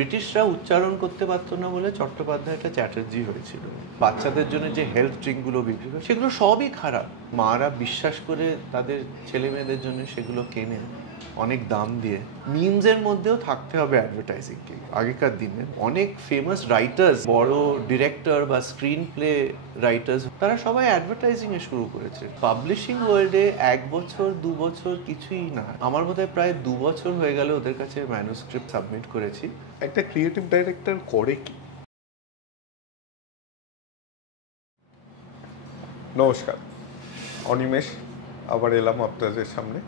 ব্রিটিশরা উচ্চারণ করতে পারতো না বলে চট্টোপাধ্যায়টা চ্যাটার্জি হয়েছিল। বাচ্চাদের জন্য যে হেলথ ড্রিঙ্কগুলো বিক্রি করে সেগুলো সবই খারাপ। মারা বিশ্বাস করে তাদের ছেলে মেয়েদের জন্য সেগুলো কেনে অনেক দাম দিয়ে। মিমসের মধ্যেও থাকতে হবে অ্যাডভার্টাইজিংকে। আগেকার দিনে অনেক ফেমাস রাইটার্স, বড় ডিরেক্টর বা স্ক্রিন প্লে রাইটার্স, তারা সবাই অ্যাডভার্টাইজিংয়ে শুরু করেছে। পাবলিশিং ওয়ার্ল্ডে 1 বছর 2 বছর কিছুই না। আমার বোধহয় প্রায় 2 বছর হয়ে গেল ওদের কাছে ম্যানুস্ক্রিপ্ট সাবমিট করেছি। একটা ক্রিয়েটিভ ডাইরেক্টর করে কি? নমস্কার, অনিমেষ আবার এলাম আপনাদের সামনে।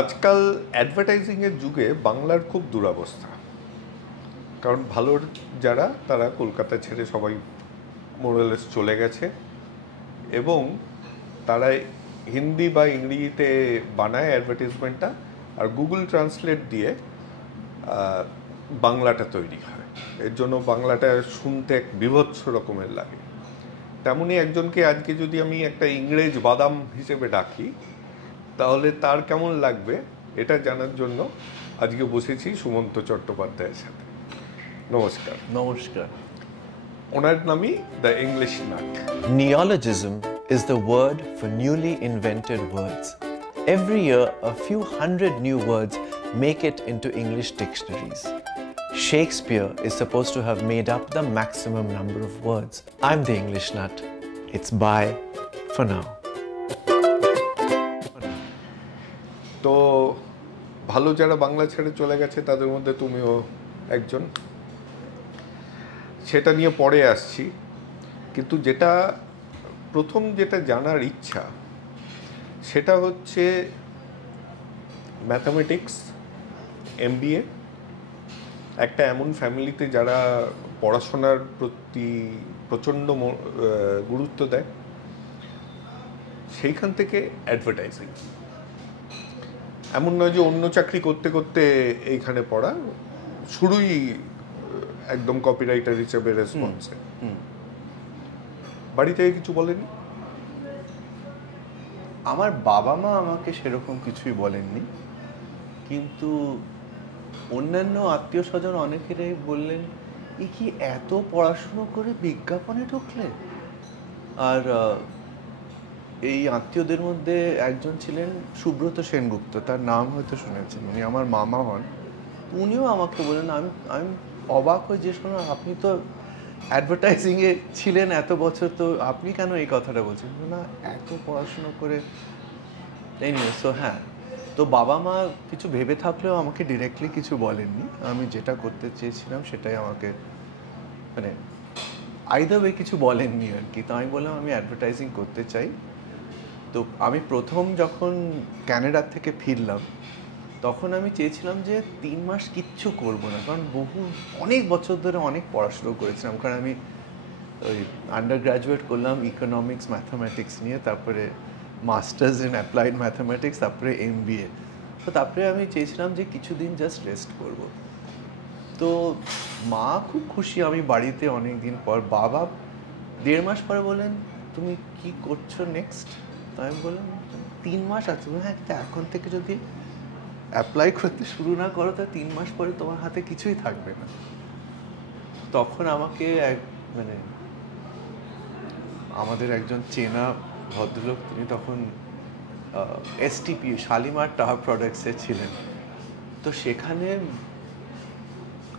আজকাল অ্যাডভার্টাইজিংয়ের যুগে বাংলার খুব দুরবস্থা। কারণ ভালোর যারা তারা কলকাতা ছেড়ে সবাই মোরালেস চলে গেছে এবং তারা হিন্দি বা ইংরেজিতে বানায় অ্যাডভার্টাইজমেন্টটা, আর গুগল ট্রান্সলেট দিয়ে বাংলাটা তৈরি হয়। এর জন্য বাংলাটা শুনতে এক বীভৎস রকমের লাগে। তেমনই একজনকে আজকে যদি আমি একটা ইংরেজ বাদাম হিসেবে ডাকি তাহলে তার কেমন লাগবে এটা জানার জন্য আজকে বসেছি সুমন্ত চট্টোপাধ্যায়ের সাথে। নমস্কার। নমস্কার। ওনার নামই the English nut. Neologism is the word for newly invented words. Every year, a few hundred new words make it into English dictionaries. Shakespeare is supposed to have made up the maximum number of words. I'm the English nut. It's bye for now. তো ভালো যারা বাংলা ছেড়ে চলে গেছে তাদের মধ্যে তুমিও একজন, সেটা নিয়ে পরে আসছি। কিন্তু প্রথম যেটা জানার ইচ্ছা সেটা হচ্ছে ম্যাথামেটিক্স, MBA, একটা এমন ফ্যামিলিতে যারা পড়াশোনার প্রতি প্রচণ্ড গুরুত্ব দেয়, সেইখান থেকে অ্যাডভার্টাইজিং। এমন নয় যে অন্য চাকরি করতে করতে এইখানে পড়া, শুরুই একদম কপিরাইটার হিসেবে রেসপন্সে। বাড়ি থেকে কিছু বলেনি? আমার বাবা মা আমাকে সেরকম কিছুই বলেননি, কিন্তু অন্যান্য আত্মীয় স্বজন অনেকেরাই বললেন, এ কি এত পড়াশুনো করে বিজ্ঞাপনে ঢুকলে? আর এই আত্মীয়দের মধ্যে একজন ছিলেন সুব্রত সেনগুপ্ত, তার নাম হয়তো শুনেছেন, উনি আমার মামা হন। উনিও আমাকে বললেন, আমি অবাক হয়ে যে শোনো, আপনি তো অ্যাডভার্টাইজিংয়ে ছিলেন এত বছর, তো আপনি কেন এই কথাটা বলছেন? না, এত পড়াশুনো করে। এনিওয়ে, সো হ্যাঁ, তো বাবা মা কিছু ভেবে থাকলেও আমাকে ডিরেক্টলি কিছু বলেননি। আমি যেটা করতে চেয়েছিলাম সেটাই আমাকে, মানে আইদার ওয়ে কিছু বলেননি আর কি। তো আমি বললাম আমি অ্যাডভার্টাইজিং করতে চাই। তো আমি প্রথম যখন ক্যানাডার থেকে ফিরলাম তখন আমি চেয়েছিলাম যে 3 মাস কিচ্ছু করবো না, কারণ অনেক বছর ধরে অনেক পড়াশুনো করেছিলাম। কারণ আমি ওই আন্ডার গ্র্যাজুয়েট করলাম ইকোনমিক্স ম্যাথামেটিক্স নিয়ে, তারপরে মাস্টার্স ইন অ্যাপ্লাইড ম্যাথামেটিক্স, তারপরে MBA। তো তারপরে আমি চেয়েছিলাম যে কিছুদিন জাস্ট রেস্ট করব। তো মা খুব খুশি আমি বাড়িতে অনেক দিন পর। বাবা 1.5 মাস পরে বললেন, তুমি কি করছো নেক্সট? তো আমি বললাম 3 মাস আছে। হ্যাঁ, এখন থেকে যদি অ্যাপ্লাই করতে শুরু না করো তো 3 মাস পরে তোমার হাতে কিছুই থাকবে না। তখন আমাকে মানে আমাদের একজন চেনা ভদ্রলোক, তিনি তখন STP শালিমার টাওয়ার প্রোডাক্টসে ছিলেন, তো সেখানে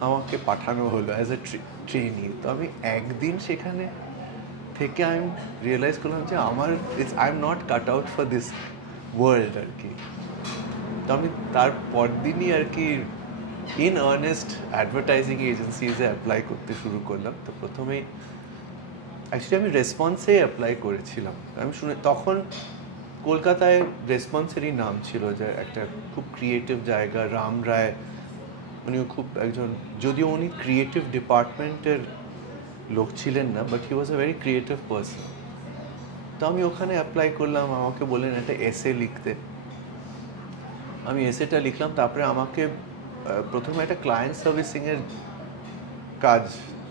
আমাকে পাঠানো হলো অ্যাজ এ ট্রেনি। তো আমি একদিন সেখানে থেকে আমি রিয়েলাইজ করলাম যে I am not cut out for this world আর কি। তো আমি তার পরদিনই আর কি ইন আর্নেস্ট অ্যাডভার্টাইজিং এজেন্সিজে অ্যাপ্লাই করতে শুরু করলাম। তো প্রথমেই অ্যাকচুয়ালি আমি রেসপন্সে অ্যাপ্লাই করেছিলাম। আমি তখন কলকাতায় রেসপন্সেরই নাম ছিল, যে একটা খুব ক্রিয়েটিভ জায়গা। রাম রায়, উনিও খুব একজন, যদিও উনি ক্রিয়েটিভ ডিপার্টমেন্টের লোক ছিলেন না, but he was a very creative person. তো আমি ওখানে অ্যাপ্লাই করলাম। আমাকে বললেন একটা এসে লিখতে। আমি এসেটা লিখলাম। তারপরে আমাকে প্রথমে একটা ক্লায়েন্ট সার্ভিসিংয়ের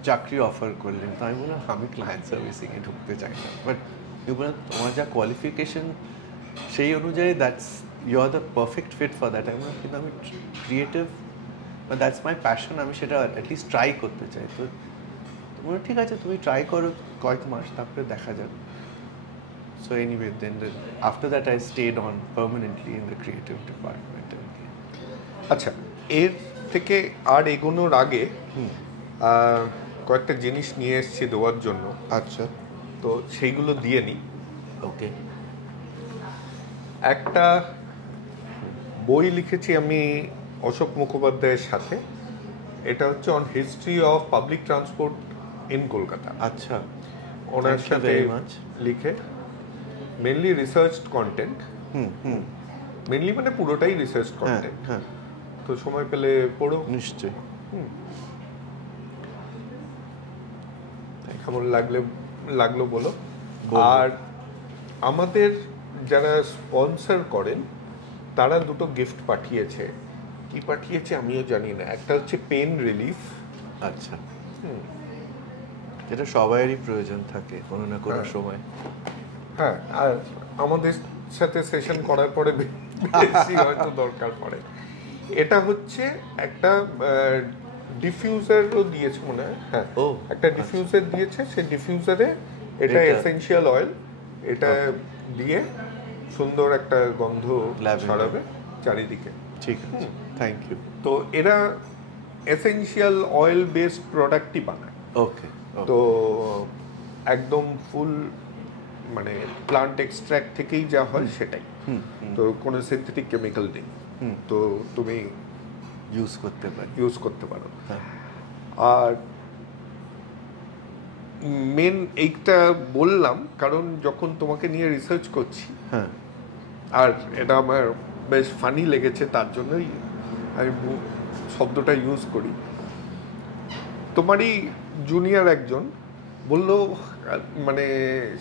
চাকরি অফার করলেন। তো আমি বললাম আমি ক্লায়েন্ট সার্ভিসিংয়ে ঢুকতে চাই না। বাট বললাম তোমার যা কোয়ালিফিকেশন সেই অনুযায়ী you are the perfect fit for that. আমি বললাম কিন্তু আমি ক্রিয়েটিভ দ্যাটস মাই প্যাশন, আমি সেটা অ্যাটলিস্ট ট্রাই করতে চাই। তো তোমার ঠিক আছে, তুমি ট্রাই করো কয়েক মাস, তারপরে দেখা যাবে। So anyway then after that I stayed on permanently in the creative department. আচ্ছা, এর থেকে আর এগোনোর আগে কয়েকটা জিনিস নিয়ে এসেছি দেওয়ার জন্য। আচ্ছা, তো সেইগুলো দিয়ে নিই। ওকে। একটা বই লিখেছি আমি অশোক মুখোপাধ্যায়ের সাথে, এটা হচ্ছে on history of public transport in Kolkata. আচ্ছা, ওনার Thank you সাথে very much. লিখে, মেনলি রিসার্চড কন্টেন্ট, মেনলি মানে পুরোটাই রিসার্চ হ্যাঁ কন্টেন্ট। হ্যাঁ, তো সময় পেলে পড়ো। নিশ্চয়ই। কেমন লাগলো বলো। বলবো। আর আমাদের যারা স্পন্সর করেন তারা দুটো গিফট পাঠিয়েছে। কি পাঠিয়েছে আমিও জানি না। একটা হচ্ছে পেন রিলিফ। আচ্ছা, যেটা সবারই প্রয়োজন থাকে কোনো না কোনো হ্যাঁ। সময়। হ্যাঁ, আর আমাদের সাথে সেশন করার পরে বেশি হয়তো দরকার পড়ে। এটা হচ্ছে একটা ডিফিউজারও দিয়েছে মনে হয়। হ্যাঁ, ও, একটা ডিফিউজার দিয়েছে। সেই ডিফিউজারে এটা এসেনশিয়াল অয়েল, এটা দিয়ে সুন্দর একটা গন্ধ Lavender. ছড়াবে চারিদিকে। ঠিক আছে, থ্যাংক ইউ। তো এরা এসেনশিয়াল অয়েল বেসড প্রোডাক্টই বানায়। ওকে। তো একদম ফুল মানে প্লান্ট এক্সট্র্যাক্ট থেকেই যা হয় সেটাই। তো কোনো সিনথেটিক কেমিক্যাল নেই। তো তুমি ইউজ করতে পারি। ইউজ করতে পারো। হ্যাঁ। আর মেন এইটা বললাম কারণ যখন তোমাকে নিয়ে রিসার্চ করছি, হ্যাঁ, আর এটা আমার বেশ ফানি লেগেছে, তার জন্যই আমি শব্দটা ইউজ করি। তোমারই জুনিয়র একজন বলল, মানে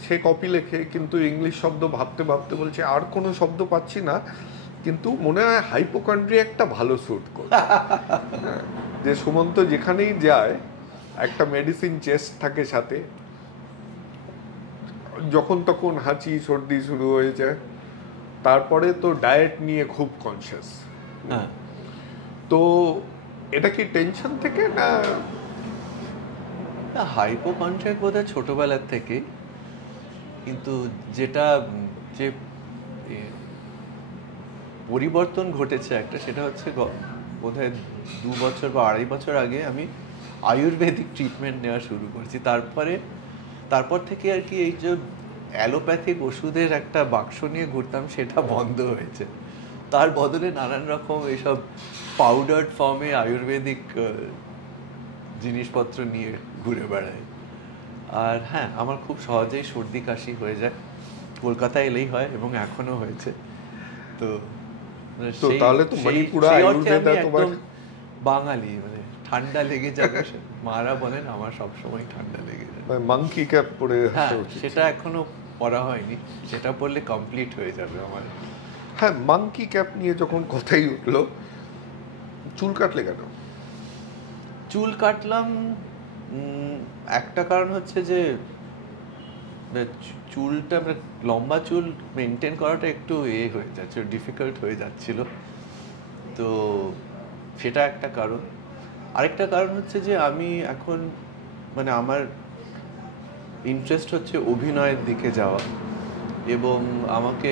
সে কপি লেখে কিন্তু ইংলিশ শব্দ ভাবতে ভাবতে বলছে আর কোনো শব্দ পাচ্ছি না, কিন্তু মনে হয় হাইপোকন্ড্রিয়া একটা ভালো স্যুট করে। যে সুমন্ত যেখানেই যায় একটা মেডিসিন চেস্ট থাকে সাথে, যখন তখন হাঁচি সর্দি শুরু হয়ে যায়। তারপরে তো ডায়েট নিয়ে খুব কনসিয়াস। হ্যাঁ। তো এটা কি টেনশন থেকে না? হাইপোকন্ড্রিয়াক বোধহয় ছোটবেলার থেকে, কিন্তু যেটা যে এ, পরিবর্তন ঘটেছে একটা, সেটা হচ্ছে বোধহয় 2 বছর বা 2.5 বছর আগে আমি আয়ুর্বেদিক ট্রিটমেন্ট নেওয়া শুরু করছি। তারপর থেকে আর কি এই যে অ্যালোপ্যাথিক ওষুধের একটা বাক্স নিয়ে ঘুরতাম, সেটা বন্ধ হয়েছে। তার বদলে নানান রকম এইসব পাউডার্ড ফর্মে আয়ুর্বেদিক জিনিসপত্র নিয়ে ঘুরে বেড়াই। আর হ্যাঁ, আমার খুব সহজেই সর্দি কাশি হয়ে যায়, কলকাতায় এলেই হয় এবং এখনো হয়েছে। তো তো তাহলে তো মণিপুরা আয়ুর্বেদা তোমার বাঙালি, মানে ঠান্ডা লেগে যাবে মারা বলেন, আমার সবসময় ঠান্ডা লেগে যায়। মাঙ্কি ক্যাপ পরে হ্যাঁ, হাঁটা উচিত। সেটা এখনো পড়া হয়নি, সেটা পড়লে কমপ্লিট হয়ে যাবে আমার। হ্যাঁ, মাঙ্কি ক্যাপ নিয়ে যখন কথাই উঠলো, চুল কাটলে কেন? চুল কাটলাম একটা কারণ হচ্ছে যে চুলটা, লম্বা চুল মেনটেন করাটা একটু হয়ে যাচ্ছে, ডিফিকাল্ট হয়ে যাচ্ছিল। তো সেটা একটা কারণ। আরেকটা কারণ হচ্ছে যে আমি এখন, মানে আমার ইন্টারেস্ট হচ্ছে অভিনয়ের দিকে যাওয়া, এবং আমাকে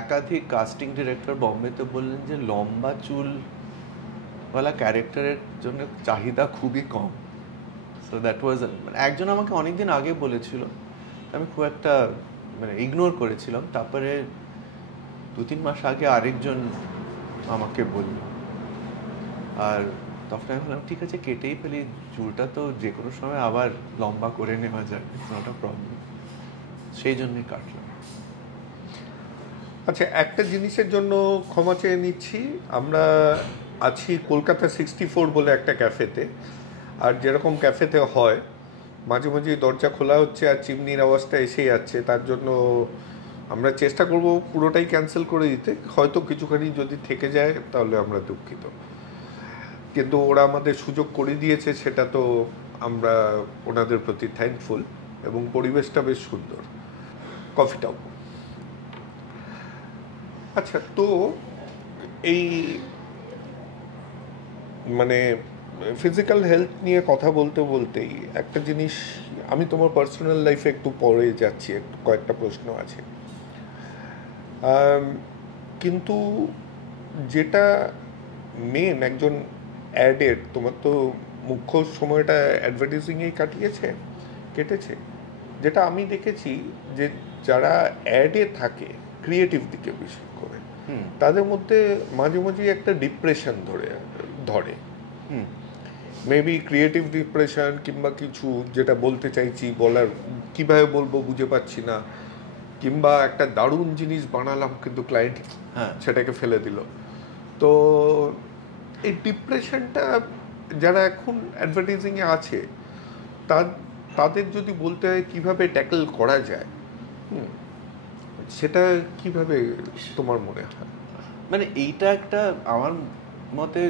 একাধিক কাস্টিং ডিরেক্টর বম্বেতে বললেন যে লম্বা চুলওয়ালা ক্যারেক্টারের জন্য চাহিদা খুবই কম। সো দ্যাট ওয়াজ, মানে একজন আমাকে অনেকদিন আগে বলেছিল, আমি খুব একটা মানে ইগনোর করেছিলাম। তারপরে 2-3 মাস আগে আরেকজন আমাকে বলল, আর তখন আমি বললাম ঠিক আছে, কেটেই ফেলি, চুলটা তো যে কোনো সময় আবার লম্বা করে নেওয়া যায়, ইটস নট আ প্রবলেম। সেই জন্যই কাটলাম। আচ্ছা, একটা জিনিসের জন্য ক্ষমা চেয়ে নিচ্ছি। আমরা আছি কলকাতা 64 বলে একটা ক্যাফেতে, আর যেরকম ক্যাফেতে হয় মাঝে মাঝে দরজা খোলা হচ্ছে আর চিমনির আওয়াজটা এসে যাচ্ছে, তার জন্য আমরা চেষ্টা করব পুরোটাই ক্যান্সেল করে দিতে। হয়তো কিছুখানি যদি থেকে যায় তাহলে আমরা দুঃখিত, কিন্তু ওরা আমাদের সুযোগ করে দিয়েছে, সেটা তো আমরা ওনাদের প্রতি থ্যাঙ্কফুল। এবং পরিবেশটা বেশ সুন্দর, কফিটাও। আচ্ছা, তো এই মানে ফিজিক্যাল হেলথ নিয়ে কথা বলতে বলতেই একটা জিনিস, আমি তোমার পার্সোনাল লাইফে একটু পরে যাচ্ছি, একটু কয়েকটা প্রশ্ন আছে। আম, কিন্তু যেটা মেন একজন অ্যাডের, তোমার তো মুখ্য সময়টা অ্যাডভার্টাইজিংয়েই কেটেছে, যেটা আমি দেখেছি যে যারা অ্যাডে থাকে ক্রিয়েটিভ দিকে বিশেষ করে, হুম তাদের মধ্যে মাঝে মাঝে একটা ডিপ্রেশন ধরে হুম মেবি ক্রিয়েটিভ ডিপ্রেশন, কিংবা কিছু যেটা বলতে চাইছি বলার কিভাবে বলবো বুঝে পাচ্ছি না, কিংবা একটা দারুণ জিনিস বানালাম কিন্তু ক্লায়েন্ট হ্যাঁ সেটাকে ফেলে দিল। তো এই ডিপ্রেশনটা যারা এখন অ্যাডভার্টাইজিংয়ে আছে, তা- তাদের যদি বলতে হয় কিভাবে ট্যাকল করা যায়, হুম, সেটা কিভাবে তোমার মনে হয়? মানে এইটা একটা আমার মতে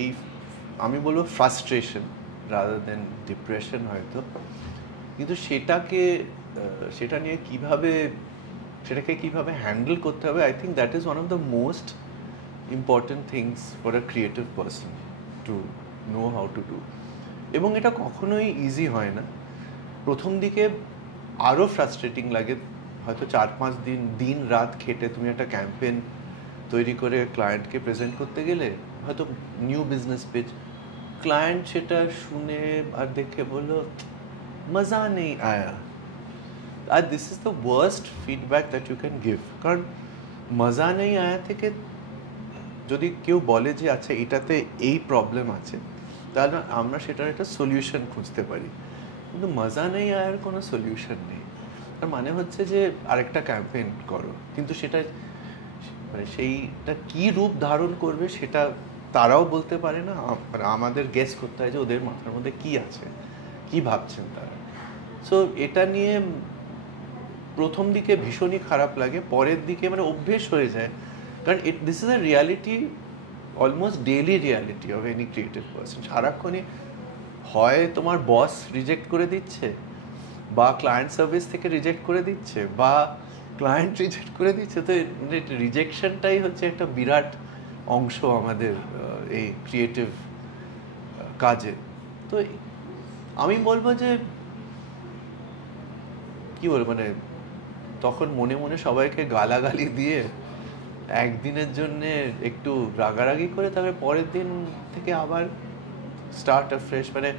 এই আমি বলবো ফ্রাস্ট্রেশন রাদার দেন ডিপ্রেশন হয়তো, কিন্তু সেটা নিয়ে সেটাকে কিভাবে হ্যান্ডেল করতে হবে, I think that is one of the most important things for a creative person to know how to do. এবং এটা কখনোই ইজি হয় না। প্রথম দিকে আরও ফ্রাস্ট্রেটিং লাগে, হয়তো 4-5 দিন দিন রাত খেটে তুমি একটা ক্যাম্পেন তৈরি করে ক্লায়েন্টকে প্রেজেন্ট করতে গেলে, হয়তো নিউ বিজনেস পেজ, ক্লায়েন্ট সেটা শুনে আর দেখে বললো মজা নেই আয়া। আর this is the worst feedback that you can give, কারণ মজা নেই আয়া থেকে যদি কেউ বলে যে আচ্ছা এটাতে এই প্রবলেম আছে, তাহলে আমরা সেটার একটা সলিউশন খুঁজতে পারি। কিন্তু মজা নেই আয়ার কোনো সলিউশন নেই। তার মানে হচ্ছে যে আরেকটা ক্যাম্পেইন করো, কিন্তু সেটা মানে সেইটা কি রূপ ধারণ করবে সেটা তারাও বলতে পারে না। মানে আমাদের গেস করতে হয় যে ওদের মাথার মধ্যে কি আছে, কি ভাবছেন তারা। সো এটা নিয়ে প্রথম দিকে ভীষণই খারাপ লাগে, পরের দিকে মানে অভ্যেস হয়ে যায়। কারণ this is a reality, almost daily reality of any creative person. সারাক্ষণই হয় তোমার বস রিজেক্ট করে দিচ্ছে, বা ক্লায়েন্ট সার্ভিস থেকে রিজেক্ট করে দিচ্ছে, বা ক্লায়েন্ট রিজেক্ট করে দিচ্ছে। তো রিজেকশনটাই হচ্ছে একটা বিরাট অংশ আমাদের এই ক্রিয়েটিভ কাজে। তো আমি বলবো যে কি বলবো, মানে তখন মনে মনে সবাইকে গালাগালি দিয়ে একদিনের জন্যে একটু রাগারাগি করে তারপরে পরের দিন থেকে আবার স্টার্ট আ ফ্রেশ, মানে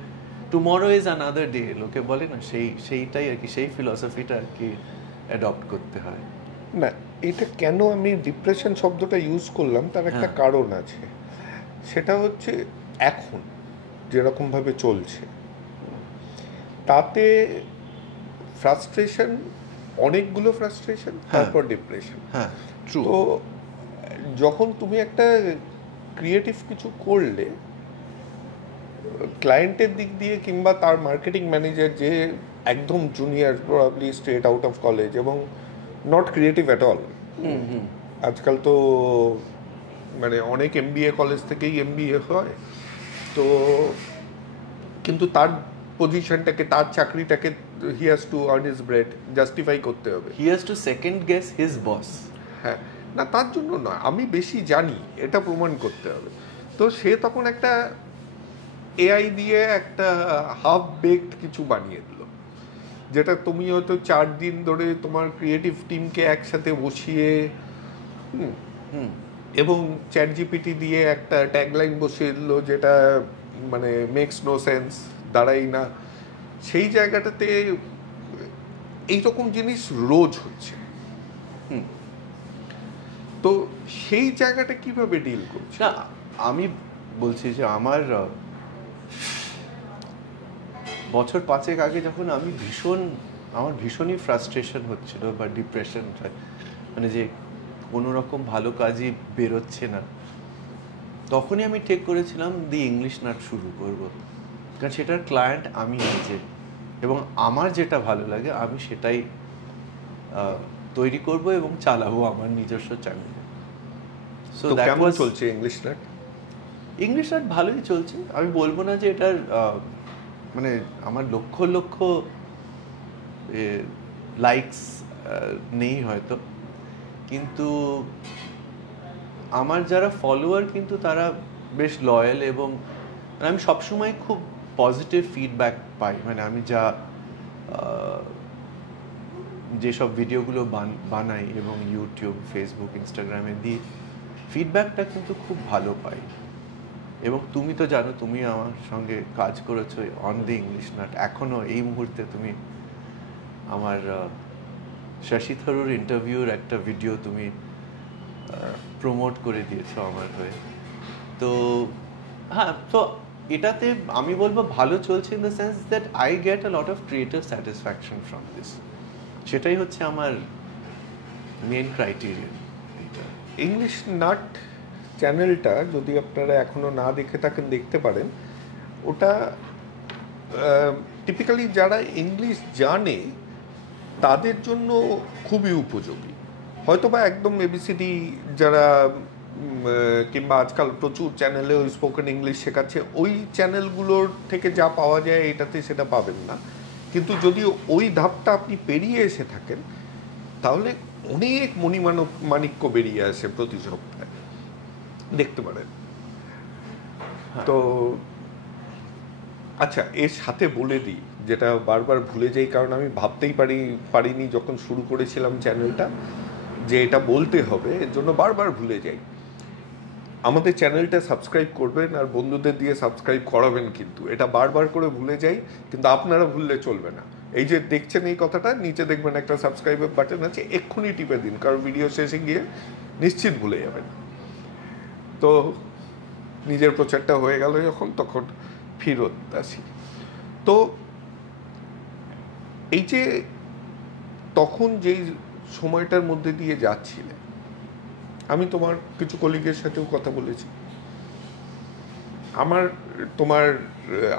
টুমরো ইজ আনাদার ডে লোকে বলে না, সেইটাই আর কি, সেই ফিলসফিটা আর কি অ্যাডপ্ট করতে হয়। না, এটা কেন আমি ডিপ্রেশন শব্দটা ইউজ করলাম তার একটা হ্যাঁ। কারণ আছে। সেটা হচ্ছে এখন যেরকমভাবে চলছে তাতে ফ্রাস্ট্রেশন, অনেকগুলো ফ্রাস্ট্রেশন, হ্যাঁ। তারপর ডিপ্রেশন। হ্যাঁ ট্রু। তো যখন তুমি একটা ক্রিয়েটিভ কিছু করলে, ক্লায়েন্টের দিক দিয়ে কিংবা তার মার্কেটিং ম্যানেজার যে একদম junior, probably straight out of college এবং নট ক্রিয়েটিভ অ্যাট অল, আজকাল তো মানে অনেক এমবিএ কলেজ থেকেই এমবিএ হয়, তো কিন্তু তার পজিশনটাকে, তার চাকরিটাকে he has to earn his bread, justify করতে হবে। He has to second guess his boss. হ্যাঁ, না তার জন্য নয়, আমি বেশি জানি এটা প্রমাণ করতে হবে। তো সে তখন একটা এআই দিয়ে একটা হাফ বেকড কিছু বানিয়ে দিল, যেটা তুমি হয়তো 4 দিন ধরে তোমার ক্রিয়েটিভ টিমকে একসাথে বসিয়ে এবং চ্যাট জিপিটি দিয়ে একটা ট্যাগলাইন বসিয়ে দিল যেটা মানে মেক্স নো সেন্স, দাঁড়াই না। সেই জায়গাটাতে এইরকম জিনিস রোজ হচ্ছে। তো সেই জায়গাটা কিভাবে ডিল করছে? না, আমি বলছি যে আমার বছর 5 আগে যখন আমার ভীষণই ফ্রাস্ট্রেশন হচ্ছিল বা ডিপ্রেশন, মানে যে কোনো রকম ভালো কাজই বেরোচ্ছে না, তখনই আমি ঠিক করেছিলাম দি ইংলিশ নাট শুরু করব। কারণ সেটার ক্লায়েন্ট আমি নিজে, এবং আমার যেটা ভালো লাগে আমি সেটাই তৈরি করব এবং চালাবো আমার নিজস্ব চ্যানেল। তো কেমন চলছে ইংলিশ নাট? ইংলিশ নাট ভালোই চলছে। আমি বলবো না যে এটার মানে আমার লক্ষ লক্ষ লাইকস নেই হয়তো, কিন্তু আমার যারা ফলোয়ার কিন্তু তারা বেশ লয়াল, এবং আমি সবসময় খুব পজিটিভ ফিডব্যাক পাই। মানে আমি যেসব ভিডিওগুলো বানাই এবং ইউটিউব, ফেসবুক, ইনস্টাগ্রামে দিই, ফিডব্যাকটা কিন্তু খুব ভালো পাই। এবং তুমি তো জানো, তুমি আমার সঙ্গে কাজ করেছো অন দি ইংলিশ নাট। এখনো এই মুহূর্তে তুমি আমার শশী থারুর ইন্টারভিউর একটা ভিডিও তুমি প্রমোট করে দিয়েছো আমার হয়ে। তো হ্যাঁ, তো এটাতে আমি বলবো ভালো চলছে, in the sense that I get a lot of creative satisfaction from this. সেটাই হচ্ছে আমার মেন ক্রাইটেরিয়া। ইংলিশ নাট চ্যানেলটা যদি আপনারা এখনো না দেখে থাকেন, দেখতে পারেন। ওটা টিপিক্যালি যারা ইংলিশ জানে তাদের জন্য খুবই উপযোগী। হয়তো বা একদম এবিসিডি যারা কিংবা আজকাল প্রচুর চ্যানেলে ওই স্পোকেন ইংলিশ শেখাচ্ছে, ওই চ্যানেলগুলোর থেকে যা পাওয়া যায় এটাতে সেটা পাবেন না। কিন্তু যদি ওই ধাপটা আপনি পেরিয়ে এসে থাকেন, তাহলে অনেক মাণিক্য বেরিয়ে আসে প্রতি সপ্তাহে, দেখতে পারেন। তো আচ্ছা, এর সাথে বলে দিই, যেটা বারবার ভুলে যাই, কারণ আমি ভাবতেই পারিনি যখন শুরু করেছিলাম চ্যানেলটা যে এটা বলতে হবে, এর জন্য বারবার ভুলে যাই। আমাদের চ্যানেলটা সাবস্ক্রাইব করবেন আর বন্ধুদের দিয়ে সাবস্ক্রাইব করাবেন, কিন্তু এটা বারবার করে ভুলে যাই, কিন্তু আপনারা ভুললে চলবে না। এই যে দেখছেন এই কথাটা, নিচে দেখবেন একটা সাবস্ক্রাইবের বাটন আছে, এক্ষুনি টিপে দিন, কারণ ভিডিও শেষে গিয়ে নিশ্চিত ভুলে যাবেন। তো নিজের প্রচারটা হয়ে গেল যখন, তখন ফিরত আসি। তো এই যে তখন যেই সময়টার মধ্যে দিয়ে যাচ্ছিলে, আমি তোমার কিছু কলিগের সাথেও কথা বলেছি, তোমার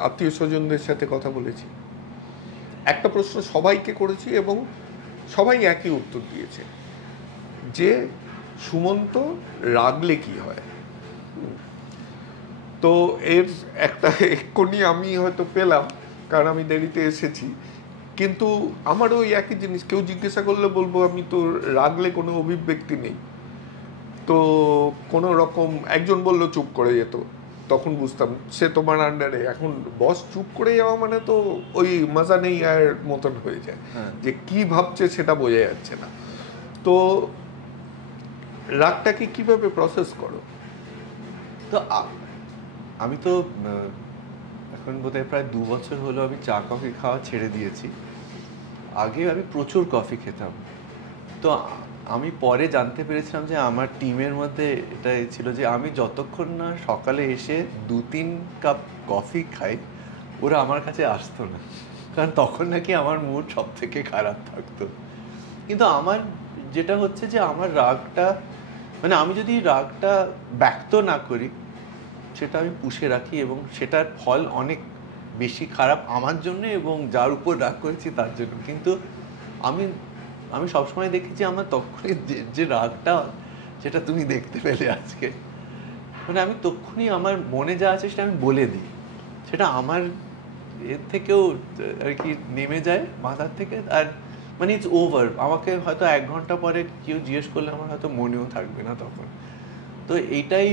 আত্মীয় স্বজনদের সাথে কথা বলেছি। একটা প্রশ্ন সবাইকে করেছি এবং সবাই একই উত্তর দিয়েছে, যে সুমন্ত রাগলে কি হয়। তো এর একটা এক্ষুনি আমি হয়তো পেলাম, কারণ আমি দেরিতে এসেছি, কিন্তু আমারও ওই একই জিনিস। কেউ জিজ্ঞাসা করলে বলবো আমি তো রাগলে কোনো অভিব্যক্তি নেই। তো কোনো রকম একজন বললো চুপ করে যেত, তখন বুঝতাম সে তোমার আন্ডারে। এখন বস চুপ করে যাওয়া মানে তো ওই মজা নেই আর মতন হয়ে যায়, যে কি ভাবছে সেটা বোঝা যাচ্ছে না। তো রাগটাকে কিভাবে প্রসেস করো? তো আমি তো এখন বোধহয় প্রায় 2 বছর হলো আমি চা কফি খাওয়া ছেড়ে দিয়েছি। আগে আমি প্রচুর কফি খেতাম। তো আমি পরে জানতে পেরেছিলাম যে আমার টিমের মধ্যে এটা ছিল যে আমি যতক্ষণ না সকালে এসে 2-3 কাপ কফি খাই, ওরা আমার কাছে আসতো না, কারণ তখন নাকি আমার মুড সব থেকে খারাপ থাকতো। কিন্তু আমার যেটা হচ্ছে যে আমার রাগটা, মানে আমি যদি রাগটা ব্যক্ত না করি, সেটা আমি পুষে রাখি, এবং সেটার ফল অনেক বেশি খারাপ আমার জন্য এবং যার উপর রাগ করেছি তার জন্য। কিন্তু আমি সবসময় দেখেছি আমার তখনই যে রাগটা, সেটা তুমি দেখতে পেলে আজকে, মানে আমি তখনই আমার মনে যা আছে সেটা আমি বলে দিই, সেটা আমার এর থেকেও আর কি নেমে যায় মাথার থেকে, আর মানে ইটস ওভার। আমাকে হয়তো 1 ঘন্টা পরে কেউ জিজ্ঞেস করলে আমার হয়তো মনেও থাকবে না তখন। তো এইটাই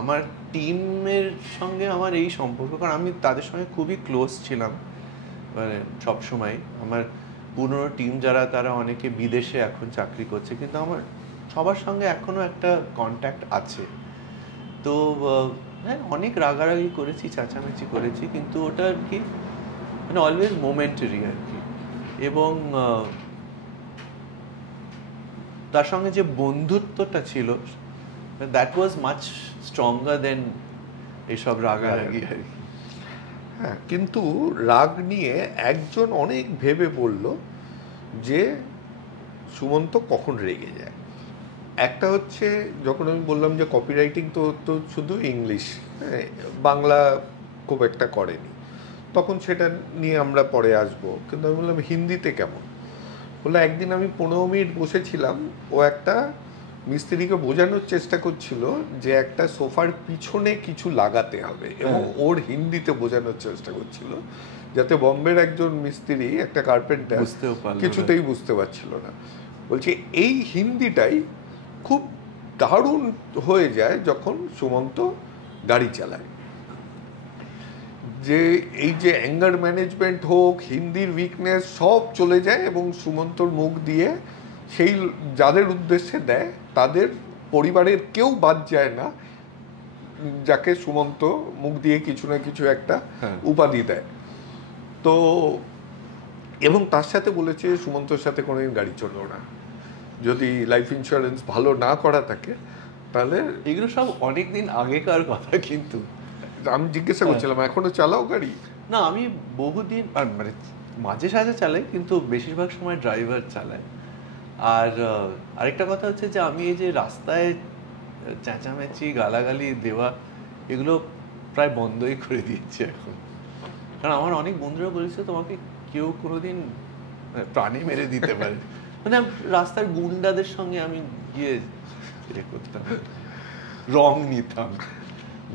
আমার টিমের সঙ্গে আমার এই সম্পর্ক, কারণ আমি তাদের সঙ্গে খুবই ক্লোজ ছিলাম, মানে সবসময়। আমার পুরনো টিম যারা, তারা অনেকে বিদেশে এখন চাকরি করছে, কিন্তু আমার সবার সঙ্গে এখনো একটা কন্ট্যাক্ট আছে। তো হ্যাঁ, অনেক রাগারাগি করেছি, চেঁচামেচি করেছি, কিন্তু ওটা আর কি মানে অলওয়েজ মোমেন্টারি আর কি। এবং তার সঙ্গে যে বন্ধুত্বটা ছিল, that was much stronger than এইসব রাগারাগি আর কি। হ্যাঁ, কিন্তু রাগ নিয়ে একজন অনেক ভেবে বলল যে সুমন্ত কখন রেগে যায়। একটা হচ্ছে, যখন আমি বললাম যে কপিরাইটিং তো শুধু ইংলিশ, বাংলা খুব একটা করেনি, তখন সেটা নিয়ে আমরা পরে আসবো। কিন্তু আমি বললাম হিন্দিতে কেমন। বললো একদিন আমি 15 মিনিট বসেছিলাম, ও একটা মিস্ত্রিকে বোঝানোর চেষ্টা করছিল যে একটা সোফার পিছনে কিছু লাগাতে হবে, এবং ওর হিন্দিতে বোঝানোর চেষ্টা করছিল, যাতে বম্বের একজন মিস্ত্রি, একটা কার্পেন্টার, কিছুতেই বুঝতে পারছিল না। বলছি এই হিন্দিটাই খুব দারুণ হয়ে যায় যখন সুমন্ত গাড়ি চালায়, যে এই যে অ্যাঙ্গার ম্যানেজমেন্ট হোক, হিন্দির উইকনেস সব চলে যায় এবং সুমন্তর মুখ দিয়ে সেই যাদের উদ্দেশ্যে দেয় তাদের পরিবারের কেউ বাদ যায় না, যাকে সুমন্ত মুখ দিয়ে কিছু না কিছু একটা উপাধি দেয়। তো এবং তার সাথে বলেছে সুমন্তর সাথে কোনোদিন গাড়ি চললো না, যদি লাইফ ইন্স্যুরেন্স ভালো না করা থাকে তাহলে। এগুলো সব অনেকদিন আগেকার কথা, কিন্তু আমি জিজ্ঞাসা করছিলাম এখনো চালাও গাড়ি? না, আমি বহুদিন মানে মাঝে সাঝে চালাই, কিন্তু বেশিরভাগ সময় ড্রাইভার চালায়। আর আরেকটা কথা হচ্ছে যে আমি এই যে রাস্তায় চেঁচামেচি গালাগালি দেওয়া এগুলো প্রায় বন্ধই করে দিয়েছি এখন। কারণ আমার অনেক বন্ধুরা বলেছে তোমাকে কেউ কোনোদিন প্রাণে মেরে দিতে পারে। মানে রাস্তার গুন্ডাদের সঙ্গে আমি গিয়ে করতাম, রং নিতাম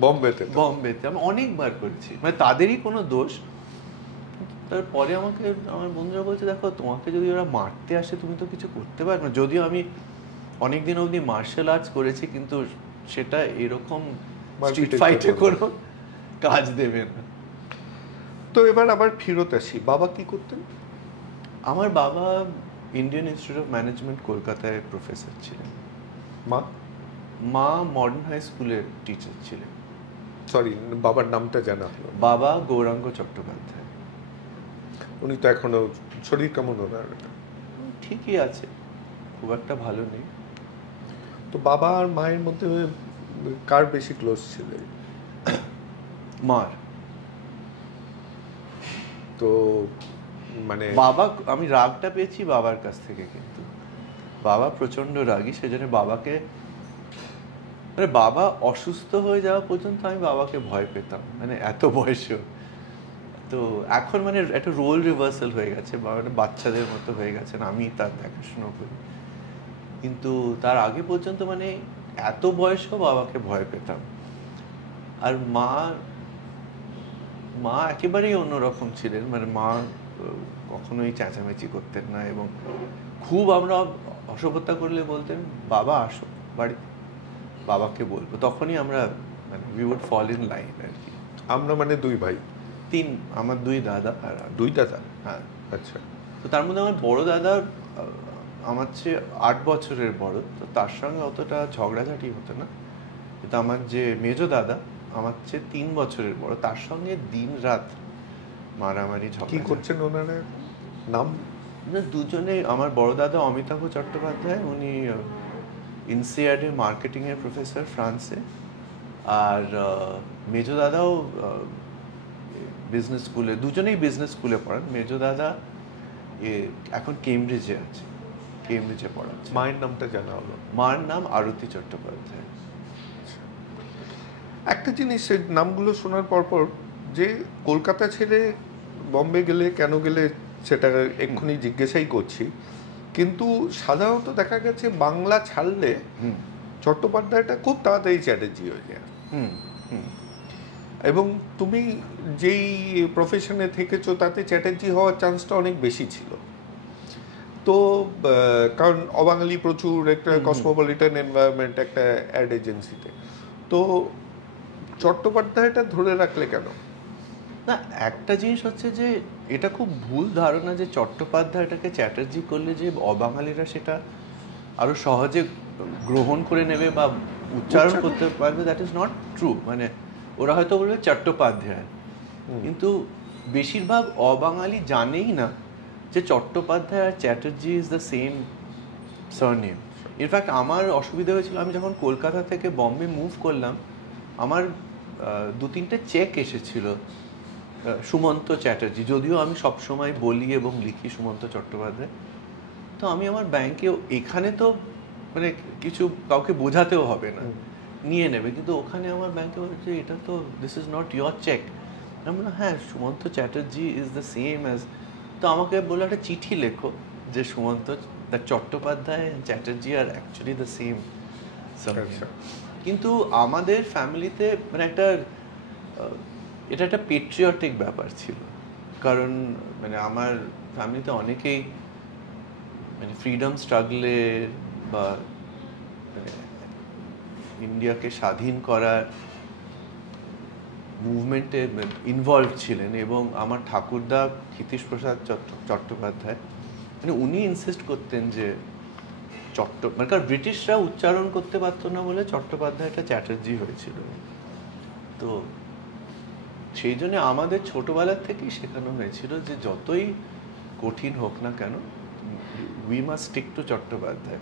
বম্বেতে আমি অনেকবার করেছি, মানে তাদেরই কোনো দোষ। তারপরে আমাকে আমার বন্ধুরা বলছে দেখো তোমাকে যদি ওরা মারতে আসে তুমি তো কিছু করতে পারবে না। যদিও আমি অনেকদিন অবধি মার্শাল আর্টস করেছি, কিন্তু সেটা এরকম স্ট্রিট ফাইটে কোনো কাজ দেবে না। তো এবার আবার ফিরত আসি, বাবা কি করতেন? আমার বাবা ইন্ডিয়ান ইনস্টিটিউট অফ ম্যানেজমেন্ট কলকাতায় প্রফেসর ছিলেন। মা মডার্ন হাই স্কুলের টিচার ছিলেন। সরি, বাবার নামটা জানা হলো। বাবা গৌরাঙ্গ চট্টোপাধ্যায়। উনি তো এখনো, শরীর কেমন ওনার? ঠিকই আছে, খুব একটা ভালো নেই। তো বাবা আর মায়ের মধ্যে কার বেশি ক্লোজ ছিল? মার। তো মানে বাবা, আমি রাগটা পেয়েছি বাবার কাছ থেকে, কিন্তু বাবা প্রচন্ড রাগী, সেজন্য বাবাকে, মানে বাবা অসুস্থ হয়ে যাওয়া পর্যন্ত আমি বাবাকে ভয় পেতাম, মানে এত বয়সেও। তো এখন মানে একটা রোল রিভার্সাল হয়ে গেছে, বাবাটা বাচ্চাদের মতো হয়ে গেছেন, আমি তার দেখাশোনা করি। কিন্তু তার আগে পর্যন্ত মানে এত বয়সেও বাবাকে ভয় পেতাম। আর মা একেবারেই অন্যরকম ছিলেন, মানে মা কখনোই চেঁচামেচি করতেন না, এবং খুব আমরা অসভ্যতা করলে বলতেন বাবা আসো বাড়িতে, বাবাকে বলবো, তখনই আমরা মানে we would fall in line আর কি। আমরা মানে দুই ভাই? আমার দুই দাদা আর দুই দাদা? হ্যাঁ। আচ্ছা। তো তার মধ্যে আমার বড় দাদা আমার চেয়ে 8 বছরের বড়, তো তার সঙ্গে অতটা ঝগড়াঝাটি হতো না। কিন্তু আমার যে মেজো দাদা আমার চেয়ে 3 বছরের বড়, তার সঙ্গে দিন রাত মারামারি ঝগড়া। কি করছেন ওনারা? নাম? দুজনে, আমার বড় দাদা অমিতাভ চট্টোপাধ্যায়, উনি ইনসিয়াডে মার্কেটিং এর প্রফেসর ফ্রান্সে। আর মেজো দাদাও বিজনেস স্কুলে, দুজনেই বিজনেস স্কুলে পড়ান। মেজো দাদা এখন কেমব্রিজে আছে, কেমব্রিজে পড়াচ্ছে। মায়ের নামটা জানা হলো? মার নাম আরতি চট্টোপাধ্যায়। একটা জিনিস, নামগুলো শোনার পর যে কলকাতা ছেড়ে বম্বে গেলে কেন গেলে সেটা এক্ষুনি জিজ্ঞাসাই করছি, কিন্তু সাধারণত দেখা গেছে বাংলা ছাড়লে চট্টোপাধ্যায়টা খুব তাড়াতাড়ি চ্যাটার্জি হয়ে যায়। এবং তুমি যেই প্রফেশনে থেকেছো তাতে চ্যাটার্জি হওয়ার চান্সটা অনেক বেশি ছিল। তো কারণ অবাঙালি প্রচুর, একটা কসমোপলিটন এনভায়রনমেন্ট, একটা অ্যাড এজেন্সিতে। তো চট্টোপাধ্যায়টা ধরে রাখলে কেন? না, একটা জিনিস হচ্ছে যে এটা খুব ভুল ধারণা যে চট্টোপাধ্যায়টাকে চ্যাটার্জি করলে যে অবাঙালিরা সেটা আরো সহজে গ্রহণ করে নেবে বা উচ্চারণ করতে পারবে, দ্যাট ইজ নট ট্রু। মানে ওরা হয়তো বলবে চট্টোপাধ্যায়, কিন্তু বেশিরভাগ অবাঙালি জানেই না যে চট্টোপাধ্যায় আর Chatterjee is the same surname. In fact আমার অসুবিধা হয়েছিল, আমি যখন কলকাতা থেকে বম্বে মুভ করলাম, আমার 2-3টে চেক এসেছিল সুমন্ত চ্যাটার্জি, যদিও আমি সবসময় বলি এবং লিখি সুমন্ত চট্টোপাধ্যায়। তো আমি আমার ব্যাংকে, এখানে তো মানে কিছু কাউকে বোঝাতেও হবে না, নিয়ে নেবে, কিন্তু ওখানে আমার ব্যাংকে বলছে এটা তো this is not your cheque. আমি বললাম হ্যাঁ, Sumanta Chatterjee is the same as. তো আমাকে বললো একটা চিঠি লেখো যে সুমন্ত চট্টোপাধ্যায় চ্যাটার্জি আর অ্যাকচুয়ালি দ্য সেম। কিন্তু আমাদের ফ্যামিলিতে মানে এটা একটা পেট্রিয়টিক ব্যাপার ছিল, কারণ মানে আমার ফ্যামিলিতে অনেকেই মানে ফ্রিডম স্ট্রাগলে বা মানে ইন্ডিয়াকে স্বাধীন করার মুভমেন্টে ইনভলভ ছিলেন, এবং আমার ঠাকুরদা ক্ষিতীশ প্রসাদ চট্টোপাধ্যায়, মানে উনি ইনসিস্ট করতেন যে মানে কারণ ব্রিটিশরা উচ্চারণ করতে পারতো না বলে চট্টোপাধ্যায়টা চ্যাটার্জি হয়েছিল। তো সেই জন্য আমাদের ছোটবেলার থেকেই শেখানো হয়েছিল যে যতই কঠিন হোক না কেন, we must stick to Chattopadhyay.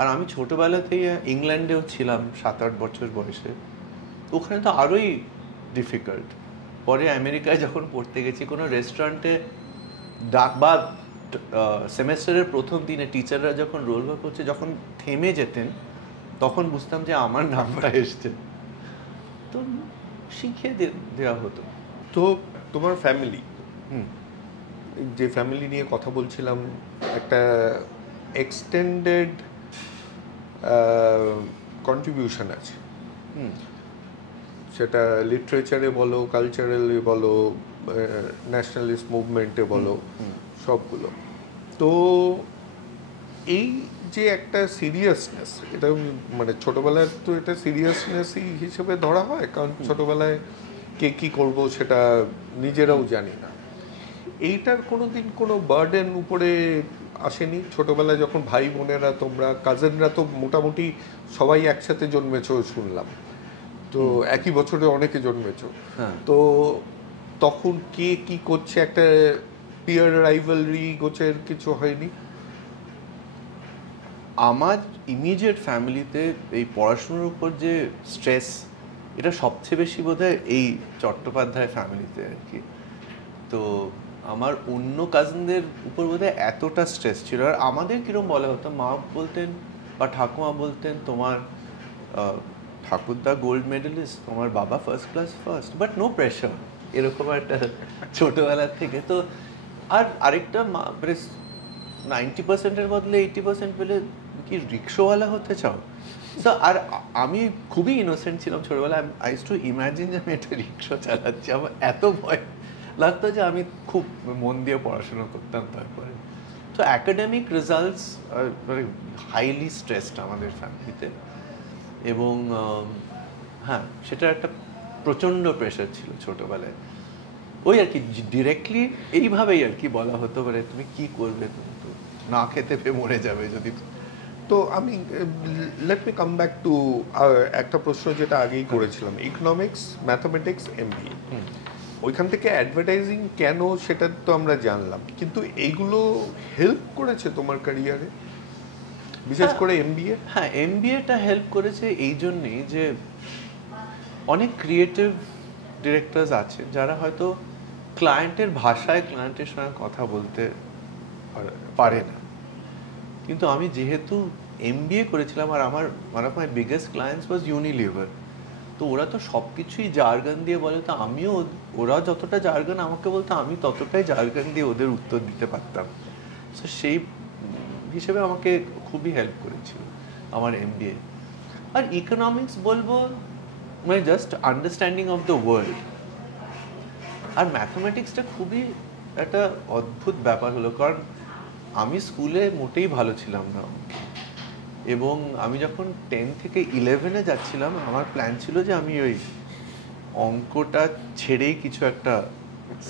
আর আমি ছোটবেলাতেই ইংল্যান্ডেও ছিলাম 7-8 বছর বয়সে, ওখানে তো আরোই ডিফিকাল্ট। পরে আমেরিকায় যখন পড়তে গেছি, কোনো রেস্টুরেন্টে বা সেমেস্টারের প্রথম দিনে টিচাররা যখন রোল ওয়ার্ক করছে, যখন থেমে যেতেন, তখন বুঝতাম যে আমার নামটা এসছে। তো শিখিয়ে দেওয়া হতো। তো তোমার ফ্যামিলি, যে ফ্যামিলি নিয়ে কথা বলছিলাম, একটা এক্সটেন্ডেড কন্ট্রিবিউশন আছে, সেটা লিটারেচারে বলো, কালচারালি বলো, ন্যাশনালিস্ট মুভমেন্টে বলো, সবগুলো। তো এই যে একটা সিরিয়াসনেস, এটা মানে ছোটবেলায় তো এটা সিরিয়াসনেসই হিসেবে ধরা হয়, কারণ ছোটবেলায় কে কী করবো সেটা নিজেরাও জানি না। এইটার কোনোদিন কোনো বার্ডেন উপরে আসেনি? ছোটবেলায় যখন ভাই বোনেরা, তোমরা কাজিনরা তো মোটামুটি সবাই একসাথে জন্মেছো শুনলাম, তো একই বছরে অনেকে জন্মেছো, তো তখন কে কি করছে একটা পিয়ার রাইভালরি গোছের কিছু হয়নি? আমার ইমিডিয়েট ফ্যামিলিতে এই পড়াশোনার উপর যে স্ট্রেস, এটা সবচেয়ে বেশি বোধহয় এই চট্টোপাধ্যায় ফ্যামিলিতে আর কি। তো আমার অন্য কাজিনদের উপর বোধহয় এতটা স্ট্রেস ছিল। আর আমাদের কিরম বলা হতো, মা বলতেন বা ঠাকুমা বলতেন, তোমার ঠাকুরদা গোল্ড মেডেলিস্ট, তোমার বাবা first class first, but no pressure, এরকম একটা ছোটোবেলার থেকে। তো আর আরেকটা, 90%-এর বদলে 80% পেলে কি রিক্সাওয়ালা হতে চাও? তো আর আমি খুবই ইনোসেন্ট ছিলাম ছোটবেলায়। আই ইউজড টু ইমাজিন যে আমি একটা রিক্সা চালাচ্ছি। আমার এত ভয় লাগতো যে আমি খুব মন দিয়ে পড়াশোনা করতাম। তারপরে তো অ্যাকাডেমিক রেজাল্টস মানে হাইলি স্ট্রেসড আমাদের ফ্যামিলিতে, এবং হ্যাঁ, সেটা একটা প্রচণ্ড প্রেশার ছিল ছোটবেলায়। ওই আর কি ডিরেক্টলি এইভাবেই আর কি বলা হতো, মানে তুমি কি করবে, তুমি তো না খেতে পেয়ে মরে যাবে যদি। তো আমি let me come back to একটা প্রশ্ন যেটা আগেই করেছিলাম, ইকোনমিক্স, ম্যাথামেটিক্স, এমবিএ, ওইখান থেকে অ্যাডভার্টাইজিং কেন সেটা তো আমরা জানলাম, কিন্তু এইগুলো হেল্প করেছে তোমার ক্যারিয়ারে, বিশেষ করে এমবিএ? হ্যাঁ, এমবিএটা হেল্প করেছে এই জন্যেই যে অনেক ক্রিয়েটিভ ডিরেক্টরস আছেন যারা হয়তো ক্লায়েন্টের ভাষায় ক্লায়েন্টের সঙ্গে কথা বলতে পারে না। কিন্তু আমি যেহেতু এমবিএ করেছিলাম, আর আমার one of my biggest clients was Unilever, তো ওরা তো সব কিছুই জার্গন দিয়ে বলে, তো আমিও ওরা যতটা জার্গন আমাকে বলতো, আমি ততটাই জার্গন দিয়ে ওদের উত্তর দিতে পারতাম। সো সেই হিসেবে আমাকে খুবই হেল্প করেছিল আমার এমবিএ। আর ইকোনমিক্স বলবো মানে just understanding of the world. আর ম্যাথমেটিক্সটা খুবই একটা অদ্ভুত ব্যাপার হলো, কারণ আমি স্কুলে মোটেই ভালো ছিলাম না, এবং আমি যখন 10 থেকে 11-এ যাচ্ছিলাম, আমার প্ল্যান ছিল যে আমি ওই অঙ্কটা ছেড়েই কিছু একটা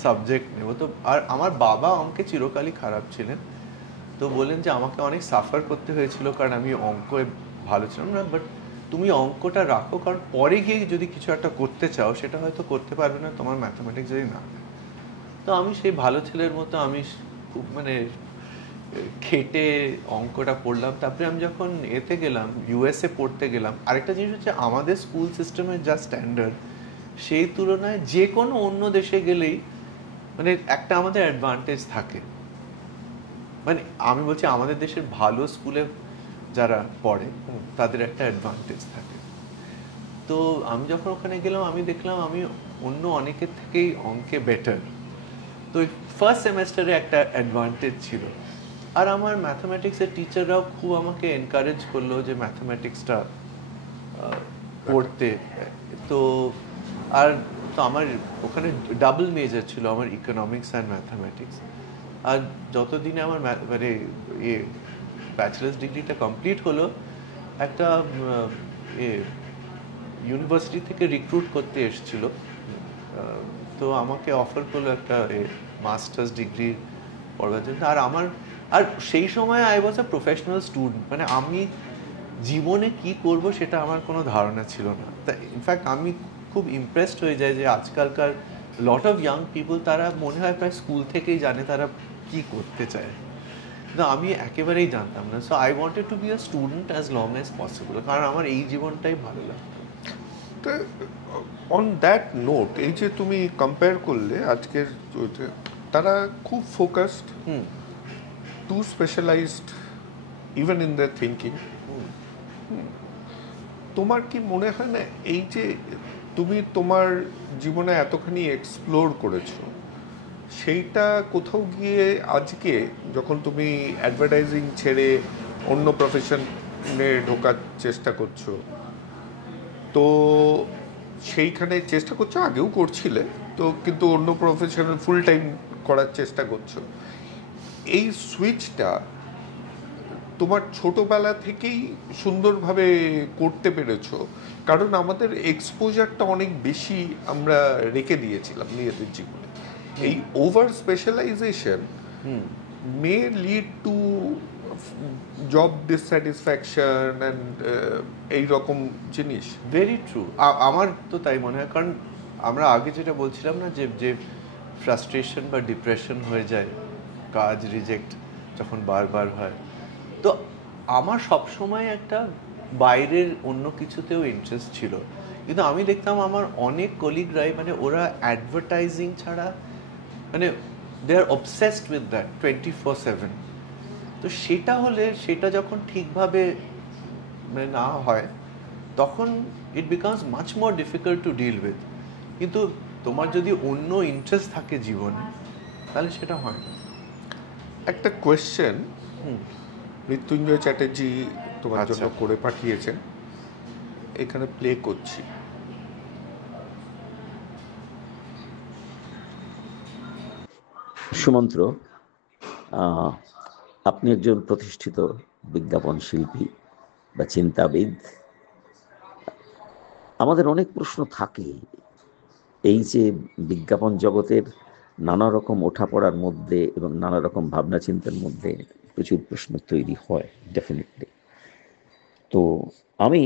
সাবজেক্ট নেব। তো আর আমার বাবা অঙ্কে চিরকালই খারাপ ছিলেন, তো বললেন যে আমাকে অনেক সাফার করতে হয়েছিল কারণ আমি অঙ্কে ভালো ছিলাম না, বাট তুমি অঙ্কটা রাখো, কারণ পরে গিয়ে যদি কিছু একটা করতে চাও সেটা হয়তো করতে পারবে না তোমার ম্যাথামেটিক্স যদি না। তো আমি সেই ভালো ছেলের মতো আমি খুব মানে খেটে অঙ্কটা পড়লাম। তারপরে আমি যখন এতে গেলাম, ইউএসএ পড়তে গেলাম, আরেকটা জিনিস হচ্ছে আমাদের স্কুল সিস্টেমের যা স্ট্যান্ডার্ড, সেই তুলনায় যে কোনো অন্য দেশে গেলেই মানে একটা আমাদের অ্যাডভান্টেজ থাকে। মানে আমি বলছি আমাদের দেশের ভালো স্কুলে যারা পড়ে তাদের একটা অ্যাডভান্টেজ থাকে। তো আমি যখন ওখানে গেলাম, আমি দেখলাম আমি অন্য অনেকের থেকেই অঙ্কে বেটার। তো ফার্স্ট সেমেস্টারে একটা অ্যাডভান্টেজ ছিল। আর আমার ম্যাথামেটিক্সের টিচাররাও খুব আমাকে এনকারেজ করলো যে ম্যাথামেটিক্সটা পড়তে। তো আর তো আমার ওখানে ডাবল মেজর ছিল, আমার ইকোনমিক্স অ্যান্ড ম্যাথামেটিক্স। আর যতদিনে আমার মানে ব্যাচেলার্স ডিগ্রিটা কমপ্লিট হলো, একটা ইউনিভার্সিটি থেকে রিক্রুট করতে এসেছিল তো আমাকে অফার করলো একটা মাস্টার্স ডিগ্রি পড়ার জন্য। আর সেই সময় I was a professional student, মানে আমি জীবনে কি করব সেটা আমার কোনো ধারণা ছিল না। তা ইনফ্যাক্ট আমি খুব ইমপ্রেসড হয়ে যাই যে আজকালকার লট অফ ইয়াং পিপল, তারা মনে হয় প্রায় স্কুল থেকেই জানে তারা কি করতে চায়। না, আমি একেবারেই জানতাম না। So I wanted to be a student as long as possible, কারণ আমার এই জীবনটাই ভালো লাগতো। তো অন দ্যাট নোট, এই যে তুমি কম্পেয়ার করলে আজকের, তারা খুব focused, too specialized even in their thinking. তোমার কি মনে হয় না এই যে তুমি তোমার জীবনে এতখানি এক্সপ্লোর করেছো, সেইটা কোথাও গিয়ে আজকে যখন তুমি অ্যাডভার্টাইজিং ছেড়ে অন্য প্রফেশনে ঢোকার চেষ্টা করছো, তো সেইখানে চেষ্টা করছো, আগেও করছিলে তো, কিন্তু অন্য প্রফেশনাল ফুল টাইম করার চেষ্টা করছো, এই সুইচটা তোমার ছোটবেলা থেকেই সুন্দরভাবে করতে পেরেছো? কারণ আমাদের এক্সপোজারটা অনেক বেশি আমরা রেখে দিয়েছিলাম নিজেদের জীবনে। এই over specialization may lead to job dissatisfaction and এই রকম জিনিস। ভেরি ট্রু, আমার তো তাই মনে হয়। কারণ আমরা আগে যেটা বলছিলাম না, যে যে ফ্রাস্ট্রেশন বা ডিপ্রেশন হয়ে যায় কাজ রিজেক্ট যখন বারবার হয়, তো আমার সবসময় একটা বাইরের অন্য কিছুতেও ইন্টারেস্ট ছিল। কিন্তু আমি দেখতাম আমার অনেক কলিগরাই, মানে ওরা অ্যাডভার্টাইজিং ছাড়া, মানে দে আর অবসেসড উইথ দ্যাট 24/7। তো সেটা হলে, সেটা যখন ঠিকভাবে মানে না হয়, তখন it becomes much more difficult to deal with. কিন্তু তোমার যদি অন্য ইন্টারেস্ট থাকে জীবনে, তাহলে সেটা হয় না। একটা কোয়েশ্চেন মৃত্যুঞ্জয় চ্যাটার্জি তোমার জন্য করে পাঠিয়েছেন, এখানে প্লে করছি। সুমন্ত্র, আপনি একজন প্রতিষ্ঠিত বিজ্ঞাপন শিল্পী বা চিন্তাবিদ। আমাদের অনেক প্রশ্ন থাকে এই যে বিজ্ঞাপন জগতের নানা রকম ওঠাপড়ার মধ্যে এবং নানা রকম ভাবনা চিন্তার মধ্যে প্রচুর প্রশ্ন তৈরি হয় ডেফিনেটলি। তো আমি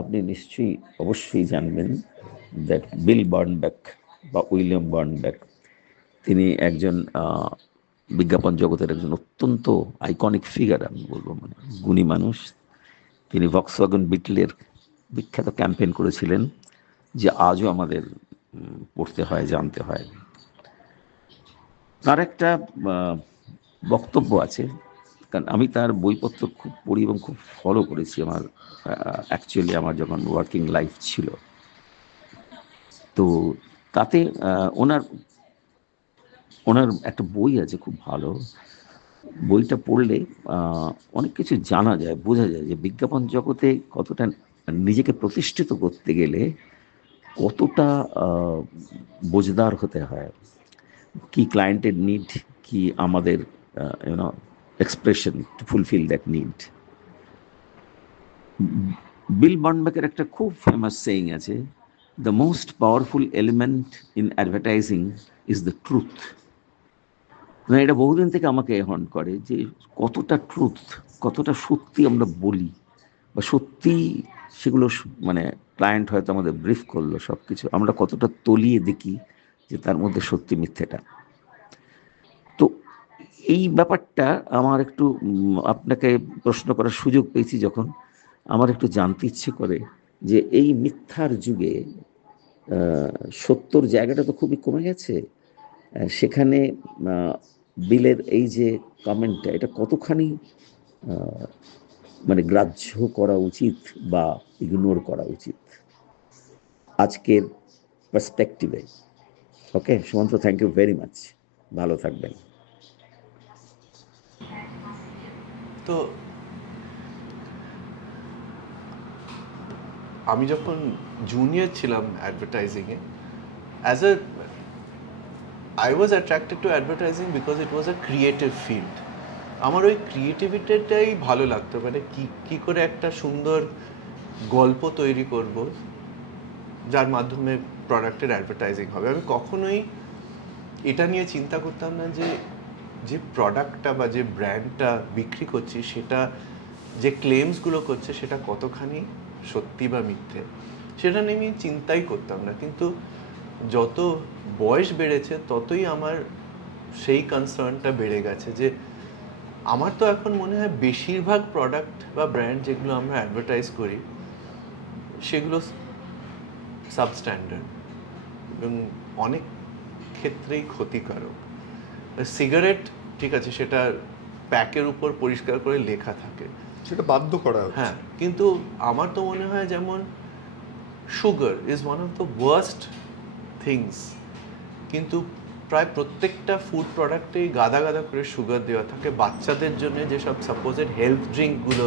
আপনি নিশ্চয়ই অবশ্যই জানবেন দ্যাট বিল বার্নব্যাক বা উইলিয়াম বার্নব্যাক, তিনি একজন বিজ্ঞাপন জগতের একজন অত্যন্ত আইকনিক ফিগার, আমি বলবো, মানে গুণী মানুষ। তিনি ভক্সওয়াগন বিটলের বিখ্যাত ক্যাম্পেইন করেছিলেন, যে আজও আমাদের পড়তে হয়, জানতে হয়। তার একটা বক্তব্য আছে, কারণ আমি তার বইপত্র খুব পড়ি এবং খুব ফলো করেছি আমার অ্যাকচুয়ালি আমার যখন ওয়ার্কিং লাইফ ছিল। তো তাতে ওনার একটা বই আছে খুব ভালো, বইটা পড়লে অনেক কিছু জানা যায়, বোঝা যায় যে বিজ্ঞাপন জগতে কতটা নিজেকে প্রতিষ্ঠিত করতে গেলে কতটা বোঝদার হতে হয়, কি ক্লায়েন্টের নিড, কি আমাদের expression to fulfil that need. Bill বার্নব্যাকের একটা খুব ফেমাস সেইং আছে, the most powerful element in advertising is the truth. মানে এটা বহুদিন থেকে আমাকে হন্ট করে যে কতটা ট্রুথ, কতটা সত্যি আমরা বলি, বা সত্যি সেগুলো মানে ক্লায়েন্ট হয়তো আমাদের ব্রিফ করলো সব কিছু, আমরা কতটা তলিয়ে দেখি যে তার মধ্যে সত্যি মিথ্যেটা। তো এই ব্যাপারটা আমার একটু আপনাকে প্রশ্ন করার সুযোগ পেয়েছি যখন, আমার একটু জানতে ইচ্ছে করে যে এই মিথ্যার যুগে সত্যর জায়গাটা তো খুবই কমে গেছে, সেখানে বিলের এই যে কমেন্টটা, এটা কতখানি মানে গ্রাহ্য করা উচিত বা ইগনোর করা উচিত আজকের পার্সপেক্টিভে? Okay Sumantra, thank you very much, ভালো থাকবেন। তো আমি যখন জুনিয়র ছিলাম অ্যাডভার্টাইজিংয়ে, as a I was attracted to advertising because it was a creative field. আমার ওই ক্রিয়েটিভিটিটাই ভালো লাগতো, মানে কী করে একটা সুন্দর গল্প তৈরি করব, যার মাধ্যমে প্রোডাক্টের অ্যাডভার্টাইজিং হবে। আমি কখনোই এটা নিয়ে চিন্তা করতাম না যে যে প্রোডাক্টটা বা যে ব্র্যান্ডটা বিক্রি করছি সেটা যে ক্লেমসগুলো করছে সেটা কতখানি সত্যি বা মিথ্যে, সেটা নিয়ে আমি চিন্তাই করতাম না। কিন্তু যত বয়স বেড়েছে ততই আমার সেই কনসার্নটা বেড়ে গেছে যে আমার তো এখন মনে হয় বেশিরভাগ প্রোডাক্ট বা ব্র্যান্ড যেগুলো আমরা অ্যাডভার্টাইজ করি সেগুলো সাবস্ট্যান্ডার্ড এবং অনেক ক্ষেত্রেই ক্ষতিকারক। সিগারেট ঠিক আছে, সেটা প্যাকের উপর পরিষ্কার করে লেখা থাকে, সেটা বাধ্য করা হচ্ছে। হ্যাঁ, কিন্তু আমার তো মনে হয় যেমন sugar is one of the worst things, কিন্তু প্রায় প্রত্যেকটা ফুড প্রোডাক্টেই গাদা গাদা করে সুগার দেওয়া থাকে। বাচ্চাদের জন্য যেসব সাপোজেড হেলথ ড্রিঙ্কগুলো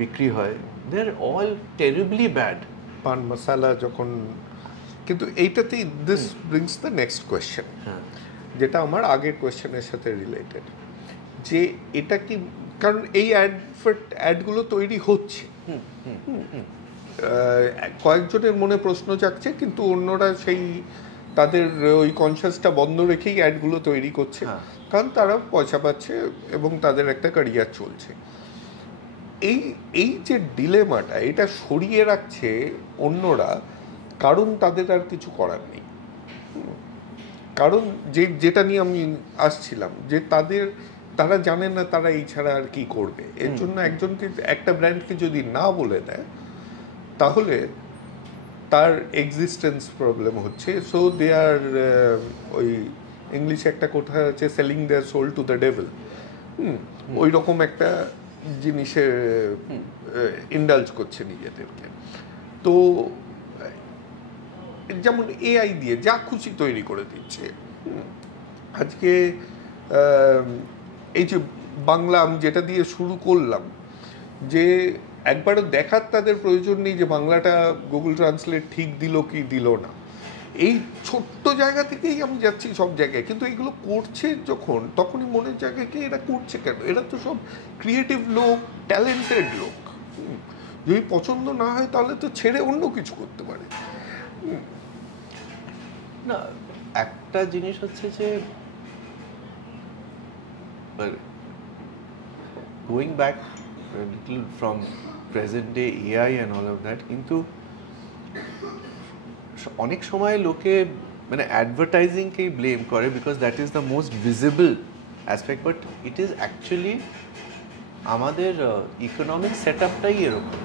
বিক্রি হয়, they are all terribly bad. Pan masala যখন, কিন্তু এইটাতেই this brings the next question, হ্যাঁ, যেটা আমার আগের কোয়েশ্চেনের সাথে রিলেটেড, যে এটা কি, কারণ এই অ্যাডগুলো তৈরি হচ্ছে, কয়েকজনের মনে প্রশ্ন জাগছে, কিন্তু অন্যরা সেই তাদের ওই কনসিয়াসটা বন্ধ রেখেই অ্যাডগুলো তৈরি করছে, কারণ তারা পয়সা পাচ্ছে এবং তাদের একটা ক্যারিয়ার চলছে। এই এই যে ডিলেমাটা, এটা সরিয়ে রাখছে অন্যরা, কারণ তাদের আর কিছু করার নেই। কারণ যেটা নিয়ে আমি আসছিলাম, যে তারা জানে না তারা এই ছাড়া আর কি করবে। এর জন্য একজনকে, একটা ব্র্যান্ডকে যদি না বলে দেয় তাহলে তার এক্সিস্টেন্স প্রবলেম হচ্ছে। সো দে আর, ওই ইংলিশে একটা কথা আছে, selling their soul to the devil. ওই রকম একটা জিনিসে ইন্ডালজ করছে নিজেদেরকে। তো যেমন এআই দিয়ে যা খুশি তৈরি করে দিচ্ছে। আজকে এই যে বাংলা, আমি যেটা দিয়ে শুরু করলাম, যে একবারও দেখার তাদের প্রয়োজন নেই যে বাংলাটা গুগল ট্রান্সলেট ঠিক দিল কি দিল না। এই ছোট্ট জায়গা থেকেই আমি যাচ্ছি সব জায়গায়, কিন্তু এগুলো করছে যখন, তখনই মনের জায়গায় কি এরা করছে কেন? এরা তো সব ক্রিয়েটিভ লোক, ট্যালেন্টেড লোক। যদি পছন্দ না হয় তাহলে তো ছেড়ে অন্য কিছু করতে পারে। না, একটা জিনিস হচ্ছে যে going back little from present day AI and all of that, কিন্তু অনেক সময় লোকে মানে অ্যাডভার্টাইজিংকেই ব্লেম করে because that is the most visible aspect, but it is actually আমাদের ইকোনমিক সেট আপটাই এরকম,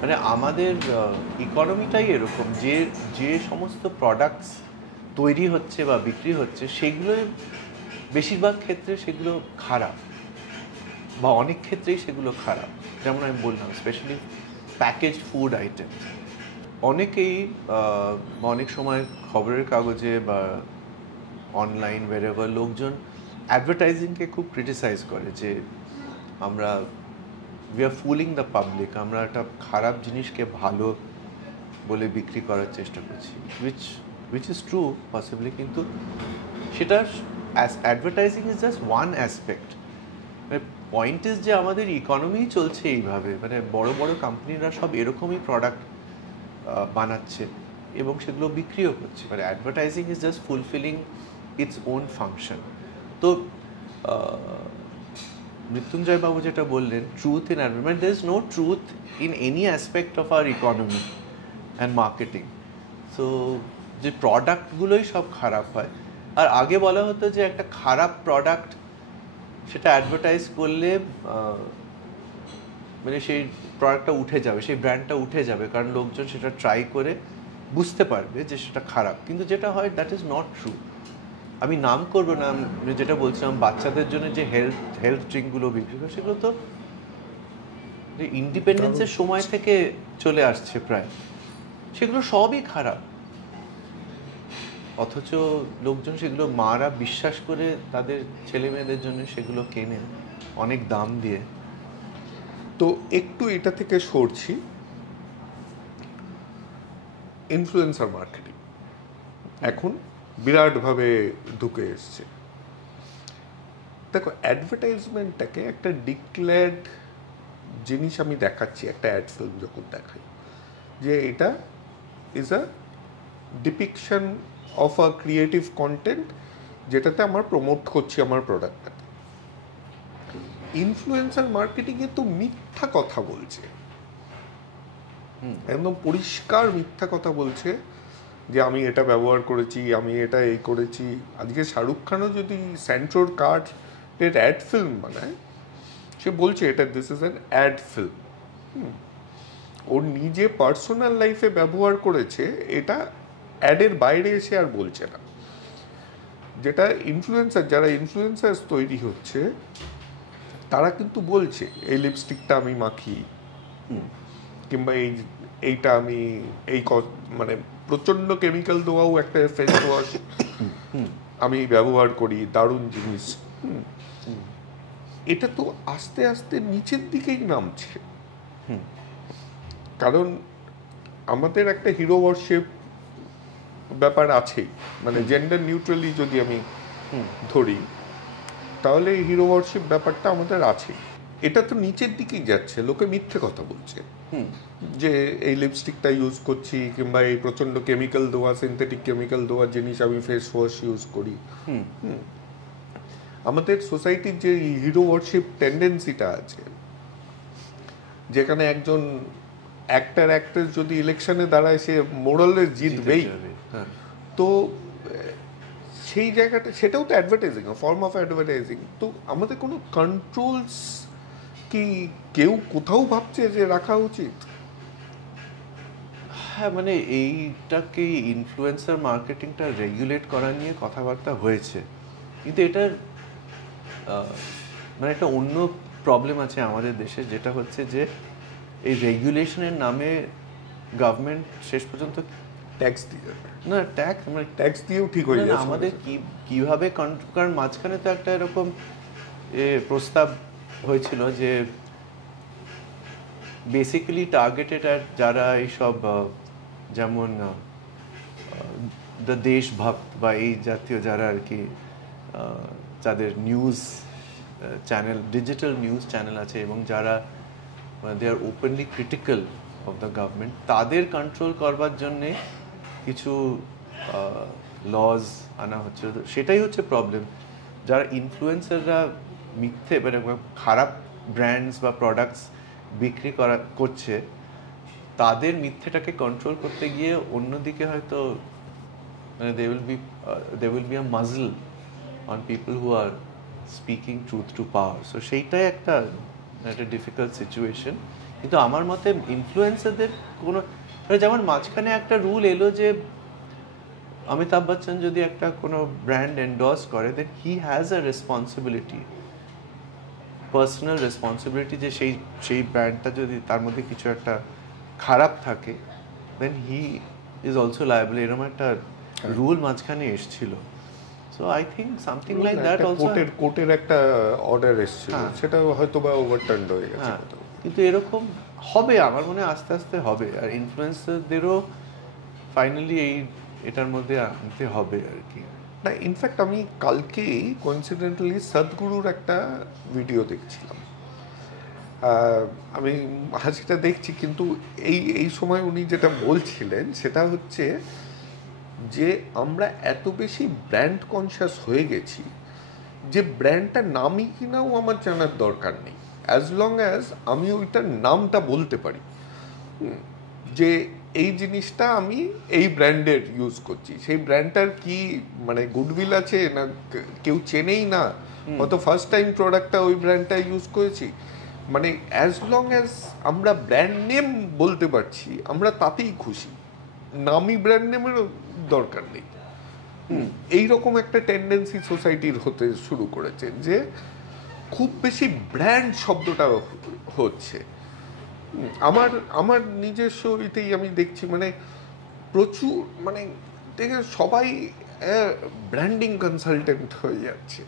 মানে আমাদের ইকোনমিটাই এরকম, যে সমস্ত প্রোডাক্টস তৈরি হচ্ছে বা বিক্রি হচ্ছে সেগুলো বেশিরভাগ ক্ষেত্রে সেগুলো খারাপ, বা অনেক ক্ষেত্রেই সেগুলো খারাপ। যেমন আমি বললাম, স্পেশালি প্যাকেজ ফুড আইটেম, অনেকেই অনেক সময় খবরের কাগজে বা অনলাইন ওয়েরেভার লোকজন অ্যাডভার্টাইজিংকে খুব ক্রিটিসাইজ করে যে আমরা উই আর ফুলিং দ্য পাবলিক, আমরা একটা খারাপ জিনিসকে ভালো বলে বিক্রি করার চেষ্টা করছি, উইচ ইজ ট্রু পসিবলি, কিন্তু সেটা advertising is just one aspect. মানে পয়েন্ট ইজ যে আমাদের ইকোনমি চলছে এইভাবে, মানে বড় বড় কোম্পানিরা সব এরকমই প্রোডাক্ট বানাচ্ছে এবং সেগুলো বিক্রিও করছে, মানে advertising is just fulfilling its own function. তো মৃত্যুঞ্জয় বাবু যেটা বললেন, truth in advertisement, there is no truth in any aspect of our economy and marketing. So যে প্রোডাক্টগুলোই সব খারাপ হয়, আর আগে বলা হতো যে একটা খারাপ প্রোডাক্ট সেটা অ্যাডভার্টাইজ করলে মানে সেই প্রোডাক্টটা উঠে যাবে, সেই ব্র্যান্ডটা উঠে যাবে, কারণ লোকজন সেটা ট্রাই করে বুঝতে পারবে যে সেটা খারাপ। কিন্তু যেটা হয় দ্যাট ইজ নট ট্রু। আমি নাম করবো না, আমি যেটা বলছিলাম বাচ্চাদের জন্য যে হেলথ ড্রিঙ্কগুলো বিক্রি করে, সেগুলো তো ইন্ডিপেন্ডেন্সের সময় থেকে চলে আসছে প্রায়, সেগুলো সবই খারাপ, অথচ লোকজন সেগুলো মারা বিশ্বাস করে তাদের ছেলে মেয়েদের জন্য সেগুলো কেনেন অনেক দাম দিয়ে। তো একটু এটা থেকে সরছি, ইনফ্লুয়েন্সার মার্কেটিং এখন বিরাটভাবে ঢুকে এসছে। দেখো, অ্যাডভার্টাইজমেন্টটাকে একটা ডিক্লেয়ার্ড জিনিস আমি দেখাচ্ছি, একটা অ্যাড ফিল্ম যখন দেখাই যে এটা is a ডিপিকশন of a creative content যেটাতে আমরা প্রমোট করছি আমার প্রোডাক্টটাকে। ইনফ্লুয়েন্সার মার্কেটিংয়ে তো মিথ্যা কথা বলছে, একদম পরিষ্কার মিথ্যা কথা বলছে যে আমি এটা ব্যবহার করেছি, আমি এটা এই করেছি। আজকে শাহরুখ খানও যদি সেন্ট্রোর কার্ডের অ্যাড ফিল্ম বানায়, সে বলছে এটা this is an ad film. ওর নিজে পার্সোনাল লাইফে ব্যবহার করেছে, এটা অ্যাডের বাইরে এসে আর বলছে না। যেটা ইনফ্লুয়েন্সার, যারা ইনফ্লুয়েন্সার তৈরি হচ্ছে তারা কিন্তু বলছে এই লিপস্টিকটা আমি মাখি, কিংবা এইটা আমি মানে প্রচন্ড কেমিক্যাল দেওয়াও একটা ফেস ওয়াশ আমি ব্যবহার করি, দারুণ জিনিস। এটা তো আস্তে আস্তে নিচের দিকেই নামছে, কারণ আমাদের একটা হিরো ওয়ার্শিপ ব্যাপার আছেই। মানে জেন্ডার নিউট্রালি যদি আমি ধরি, তাহলে হিরো ওয়ার্শিপ ব্যাপারটা আমাদের আছে। এটা তো নিচের দিকেই যাচ্ছে, লোকে মিথ্যে কথা বলছে যে এই লিপস্টিকটা ইউজ করছি, কিংবা এই প্রচন্ড কেমিক্যাল দেওয়া, সিনথেটিক কেমিক্যাল দেওয়া জিনিস আমি ফেস ওয়াশ ইউজ করি। আমাদের সোসাইটির যে হিরো ওয়ার্শিপ টেন্ডেন্সিটা আছে, যেখানে একজন অ্যাক্ট্রেস যদি ইলেকশনে দাঁড়ায় সে মোরালের জিতবেই, তো সেই জায়গাটা, সেটাও তো অ্যাডভার্টাইজিং, ফর্ম অফ অ্যাডভার্টাইজিং। তো আমাদের কোনো কন্ট্রোলস কি কেউ কোথাও ভাবছে যে রাখা উচিত? হ্যাঁ, মানে এইটাকে ইনফ্লুয়েন্সার মার্কেটিংটা রেগুলেট করা নিয়ে কথাবার্তা হয়েছে, কিন্তু এটার মানে একটা অন্য প্রবলেম আছে আমাদের দেশে, যেটা হচ্ছে যে এই রেগুলেশনের নামে গভর্নমেন্ট শেষ পর্যন্ত ট্যাক্স দিয়ে, না ট্যাক্স মানে ট্যাক্স দিয়েও ঠিক হয়ে যায় আমাদের কিভাবে কারণ মাঝখানে তো একটা এরকম প্রস্তাব হয়েছিল যে বেসিক্যালি টার্গেটেড আর যারা এইসব যেমন দ্য দেশভক্ত বা এই জাতীয় যারা আর কি যাদের news channel, digital news channel আছে এবং যারা they are openly critical of the government, তাদের কন্ট্রোল করবার জন্যে কিছু লজ আনা হচ্ছে। সেটাই হচ্ছে প্রবলেম। যারা ইনফ্লুয়েন্সাররা মিথ্যে মানে খারাপ ব্র্যান্ডস বা প্রোডাক্টস বিক্রি করছে, তাদের মিথ্যেটাকে কন্ট্রোল করতে গিয়ে অন্যদিকে হয়তো মানে they will be a muzzle on people who are speaking truth to power. So সেইটাই একটা ডিফিকাল্ট সিচুয়েশন। কিন্তু আমার মতে ইনফ্লুয়েন্সারদের কোনো, যেমন মাঝখানে একটা রুল এলো যে অমিতাভ বচ্চন যদি একটা কোনো ব্র্যান্ড এন্ডোর্স করে, then he has a responsibility, personal responsibility, যে সেই ব্র্যান্ডটা যদি তার মধ্যে কিছু একটা খারাপ থাকে, দেন হি ইজ অলসো লায়াবল। এরকম একটা রুল মাঝখানে এসেছিল। So I think something like that also কোর্টের একটা অর্ডার এসেছিল, সেটা হয়তো বা ওভারটার্নড হয়ে গেছে। কিন্তু এরকম হবে আমার মনে হয়, আস্তে আস্তে হবে। আর ইনফ্লুয়েন্সারদেরও ফাইনালি এটার মধ্যে আনতে হবে আর কি। না, ইনফ্যাক্ট আমি কালকেই কোইন্সিডেন্টালি সদ্গুরুর একটা ভিডিও দেখছিলাম। আমি হাসিটা দেখছি, কিন্তু এই সময় উনি যেটা বলছিলেন সেটা হচ্ছে যে আমরা এত বেশি ব্র্যান্ড কনসিয়াস হয়ে গেছি যে ব্র্যান্ডটার নামই কিনাও আমার জানার দরকার নেই, অ্যাজ লং অ্যাজ আমি ওইটার নামটা বলতে পারি যে এই জিনিসটা আমি এই ব্র্যান্ডের ইউজ করছি। সেই ব্র্যান্ডটার কি মানে গুডউইল আছে না কেউ চেনেই না, হয়তো ফার্স্ট টাইম প্রোডাক্টটা ওই ব্র্যান্ডটা ইউজ করেছি, মানে অ্যাজ লং অ্যাজ আমরা ব্র্যান্ড নেম বলতে পারছি আমরা তাতেই খুশি, নামি ব্র্যান্ড নেমেরও দরকার নেই। এইরকম একটা টেন্ডেন্সি সোসাইটির হতে শুরু করেছে যে খুব বেশি ব্র্যান্ড শব্দটা হচ্ছে। আমার নিজস্ব ইতেই আমি দেখছি মানে প্রচুর, মানে দেখে সবাই ব্র্যান্ডিং কনসালটেন্ট হয়ে যাচ্ছে।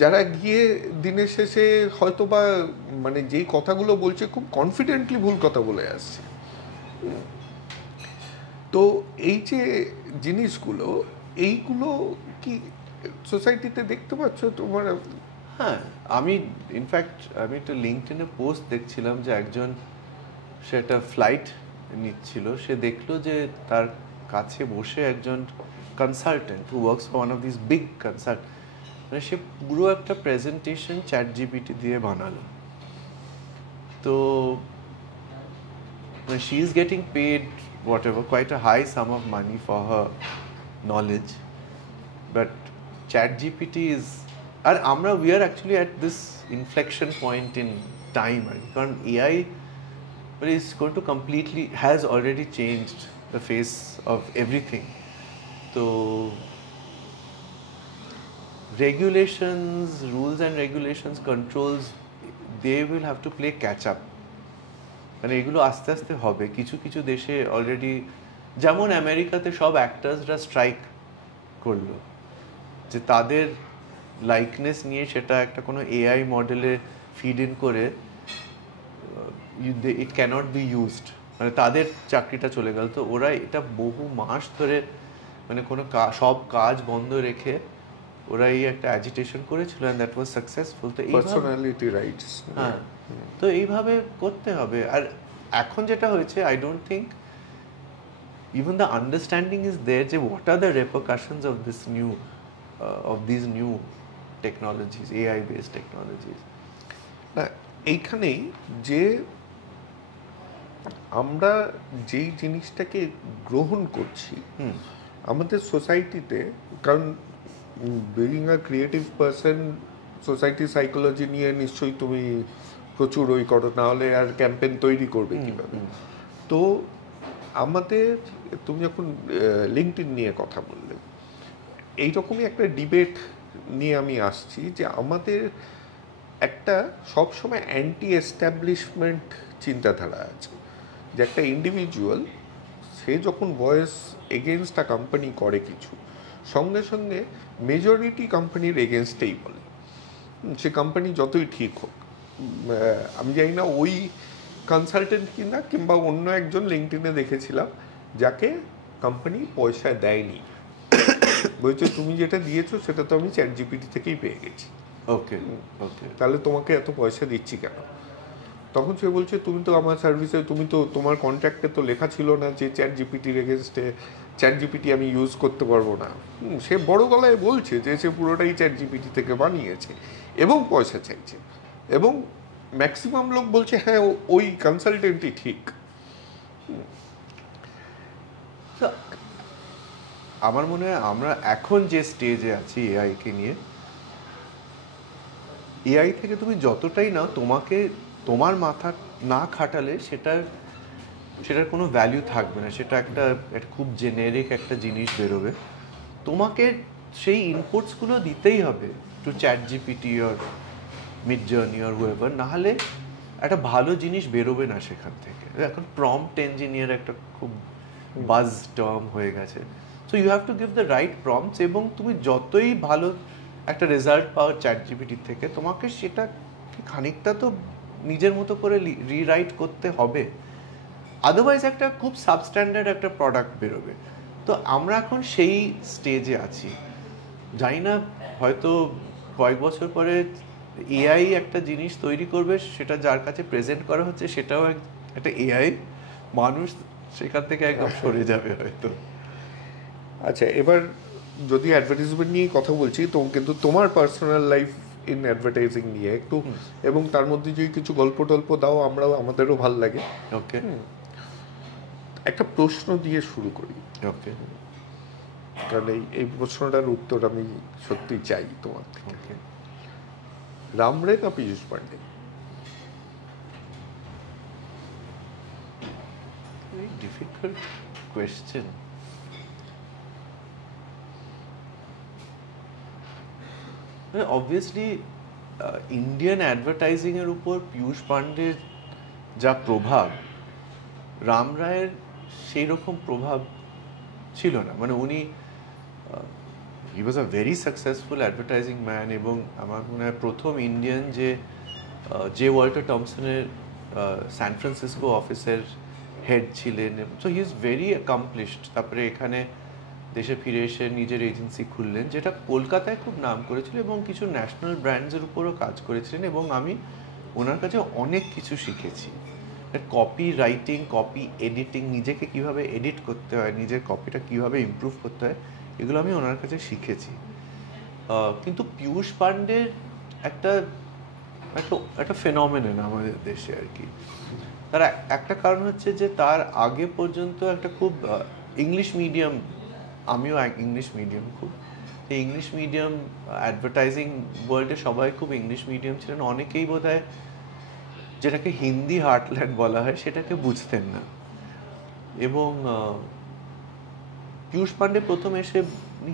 যারা গিয়ে দিনের শেষে হয়তো বা মানে যেই কথাগুলো বলছে খুব কনফিডেন্টলি ভুল কথা বলে আসছে। তো এই যে জিনিসগুলো, এইগুলো কি সোসাইটিতে দেখতে পাচ্ছ তোমার? হ্যাঁ, আমি ইনফ্যাক্ট আমি একটা লিঙ্কডইনে পোস্ট দেখছিলাম যে একজন সে একটা ফ্লাইট নিচ্ছিল, সে দেখলো যে তার কাছে বসে একজন consultant who works for one of this big consult, মানে সে পুরো একটা প্রেজেন্টেশন চ্যাট জিপিটি দিয়ে বানালো। তো she is getting paid whatever, quite a high sum of money for her knowledge, but ChatGPT is, and amra we are actually at this inflection point in time, কারণ AI is going to completely, has already changed the face of everything. So regulations, rules and regulations, controls, they will have to play catch up, মানে এগুলো আস্তে আস্তে হবে। কিছু কিছু দেশে already, যেমন আমেরিকাতে সব অ্যাক্টার্সরা স্ট্রাইক করলো যে তাদের লাইকনেস নিয়ে সেটা একটা কোনো এআই মডেলে ফিড ইন করে ইট ক্যানট বি ইউজড, মানে তাদের চাকরিটা চলে গেল। তো ওরা এটা বহু মাস ধরে মানে কোনো সব কাজ বন্ধ রেখে ওরা এই একটা অ্যাজিটেশন করেছিল, অ্যান্ড দ্যাট ওয়াজ সাকসেসফুল। তো পার্সোনালিটি রাইটস, হ্যাঁ, তো এইভাবে করতে হবে। আর এখন যেটা হয়েছে, I don't think even the understanding is there যে what are the repercussions of this new of these new technologies, AI based technologies. না, এইখানেই যে আমরা যেই জিনিসটাকে গ্রহণ করছি আমাদের সোসাইটিতে, কারণ বিইং আ ক্রিয়েটিভ পারসন, সোসাইটি সাইকোলজি নিয়ে নিশ্চয়ই তুমি প্রচুর ওই করো, না হলে আর ক্যাম্পেইন তৈরি করবে কিভাবে। তো আমাদের, তুমি যখন লিঙ্কডইন নিয়ে কথা বললে, এইরকমই একটা ডিবেট নিয়ে আমি আসছি যে আমাদের একটা সবসময় অ্যান্টি এস্টাবলিশমেন্ট চিন্তাধারা আছে, যে একটা ইন্ডিভিজুয়াল সে যখন ভয়েস এগেনস্ট আ কোম্পানি করে কিছু, সঙ্গে সঙ্গে মেজরিটি কোম্পানির এগেনস্টেই বলে, সে কোম্পানি যতই ঠিক হোক। আমি জানি না ওই কনসালটেন্ট কিনা, কিংবা অন্য একজন লিঙ্কডইনে দেখেছিলাম যাকে কোম্পানি পয়সা দেয়নি, বলছে তুমি যেটা দিয়েছো সেটা তো আমি চ্যাট জিপিটি থেকেই পেয়ে গেছি, ওকে ওকে, তাহলে তোমাকে এত পয়সা দিচ্ছি কেন? তখন সে বলছে তুমি তো আমার সার্ভিসে, তুমি তো তোমার কন্ট্রাক্টে তো লেখা ছিল না যে চ্যাট জিপিটির এগেনস্টে চ্যাট জিপিটি আমি ইউজ করতে পারবো না। সে বড় গলায় বলছে যে সে পুরোটাই চ্যাট জিপিটি থেকে বানিয়েছে এবং পয়সা চাইছে, এবং ম্যাক্সিমাম লোক বলছে হ্যাঁ ওই কনসালটেন্টই ঠিক। আমার মনে হয় আমরা এখন যে স্টেজে আছি এআই কে নিয়ে, এআই থেকে তুমি যতটাই না, তোমাকে তোমার মাথা না খাটালে সেটার কোনো ভ্যালু থাকবে না, সেটা একটা খুব জেনেরিক একটা জিনিস বেরোবে। তোমাকে সেই ইনপুটসগুলো দিতেই হবে two chat GPT or mid journey or whoever, নাহলে একটা ভালো জিনিস বেরোবে না সেখান থেকে। এখন প্রম্পট ইঞ্জিনিয়ার একটা খুব বাজ টার্ম হয়ে গেছে। So you have to give the right prompts, এবং তুমি যতই ভালো একটা রেজাল্ট পাও চ্যাট জিপিটির থেকে, তোমাকে সেটা খানিকটা তো নিজের মতো করে রিরাইট করতে হবে, আদারওয়াইজ একটা খুব সাবস্ট্যান্ডার্ড একটা প্রোডাক্ট বেরোবে। তো আমরা এখন সেই স্টেজে আছি। জানি না, হয়তো কয়েক বছর পরে এআই একটা জিনিস তৈরি করবে, সেটা যার কাছে প্রেজেন্ট করা হচ্ছে সেটাও একটা এআই, মানুষ সেখান থেকে একদম সরে যাবে হয়তো। আচ্ছা, এবার যদি অ্যাডভার্টাইজমেন্ট নিয়ে কথা বলছি, তো কিন্তু তোমার পার্সোনাল লাইফ ইন অ্যাডভার্টাইজিং নিয়ে একটু, এবং তার মধ্যে যদি কিছু গল্প টল্প দাও, আমাদেরও ভাল লাগে। ওকে, একটা প্রশ্ন দিয়ে শুরু করি, ওকে, কারণ এই প্রশ্নটার উত্তর আমি সত্যি চাই তোমার থেকে। রামরে না Piyush Pandey? Very difficult question. Obviously, Indian advertising এর উপর পীযূষ পান্ডের যা প্রভাব, রাম রায়ের সেই রকম প্রভাব ছিল না। মানে উনি he was a very successful advertising man, এবং আমার মনে হয় প্রথম ইন্ডিয়ান যে ওয়াল্টার টমসনের স্যান ফ্রান্সিসকো অফিসের হেড ছিলেন। So he is very accomplished. তারপরে এখানে দেশে ফিরে এসে নিজের এজেন্সি খুললেন, যেটা কলকাতায় খুব নাম করেছিল, এবং কিছু ন্যাশনাল ব্র্যান্ডসের উপরও কাজ করেছিলেন, এবং আমি ওনার কাছে অনেক কিছু শিখেছি। কপি রাইটিং, কপি এডিটিং, নিজেকে কিভাবে এডিট করতে হয়, নিজের কপিটা কিভাবে ইমপ্রুভ করতে হয়, এগুলো আমি ওনার কাছে শিখেছি। কিন্তু পীযূষ পান্ডের একটা একটা একটা ফেনোমেনন আমাদের দেশে আর কি। তার একটা কারণ হচ্ছে যে তার আগে পর্যন্ত একটা খুব ইংলিশ মিডিয়াম, আমিও ইংলিশ মিডিয়াম খুব, এই ইংলিশ মিডিয়াম অ্যাডভার্টাইজিং ওয়ার্ল্ডে সবাই খুব ইংলিশ মিডিয়াম ছিলেন, অনেকেই বোধহয় যেটাকে হিন্দি হার্টল্যান্ড বলা হয় সেটাকে বুঝতেন না। এবং পীযূষ পান্ডে প্রথম এসে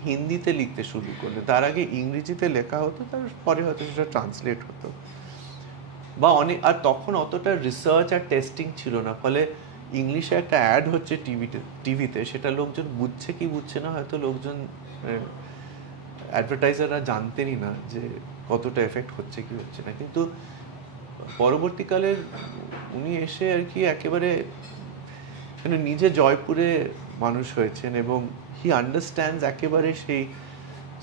হিন্দিতে লিখতে শুরু করলেন, তার আগে ইংরেজিতে লেখা হতো, তারপরে হয়তো সেটা ট্রান্সলেট হতো বা অনেক, আর তখন অতটা রিসার্চ আর টেস্টিং ছিল না, ফলে ইংলিশে একটা অ্যাড হচ্ছে টিভিতে, সেটা লোকজন বুঝছে কি বুঝছে না, হয়তো লোকজন অ্যাডভার্টাইজাররা জানতেনই না যে কতটা এফেক্ট হচ্ছে কি হচ্ছে না। কিন্তু পরবর্তীকালে উনি এসে আর কি একেবারে নিজে জয়পুরে মানুষ হয়েছেন এবং হি আন্ডারস্ট্যান্ডস একেবারে সেই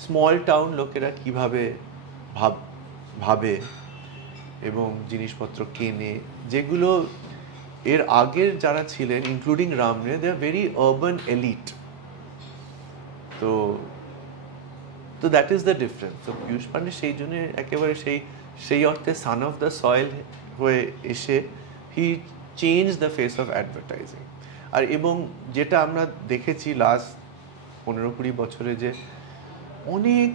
স্মল টাউন লোকেরা কিভাবে ভাবে এবং জিনিসপত্র কেনে, যেগুলো এর আগের যারা ছিলেন ইনক্লুডিং রামনে, they are very urban elite. তো তো দ্যাট ইজ দ্য ডিফারেন্স। তো পীযূষ পান্ডে সেই জন্য একেবারে সেই অর্থে সান অফ দ্য সয়েল হয়ে এসে he change the face of advertising. আর এবং যেটা আমরা দেখেছি লাস্ট 15-20 বছরে, যে অনেক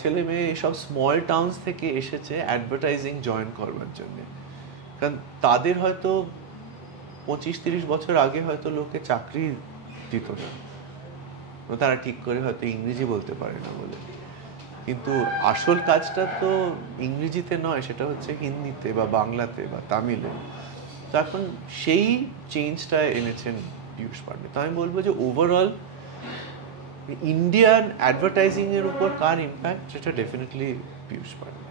ছেলে মেয়ে এসব স্মল টাউনস থেকে এসেছে অ্যাডভার্টাইজিং জয়েন করবার জন্য, কারণ তাদের হয়তো 25-30 বছর আগে হয়তো লোকে চাকরি দিত না, তারা ঠিক করে হয়তো ইংরেজি বলতে পারে না বলে, কিন্তু আসল কাজটা তো ইংরেজিতে নয়, সেটা হচ্ছে হিন্দিতে বা বাংলাতে বা তামিলে। তো এখন সেই চেঞ্জটা এনেছেন পীযূষ পান্ডে। তো আমি বলবো যে ওভারঅল ইন্ডিয়ান অ্যাডভার্টাইজিং এর উপর কার ইম্প্যাক্ট, সেটা ডেফিনেটলি পীযূষ পান্ডে।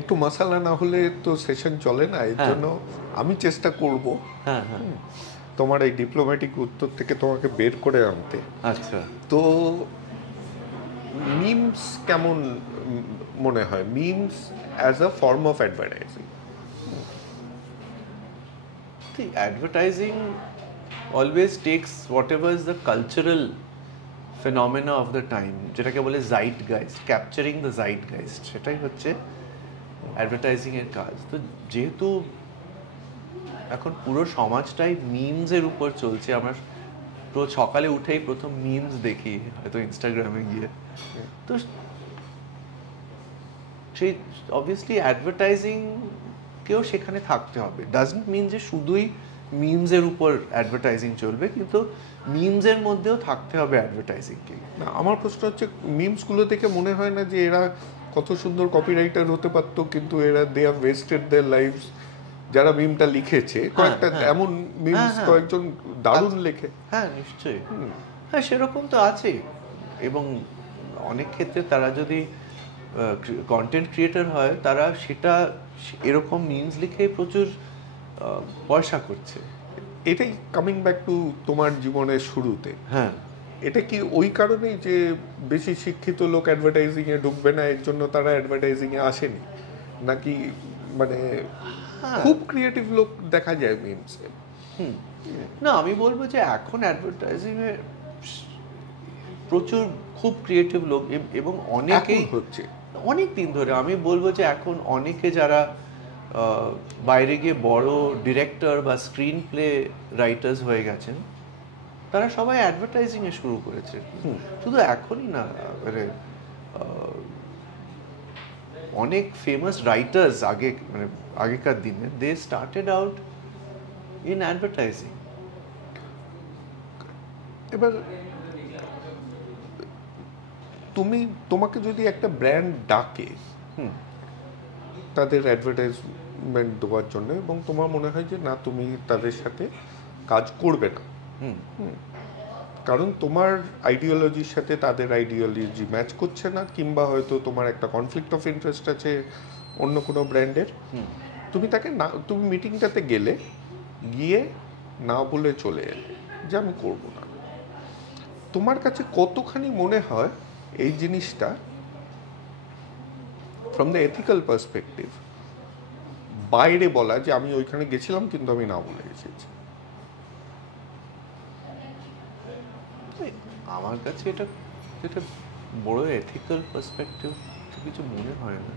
একটু মশালা না হলে তো সেশন চলে না, এর জন্য আমি চেষ্টা করব তোমার এই ডিপ্লোম্যাটিক উত্তর থেকে তোমাকে বের করে আনতে। আচ্ছা, তো মিমস কেমন মনে হয়, memes as a form of advertising? Advertising always tax what ever is the cultural phenomena of the time, যেটাকে বলে zeitgeist, ক্যাপচারিং দ্য zeitgeist, সেটাই হচ্ছে অ্যাডভার্টাইজিং এর কাজ। তো যেহেতু এখন পুরো সমাজটাই মিমস এর উপর চলছে, আমরা সকালে উঠেই প্রথম মিমস দেখি হয়তো ইনস্টাগ্রামে গিয়ে, তো সেই অবভিয়াসলি অ্যাডভার্টাইজিং কেও সেখানে থাকতে হবে। ডাজন্ট মিন যে শুধুই মিমস এর উপর অ্যাডভার্টাইজিং চলবে, কিন্তু মিমস এর মধ্যেও থাকতে হবে অ্যাডভার্টাইজিং কে। না, আমার প্রশ্ন হচ্ছে মিমসগুলো দেখে মনে হয় না যে এরা কত সুন্দর কপিরাইটার হতে পারতো, কিন্তু এরা they have wasted their lives. যারা মিমটা লিখেছে কয়েকটা এমন মিমস কয়েকজন দারুণ লেখে। হ্যাঁ নিশ্চয়ই, হ্যাঁ সেরকম তো আছে। এবং অনেক ক্ষেত্রে তারা যদি কন্টেন্ট ক্রিয়েটর হয়, তারা সেটা এরকম মিমস লিখে প্রচুর পয়সা করছে। এটাই কামিং ব্যাক টু তোমার জীবনের শুরুতে, হ্যাঁ, এটা কি ওই কারণেই যে বেশি শিক্ষিত লোক অ্যাডভার্টাইজিং এ ঢুকবে না, এর জন্য তারা অ্যাডভার্টাইজিং এ আসেনি, নাকি মানে খুব ক্রিয়েটিভ লোক দেখা যায় মিমসে? না, আমি বলবো যে এখন অ্যাডভার্টাইজিং এ প্রচুর খুব ক্রিয়েটিভ লোক এবং অনেকেই হচ্ছে অনেক দিন ধরে। আমি বলবো যে এখন অনেকে যারা বাইরে গিয়ে বড় ডিরেক্টর বা স্ক্রিন প্লে রাইটার্স হয়ে গেছেন, তারা সবাই অ্যাডভার্টাইজিং এ শুরু করেছে। শুধু এখনই না, মানে অনেক ফেমাস রাইটার্স আগেকার দিনে they started out in advertising. এবার তোমাকে যদি একটা ব্র্যান্ড ডাকে তাদের অ্যাডভার্টাইজমেন্ট দেওয়ার জন্য, এবং তোমার মনে হয় যে না, তুমি তাদের সাথে কাজ করবে না, কারণ তোমার আইডিওলজির সাথে তাদের আইডিওলজি ম্যাচ করছে না, কিংবা হয়তো তোমার একটা কনফ্লিক্ট অফ ইন্টারেস্ট আছে অন্য কোনো ব্র্যান্ডের, তুমি তাকে না, তুমি মিটিংটাতে গিয়ে না বলে চলে এলে যে আমি করবো না, তোমার কাছে কতখানি মনে হয় এই জিনিসটা ফ্রম দ্য এথিক্যাল পার্সপেক্টিভ বাইরে বলা যে আমি ওইখানে গেছিলাম কিন্তু আমি না বলে এসেছি। আমার কাছে এটা এটা বড় এথিক্যাল পার্সপেক্টিভ কিছু মনে হয় না।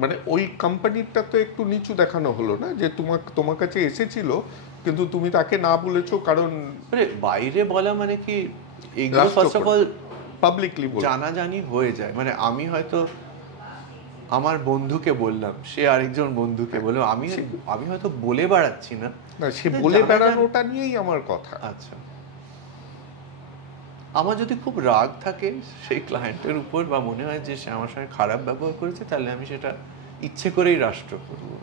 মানে ওই কোম্পানিটা তো একটু নিচু দেখানো হলো না, যে তোমার কাছে এসেছিল কিন্তু তুমি তাকে না বলেছো কারণ বাইরে বলা মানে কি এগুলো ফার্স্ট অফ অল পাবলিকলি জানাজানি হয়ে যায়। মানে আমি হয়তো আমার বন্ধুকে বললাম, সে আরেকজন বন্ধুকে বললো, আমি হয়তো বলে বেড়াচ্ছি না, সে বলে বেড়ানোটা নিয়েই আমার কথা। আচ্ছা, আমার যদি খুব রাগ থাকে সেই ক্লায়েন্টের উপর বা মনে হয় যে সে আমার সঙ্গে খারাপ ব্যবহার করেছে, তাহলে আমি সেটা ইচ্ছে করেই রাষ্ট্র করবো,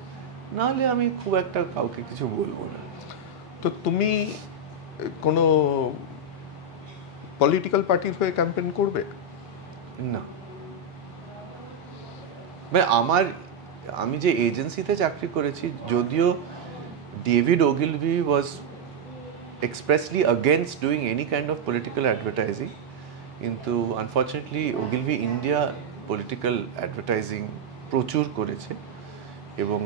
নাহলে আমি খুব একটা কাউকে কিছু বলবো না। তো তুমি কোনো পলিটিক্যাল পার্টির হয়ে ক্যাম্পেইন করবে না? মানে আমি যে এজেন্সিতে চাকরি করেছি, যদিও David Ogilvy was expressly against doing any kind of political advertising, কিন্তু unfortunately Ogilvy India political advertising প্রচুর করেছে এবং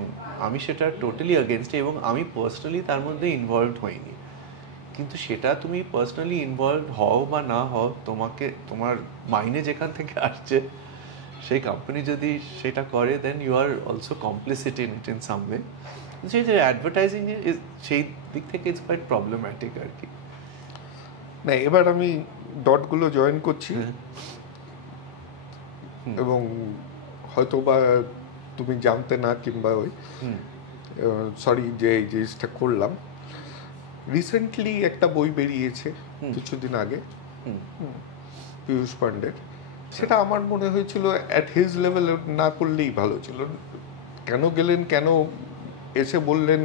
আমি সেটা টোটালি অ্যাগেনস্ট, এবং আমি পার্সোনালি তার মধ্যে ইনভলভড হইনি। কিন্তু সেটা তুমি পার্সোনালি ইনভলভ হও বা না হও, তোমার মাইনে যেখান থেকে আসছে সেই কোম্পানি যদি সেটা করে, then you are also complicit in it in some way. সেই যে অ্যাডভার্টাইজিং সেই দিক থেকে ইটস কোয়াইট প্রবলেম্যাটিক আর কি। না, এবার আমি ডটগুলো জয়েন করছি এবং হয়তো বা তুমি জানতে না কিংবা ওই সরি যে এই জিনিসটা করলাম। রিসেন্টলি একটা বই বেরিয়েছে কিছুদিন আগে পীযূষ পান্ডের, সেটা আমার মনে হয়েছিল অ্যাট হিজ লেভেল না করলেই ভালো ছিল। কেন গেলেন, কেন এসে বললেন,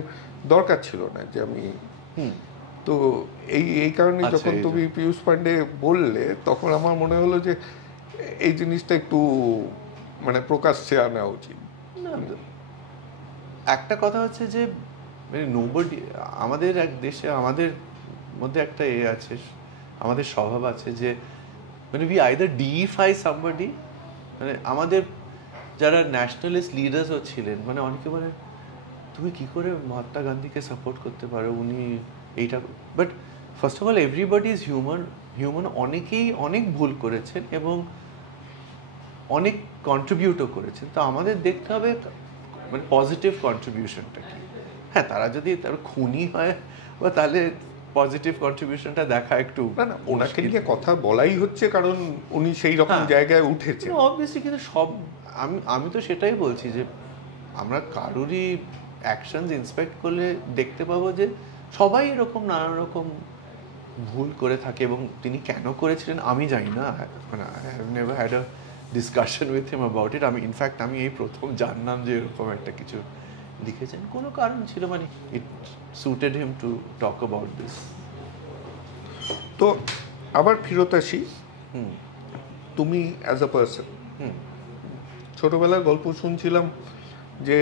দরকার ছিল না যে আমি তো এই কারণে যখন তুমি পীযূষ পান্ডে বললে তখন আমার মনে হলো যে এই জিনিসটা একটু মানে প্রকাশ্যে আনা উচিত। একটা কথা হচ্ছে যে নোবডি, আমাদের এক দেশে আমাদের মধ্যে একটা আছে, আমাদের স্বভাব আছে যে মানে উই আইদার ডিফাই সামবডি। মানে আমাদের যারা ন্যাশনালিস্ট লিডার্সও ছিলেন, মানে অনেকে বলে তুমি কি করে মহাত্মা গান্ধীকে সাপোর্ট করতে পারো, উনি এইটা। But first of all everybody is human. অনেকেই অনেক ভুল করেছেন এবং অনেক কন্ট্রিবিউটও করেছেন। তো আমাদের দেখতে হবে মানে পজিটিভ কন্ট্রিবিউশনটা কি। হ্যাঁ, তারা যদি তার খুনি হয় বা তাহলে পজিটিভ কন্ট্রিবিউশনটা দেখা একটু না, ওনাকে নিয়ে কথা বলাই হচ্ছে কারণ উনি সেই রকম জায়গায় উঠেছে অবভিয়াসলি। কিন্তু আমি তো সেটাই বলছি যে আমরা কারুরই অ্যাকশনস ইন্সপেক্ট করলে দেখতে পাবো যে সবাই এরকম নানা রকম ভুল করে থাকে, এবং তিনি কেন করেছিলেন আমি জানি না। মানে I have never had a discussion with him about it. In fact আমি এই প্রথম জানলাম যে এরকম একটা কিছু লিখেছেন, কোনো কারণ ছিল, মানে it suited him to talk about this. তো আবার ফেরত আসি, তুমি অ্যাজ আ পার্সন, ছোটবেলার গল্প শুনছিলাম যে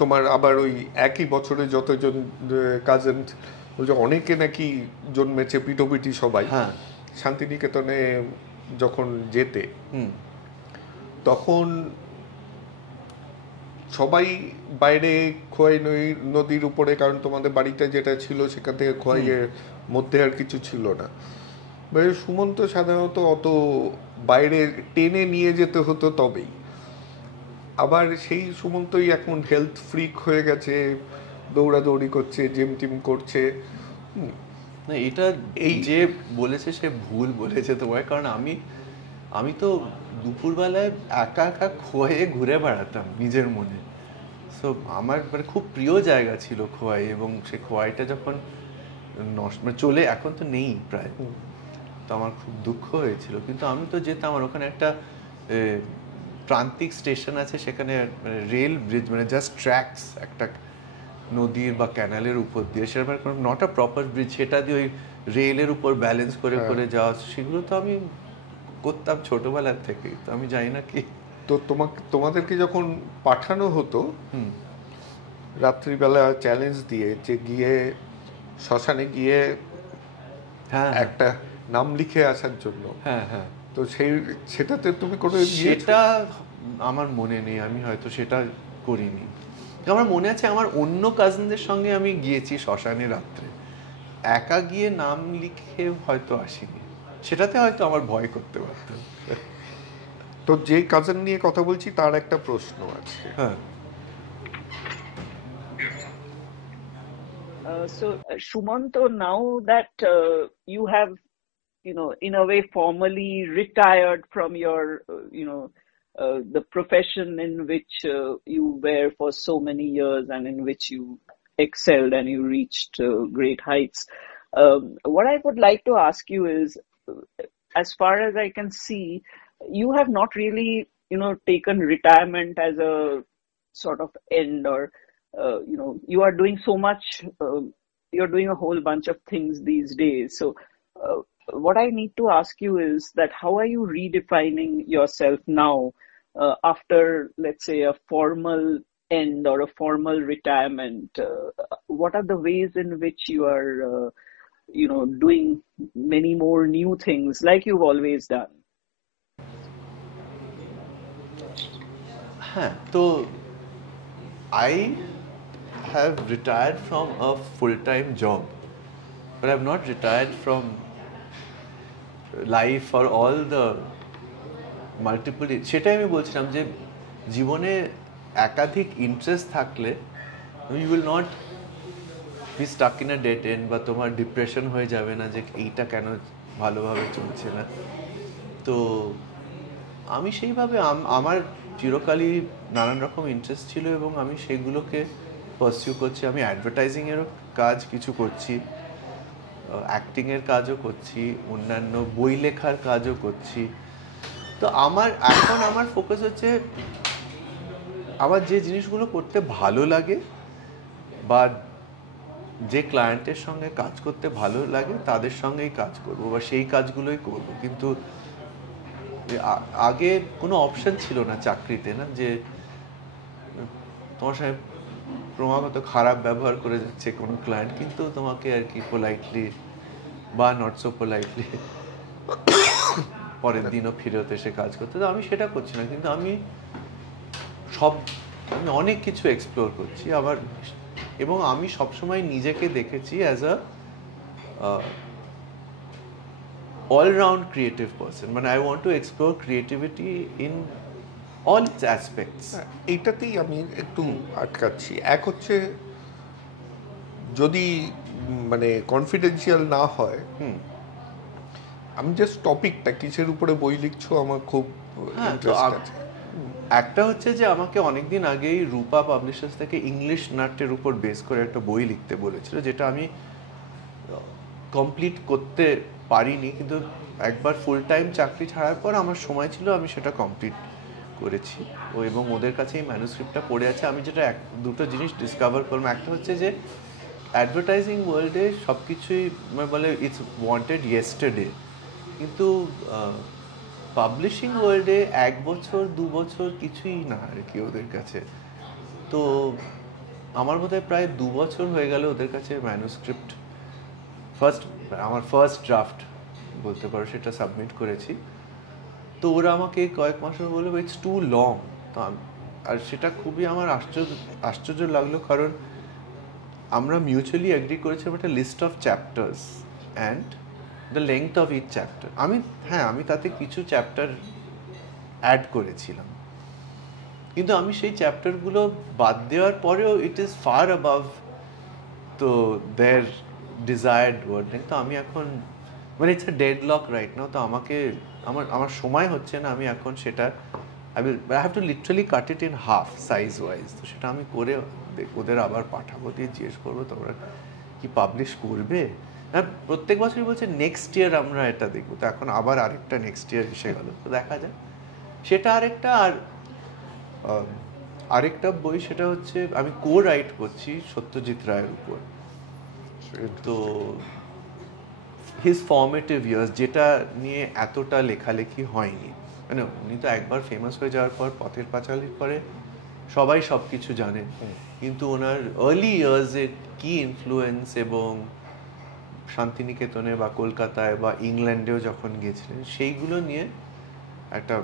তোমার আবার ওই একই বছরে যতজন কাজিন অনেকে নাকি জন্মেছে পিটোপিটি সবাই। শান্তিনিকেতনে যখন যেতে তখন সবাই বাইরে খোয়াই নদীর উপরে, কারণ তোমাদের বাড়িটা যেটা ছিল সেখান থেকে খোয়াইয়ের মধ্যে আর কিছু ছিল না। সুমন্ত সাধারণত অত বাইরে টেনে নিয়ে যেতে হতো তবেই। আবার সেই সুমন্তই এখন হেলথ ফ্রিক হয়ে গেছে, দৌড়াদৌড়ি করছে, জিম টিম করছে। না, এটা এই যে বলেছে সে ভুল বলেছে তোমায়, কারণ আমি তো দুপুরবেলায় একা একা খোয়াইয়ে ঘুরে বেড়াতাম নিজের মনে। সো আমার মানে খুব প্রিয় জায়গা ছিল খোয়াই, এবং সে খোয়াইটা যখন মানে চলে এখন তো নেই প্রায়, তো আমার খুব দুঃখ হয়েছিল। কিন্তু আমি তো যেতাম, আর ওখানে একটা প্রান্তিক স্টেশন আছে, সেখানে মানে রেল ব্রিজ, মানে জাস্ট ট্র্যাকস একটা নদীর বা ক্যানালের উপর দিয়ে, সেরকম নট আ প্রপার ব্রিজ, সেটা দিয়ে ওই রেলের উপর ব্যালেন্স করে করে যাওয়া, সেগুলো তো আমি করতাম ছোটবেলার থেকেই। তো আমি জানি না কি। তো তোমাদেরকে যখন পাঠানো হতো রাত্রিবেলা চ্যালেঞ্জ দিয়ে যে গিয়ে শ্মশানে গিয়ে একটা নাম লিখে আসার জন্য, তো সেটাতে তুমি কোনো সেটা আমার মনে নেই, আমি হয়তো সেটা করিনি। আমার মনে আছে আমার অন্য কাজিনদের সঙ্গে আমি গিয়েছি শ্মশানে রাত্রে, একা গিয়ে নাম লিখে হয়তো আসিনি, সেটাতে হয়তো আমার ভয় করতে পারতাম। তো যে কাজিন নিয়ে কথা বলছি তার একটা প্রশ্ন আছে। হ্যাঁ, Shumanto, now that you have, in a way formally retired from your, the profession in which you were for so many years and in which you excelled and you reached great heights. What I would like to ask you is, as far as I can see, you have not really, taken retirement as a sort of end, or you are doing so much. You're doing a whole bunch of things these days. So, what I need to ask you is that how are you redefining yourself now after, let's say, a formal end or a formal retirement? What are the ways in which you are, doing many more new things like you've always done? হ্যাঁ, তো I have retired from a full-time job, but I have not retired from life or all the multiple, সেটাই আমি বলছিলাম যে জীবনে একাধিক interest থাকলে you will not be stuck in a dead end, বা তোমার ডিপ্রেশন হয়ে যাবে না যে এইটা কেন ভালোভাবে চলছে না। তো আমি সেইভাবে আমার চিরকালই নানান রকম ইন্টারেস্ট ছিল এবং আমি সেগুলোকে পারসিউ করছি। আমি অ্যাডভার্টাইজিংয়েরও কাজ কিছু করছি, অ্যাক্টিংয়ের কাজও করছি, অন্যান্য বই লেখার কাজও করছি। তো আমার ফোকাস হচ্ছে আমার যে জিনিসগুলো করতে ভালো লাগে বা যে ক্লায়েন্টের সঙ্গে কাজ করতে ভালো লাগে তাদের সঙ্গেই কাজ করব বা সেই কাজগুলোই করব। কিন্তু আগে কোনো অপশন ছিল না চাকরিতে, না যে তোমার সঙ্গে ক্রমাগত খারাপ ব্যবহার করে যাচ্ছে কোনো ক্লায়েন্ট, কিন্তু তোমাকে আর কি পোলাইটলি বা নট সো পোলাইটলি পরের দিনও ফিরত এসে কাজ করতে। তো আমি সেটা করছি না, কিন্তু আমি অনেক কিছু এক্সপ্লোর করছি আবার, এবং আমি সবসময় নিজেকে দেখেছি as a all-round creative person. মানে I want to explore creativity in all its aspects. এইটাতেই আমি একটু আটকাচ্ছি। এক হচ্ছে যদি মানে কনফিডেন্সিয়াল না হয়, আমি জাস্ট টপিকটা কিসের উপরে বই লিখছো আমার খুব ইন্টারেস্ট আছে। একটা হচ্ছে যে আমাকে অনেকদিন আগেই রূপা পাবলিশার্স থেকে ইংলিশ নাট্যের উপর বেস করে একটা বই লিখতে বলেছিল, যেটা আমি কমপ্লিট করতে পারিনি, কিন্তু একবার ফুল টাইম চাকরি ছাড়ার পর আমার সময় ছিল, আমি সেটা কমপ্লিট করেছি। এবং ওদের কাছে এই ম্যানুস্ক্রিপ্টটা পড়ে আছে। আমি যেটা দুটো জিনিস ডিসকভার করলাম, একটা হচ্ছে যে অ্যাডভার্টাইজিং ওয়ার্ল্ডে সব কিছুই বলে ইটস ওয়ান্টেড ইয়েস্টারডে, কিন্তু পাবলিশিং ওয়ার্ল্ডে 1 বছর 2 বছর কিছুই না আর কি ওদের কাছে। তো আমার বোধহয় প্রায় 2 বছর হয়ে গেল ওদের কাছে ম্যানুস্ক্রিপ্ট আমার ফার্স্ট ড্রাফট বলতে পারো সেটা সাবমিট করেছি। তো ওরা আমাকে কয়েক মাস বলে ইটস টু লং। তো আর সেটা খুবই আমার আশ্চর্য লাগলো, কারণ আমরা মিউচুয়ালি এগ্রি করেছিলাম একটা list of chapters and the length of each chapter. আমি তাতে কিছু চ্যাপ্টার অ্যাড করেছিলাম, কিন্তু আমি সেই চ্যাপ্টারগুলো বাদ দেওয়ার পরেও ইট ইজ ফার অ্যাবাভ তো দেয়ার ডিজায়ার্ড ওয়ার্ড। তো আমি এখন মানে it's a deadlock right now. তো আমার সময় হচ্ছে না, আমি এখন সেটা I have to literally cut it in half size wise. তো সেটা আমি করে ওদের আবার পাঠাবো, দিয়ে জিজ্ঞেস করবো তোমরা কি পাবলিশ করবে। হ্যাঁ, প্রত্যেক বছরই বলছে নেক্সট ইয়ার আমরা এটা দেখবো। তো এখন আবার আরেকটা নেক্সট ইয়ার এসে গেল, তো দেখা যায় সেটা আরেকটা। আর আরেকটা বই, সেটা হচ্ছে আমি কো রাইট করছি সত্যজিৎ রায়ের উপর। তো হিজ ফর্মেটিভ ইয়ার্স, যেটা নিয়ে এতটা লেখালেখি হয়নি। মানে উনি তো একবার ফেমাস হয়ে যাওয়ার পর পথের পাঁচালীর পরে সবাই সব কিছু জানেন, কিন্তু ওনার আর্লি ইয়ার্সের কি ইনফ্লুয়েন্স, এবং শান্তিনিকেতনে বা কলকাতায় বা ইংল্যান্ডেও যখন গেছিলেন, সেইগুলো নিয়ে একটা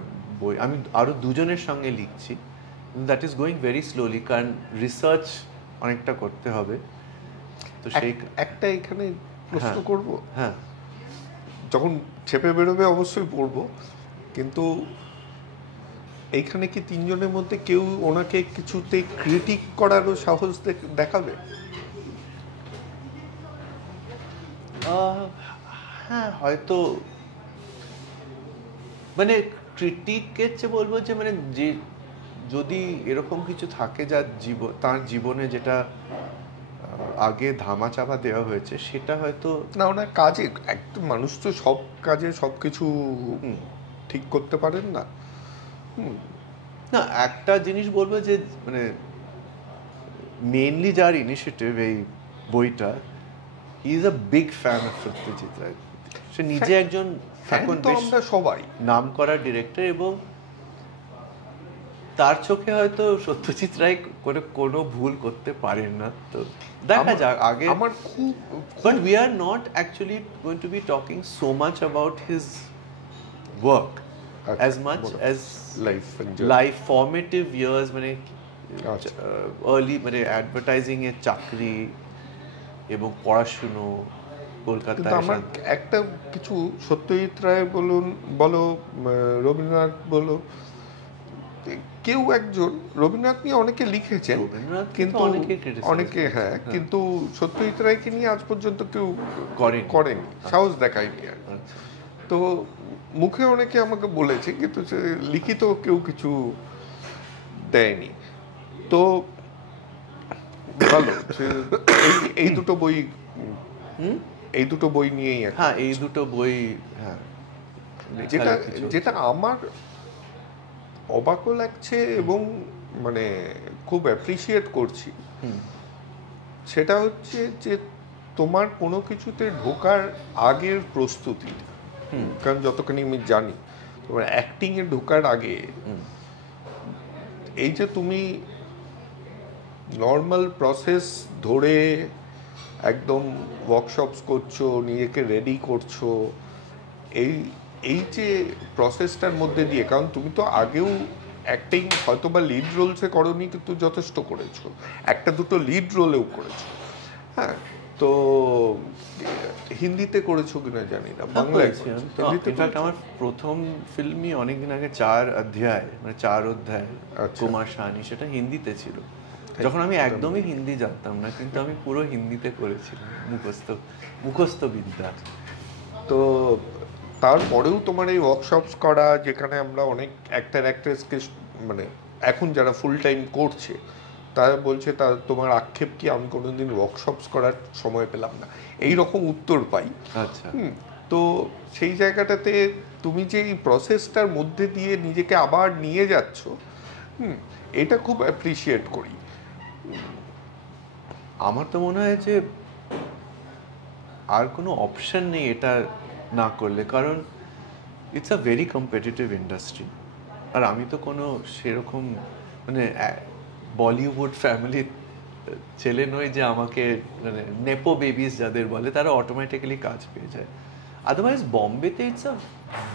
বই আমি আরও দুজনের সঙ্গে লিখছি। That is going very slowly, কারণ রিসার্চ অনেকটা করতে হবে। তো সেই একটা এখানে প্রশ্ন হ্যাঁ। করব, হ্যাঁ, যখন ছেপে বেরোবে অবশ্যই পড়বো, কিন্তু এইখানে কি তিনজনের মধ্যে কেউ ওনাকে কিছুতে ক্রিটিক করারও সাহস দেখাবে? হ্যাঁ হয়তো, মানে ক্রিটিকের চেয়ে বলবো যে মানে যে যদি এরকম কিছু থাকে যার তার জীবনে যেটা আগে ধামাচাপা দেওয়া হয়েছে, সেটা হয়তো না, ওনার কাজে একদম, মানুষ তো সব কাজে সব কিছু ঠিক করতে পারেন না। না, একটা জিনিস বলবো যে মানে মেইনলি যার ইনিশিয়েটিভ এই বইটা, he is a big fan of Satyajit Ray. সে নিজে একজন এখন তো বেশ আমরা সবাই নাম করা ডিরেক্টর, এবং তার চোখে হয়তো সত্যজিৎ রায় করে কোনো ভুল করতে পারেন না। তো দেখা যাক আগে। আমার খুব but we are not actually going to B talking so much about his work as much as life formative years, মানে আর্লি মানে অ্যাডভার্টাইজিং এর চাকরি এবং পড়াশুনো কলকাতায়। কিন্তু আমার একটা কিছু, সত্যজিৎ রায় বলো রবীন্দ্রনাথ বলো, কেউ একজন, রবীন্দ্রনাথ নিয়ে অনেকে লিখেছেন কিন্তু অনেকে, হ্যাঁ, কিন্তু সত্যজিৎ রায়কে নিয়ে আজ পর্যন্ত কেউ করেনি, সাহস দেখায়নি। তো মুখে অনেকে আমাকে বলেছে, কিন্তু লিখিত কেউ কিছু দেয়নি। তো ভালো, এই দুটো বই নিয়েই, হ্যাঁ এই দুটো বই, হ্যাঁ, যেটা আমার অবাকও লাগছে এবং মানে খুব অ্যাপ্রিসিয়েট করছি, সেটা হচ্ছে যে তোমার কোনো কিছুতে ঢোকার আগের প্রস্তুতি। কারণ যতখানি আমি জানি, তোমার অ্যাক্টিংয়ে ঢোকার আগে এই যে তুমি নর্মাল প্রসেস ধরে একদম ওয়ার্কশপস করছো, নিজেকে রেডি করছো, এই যে প্রসেসটার মধ্যে দিয়ে, কারণ তুমি তো আগেও অ্যাক্টিং হয়তো বা লিড রোলসে করোনি, কিন্তু যথেষ্ট করেছো, একটা দুটো লিড রোলেও করেছো। হ্যাঁ, তো হিন্দিতে করেছো কিনা জানি না, বাংলায় ইনফ্যাক্ট আমার প্রথম ফিল্মই অনেকদিন আগে 4 অধ্যায়, মানে 4 অধ্যায় কুমার শানি, সেটা হিন্দিতে ছিল, যখন আমি একদমই হিন্দি জানতাম না, কিন্তু আমি পুরো হিন্দিতে করেছিলাম, মুখস্থ বিদ্যা। তো তারপরেও তোমার এই ওয়ার্কশপস করা, যেখানে আমরা অনেক অ্যাক্টর অ্যাক্ট্রেসকে, মানে এখন যারা ফুল টাইম করছে, তারা বলছে তোমার আক্ষেপ কি আমি কোনোদিন ওয়ার্কশপস করার সময় পেলাম না, এই রকম উত্তর পাই। আচ্ছা, তো সেই জায়গাটাতে তুমি যে এই প্রসেসটার মধ্যে দিয়ে নিজেকে আবার নিয়ে যাচ্ছ, এটা খুব অ্যাপ্রিসিয়েট করি। আমার তো মনে হয় যে আর কোনো অপশন নেই এটা না করলে, কারণ it's a very competitive industry. আর আমি তো কোনো সেরকম মানে বলিউড ফ্যামিলির ছেলে নই যে আমাকে, মানে নেপো বেবিস যাদের বলে, তারা অটোমেটিক্যালি কাজ পেয়ে যায়। আদারওয়াইজ বম্বেতে it's a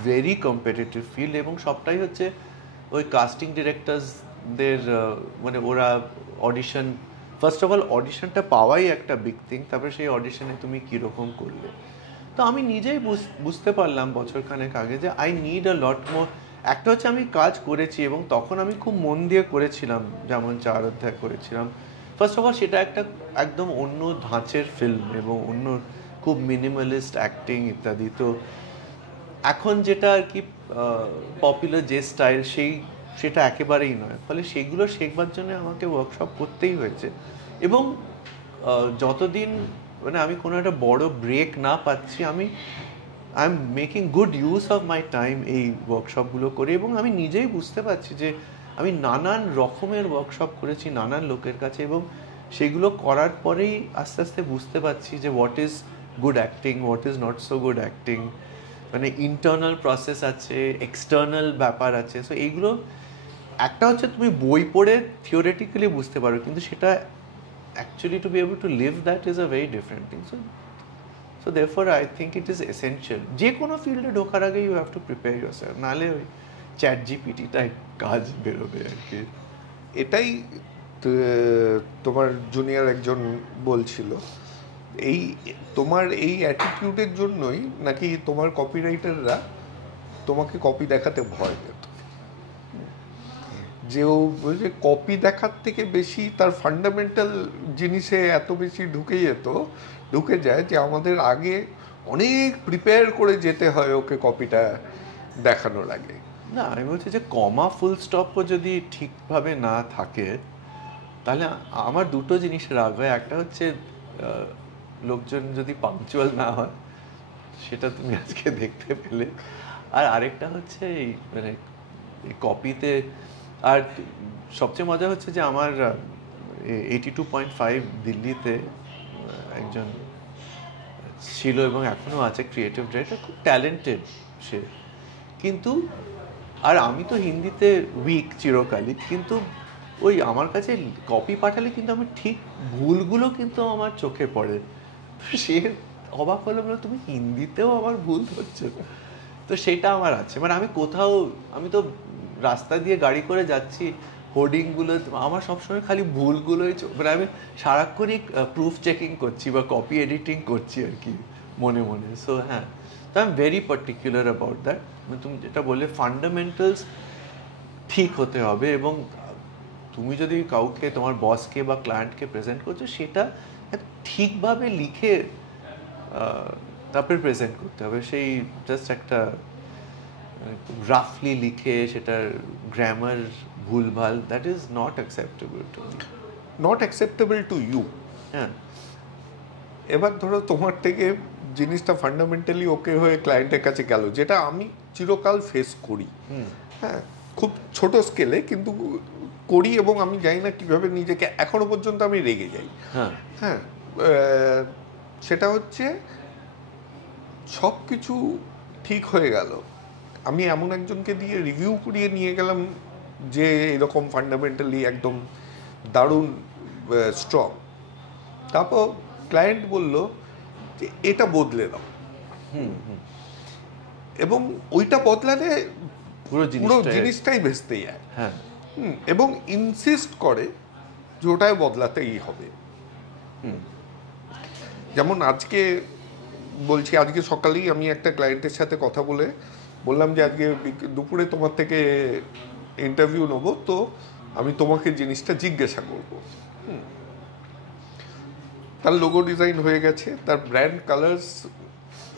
very competitive field, এবং সবটাই হচ্ছে ওই কাস্টিং ডিরেক্টরসদের, মানে ওরা অডিশন, ফার্স্ট অফ অল অডিশনটা পাওয়াই একটা বিগ থিং, তারপরে সেই অডিশনে তুমি কীরকম করলে। তো আমি নিজেই বুঝতে পারলাম বছরখানেক আগে যে আই নিড আ লট মোর। একটা হচ্ছে আমি কাজ করেছি এবং তখন আমি খুব মন দিয়ে করেছিলাম, যেমন 4 অধ্যায় করেছিলাম। ফার্স্ট অফ অল সেটা একটা একদম অন্য ধাঁচের ফিল্ম এবং অন্য খুব মিনিমালিস্ট অ্যাক্টিং ইত্যাদি। তো এখন যেটা আর কি পপুলার যে স্টাইল, সেটা একেবারেই নয়, ফলে সেগুলো শেখবার জন্য আমাকে ওয়ার্কশপ করতেই হয়েছে। এবং যতদিন মানে আমি কোনো একটা বড় ব্রেক না পাচ্ছি, I am making good use of my time এই ওয়ার্কশপগুলো করে। এবং আমি নিজেই বুঝতে পারছি যে আমি নানান রকমের ওয়ার্কশপ করেছি নানান লোকের কাছে, এবং সেগুলো করার পরেই আস্তে আস্তে বুঝতে পারছি যে what is good acting, what is not so good acting. মানে ইন্টারনাল প্রসেস আছে, এক্সটার্নাল ব্যাপার আছে। সো এইগুলো একটা হচ্ছে তুমি বই পড়ে থিওরিটিক্যালি বুঝতে পারো, কিন্তু সেটা actually to be able to live that is a very different thing. So therefore I think it is essential. যে কোনো ফিল্ডে ঢোকার আগে you have to prepare yourself, নাহলে ওই চ্যাট জিপিটি টাইপ কাজ বেরোবে আর কি। এটাই তোমার জুনিয়র একজন বলছিল, এই তোমার এই অ্যাটিটিউডের জন্যই নাকি তোমার কপিরাইটাররা তোমাকে কপি দেখাতে ভয় পেত। যে ও বলছে কপি দেখার থেকে বেশি তার ফান্ডামেন্টাল জিনিসে এত বেশি ঢুকে যায় যে আমাদের আগে অনেক প্রিপেয়ার করে যেতে হয় ওকে কপিটা দেখানোর আগে। না, আমি বলছি যে কমা ফুল স্টপও যদি ঠিকভাবে না থাকে তাহলে আমার দুটো জিনিস রাগ হয়। একটা হচ্ছে লোকজন যদি পাংচুয়াল না হয়, সেটা তুমি আজকে দেখতে পেলে। আর আরেকটা হচ্ছে এই মানে কপিতে। আর সবচেয়ে মজা হচ্ছে যে আমার 82.5 দিল্লিতে একজন ছিল এবং এখনো আছে ক্রিয়েটিভ ডিরেক্টর, খুব ট্যালেন্টেড সে। কিন্তু আর আমি তো হিন্দিতে উইক চিরকালই, কিন্তু ওই আমার কাছে কপি পাঠালে কিন্তু আমি ঠিক ভুলগুলো কিন্তু আমার চোখে পড়ে। সে অবাক হলো, বলে তুমি হিন্দিতেও আমার ভুল হচ্ছে। তো সেটা আমার আছে, মানে আমি তো রাস্তা দিয়ে গাড়ি করে যাচ্ছি, হোর্ডিংগুলো আমার সবসময় খালি ভুলগুলোই, মানে আমি সারাক্ষণই প্রুফ চেকিং করছি বা কপি এডিটিং করছি আর কি মনে মনে। সো হ্যাঁ, তো I am very particular about that. তুমি যেটা বললে ফান্ডামেন্টালস ঠিক হতে হবে, এবং তুমি যদি কাউকে, তোমার বসকে বা ক্লায়েন্টকে প্রেজেন্ট করছো, সেটা ঠিকভাবে লিখে তারপরে প্রেজেন্ট করতে হবে। সেই জাস্ট একটা রাফলি লিখে সেটার গ্রামার ভুলভাল, that is not acceptable to me. Not acceptable to you. হ্যাঁ, এবার ধরো তোমার থেকে জিনিসটা ফান্ডামেন্টালি ওকে হয়ে ক্লায়েন্টের কাছে গেল, যেটা আমি চিরকাল ফেস করি। হ্যাঁ, খুব ছোট স্কেলে কিন্তু করি, এবং আমি জানি না কিভাবে নিজেকে, এখনো পর্যন্ত আমি রেগে যাই। হ্যাঁ, সেটা হচ্ছে সব কিছু ঠিক হয়ে গেল, আমি এমন একজনকে দিয়ে রিভিউ করিয়ে নিয়ে গেলাম যে এরকম ফান্ডামেন্টালি একদম দারুণ স্ট্রং। তারপর ক্লায়েন্ট বলল যে এটা বদলে দাও, এবং ওইটা বদলালে পুরো জিনিসটাই ভেস্তে যায়। হ্যাঁ, এবং ইনসিস্ট করে যে ওটাই বদলাতেই হবে। যেমন আজকে বলছি, আজকে সকালেই আমি একটা ক্লায়েন্টের সাথে কথা বললাম যে আজকে দুপুরে তোমার থেকে ইন্টারভিউ নেব, তো আমি তোমাকে জিনিসটা জিজ্ঞাসা করব। তার লোগো ডিজাইন হয়ে গেছে, তার ব্র্যান্ড কালার্স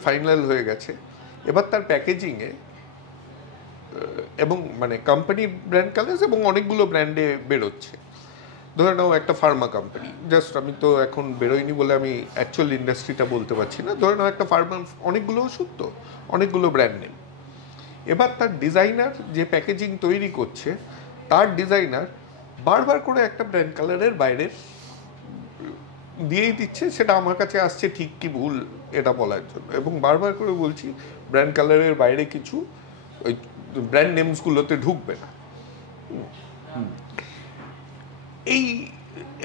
ফাইনাল হয়ে গেছে, এবার তার প্যাকেজিংয়ে এবং মানে কোম্পানির ব্র্যান্ড কালার্স এবং অনেকগুলো ব্র্যান্ডে বেরোচ্ছে। ধরে নাও একটা ফার্মা কোম্পানি, জাস্ট আমি তো এখন বেরোয়নি বলে আমি অ্যাকচুয়াল ইন্ডাস্ট্রিটা বলতে পারছি না, ধরে নাও একটা ফার্মা, অনেকগুলো ওষুধ, তো অনেকগুলো ব্র্যান্ড নেম। এবার তার ডিজাইনার যে প্যাকেজিং তৈরি করছে, তার ডিজাইনার বারবার করে একটা ব্র্যান্ড কালারের বাইরে দিয়েই দিচ্ছে, সেটা আমার কাছে আসছে ঠিক কি ভুল এটা বলার জন্য, এবং বারবার করে বলছি ব্র্যান্ড কালারের বাইরে কিছু ওই ব্র্যান্ড নেমসগুলোতে ঢুকবে না। এই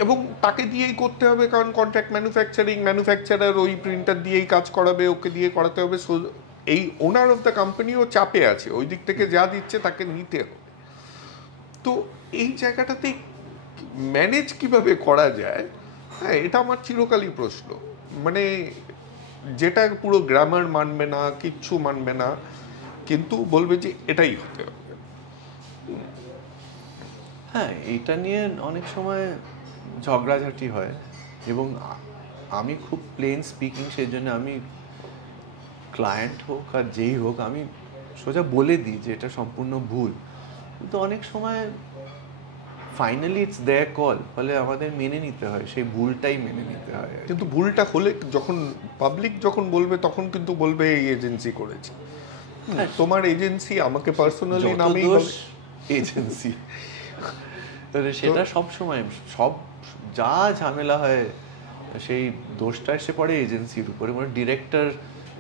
এবং তাকে দিয়েই করতে হবে, কারণ কন্ট্রাক্ট ম্যানুফ্যাকচারার ওই প্রিন্টার দিয়েই কাজ করাবে, ওকে দিয়ে করাতে হবে। এই ওনার অফ দ্য কোম্পানিও চাপে আছে, ওই দিক থেকে যা দিচ্ছে তাকে নিতে হবে। তো এই জায়গাটাতে ম্যানেজ কিভাবে করা যায়, হ্যাঁ, এটা আমার চিরকালই প্রশ্ন। মানে যেটা পুরো গ্রামার মানবে না, কিচ্ছু মানবে না, কিন্তু বলবে যে এটাই হতে হবে। হ্যাঁ, এটা নিয়ে অনেক সময় ঝগড়াঝাটি হয়, এবং আমি খুব প্লেন স্পিকিং, সেই জন্য আমি ক্লায়েন্ট হোক আর যেই হোক, আমি সোজা বলে দিই যে এটা সম্পূর্ণ ভুল। কিন্তু অনেক সময় ফাইনালি ইটস দেয়ার কল, ফলে আমাদের মেনে নিতে হয়, সেই ভুলটাই মেনে নিতে হয়। কিন্তু ভুলটা হলে যখন পাবলিক যখন বলবে, তখন কিন্তু বলবে এই এজেন্সি করেছে। তোমার এজেন্সি আমাকে পার্সোনালি নামেই এজেন্সি, সেটা সব সময় সব যা ঝামেলা হয় সেই দোষটা এসে পড়ে এজেন্সির উপরে। মানে ডিরেক্টর,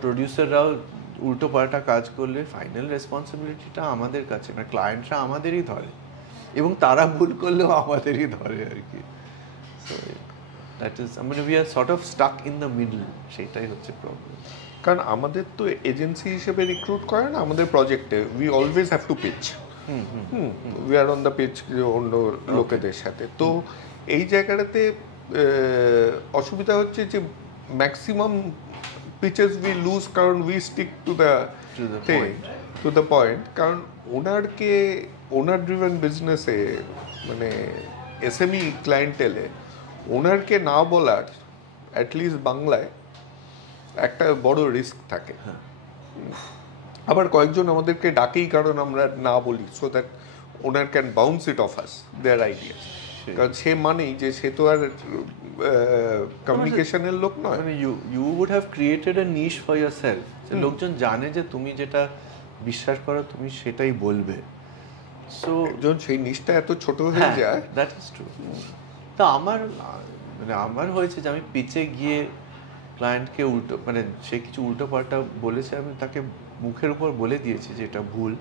প্রডিউসাররাও উল্টো পাল্টা কাজ করলে ফাইনাল রেসপন্সিবিলিটিটা আমাদের কাছে, মানে ক্লায়েন্টরা আমাদেরই ধরে, এবং তারা ভুল করলেও আমাদেরই ধরে আর কি। সো দ্যাট ইজ, মানে we are sort of stuck in the middle, সেটাই হচ্ছে প্রবলেম। কারণ আমাদের তো এজেন্সি হিসেবে রিক্রুট করে না, আমাদের প্রজেক্টে we always have to pitch. We are on the pitch অন্য লোকেদের সাথে। তো এই জায়গাটাতে অসুবিধা হচ্ছে যে ম্যাক্সিমাম পিচেস উই লুজ, কারণ we stick to the point. কারণ ওনার ড্রিভেন বিজনেসে, মানে এসএমই ক্লায়েন্টেলে ওনারকে না বলার অ্যাটলিস্ট বাংলায় একটা বড় রিস্ক থাকে। আবার কয়েকজন আমাদেরকে ডাকেই কারণ আমরা না বলি, so that owner can bounce it of us there ideas. কারণ সে মানেই যে সে তো আর কমিউনিকেশনের লোক নয়। মানে you would have created a niche for yourself. লোকজন জানে যে তুমি যেটা বিশ্বাস করো তুমি সেটাই বলবে। সো যখন সেই নিশটা এত ছোট হয়ে যায়, দ্যাট ইজ ট্রু। তা আমার হয়েছে যে আমি পিচে গিয়ে ক্লায়েন্টকে মানে সে কিছু উল্টো পাল্টা বলেছে, আমি তাকে মুখের উপর বলে দিয়েছি যে এটা ভুল।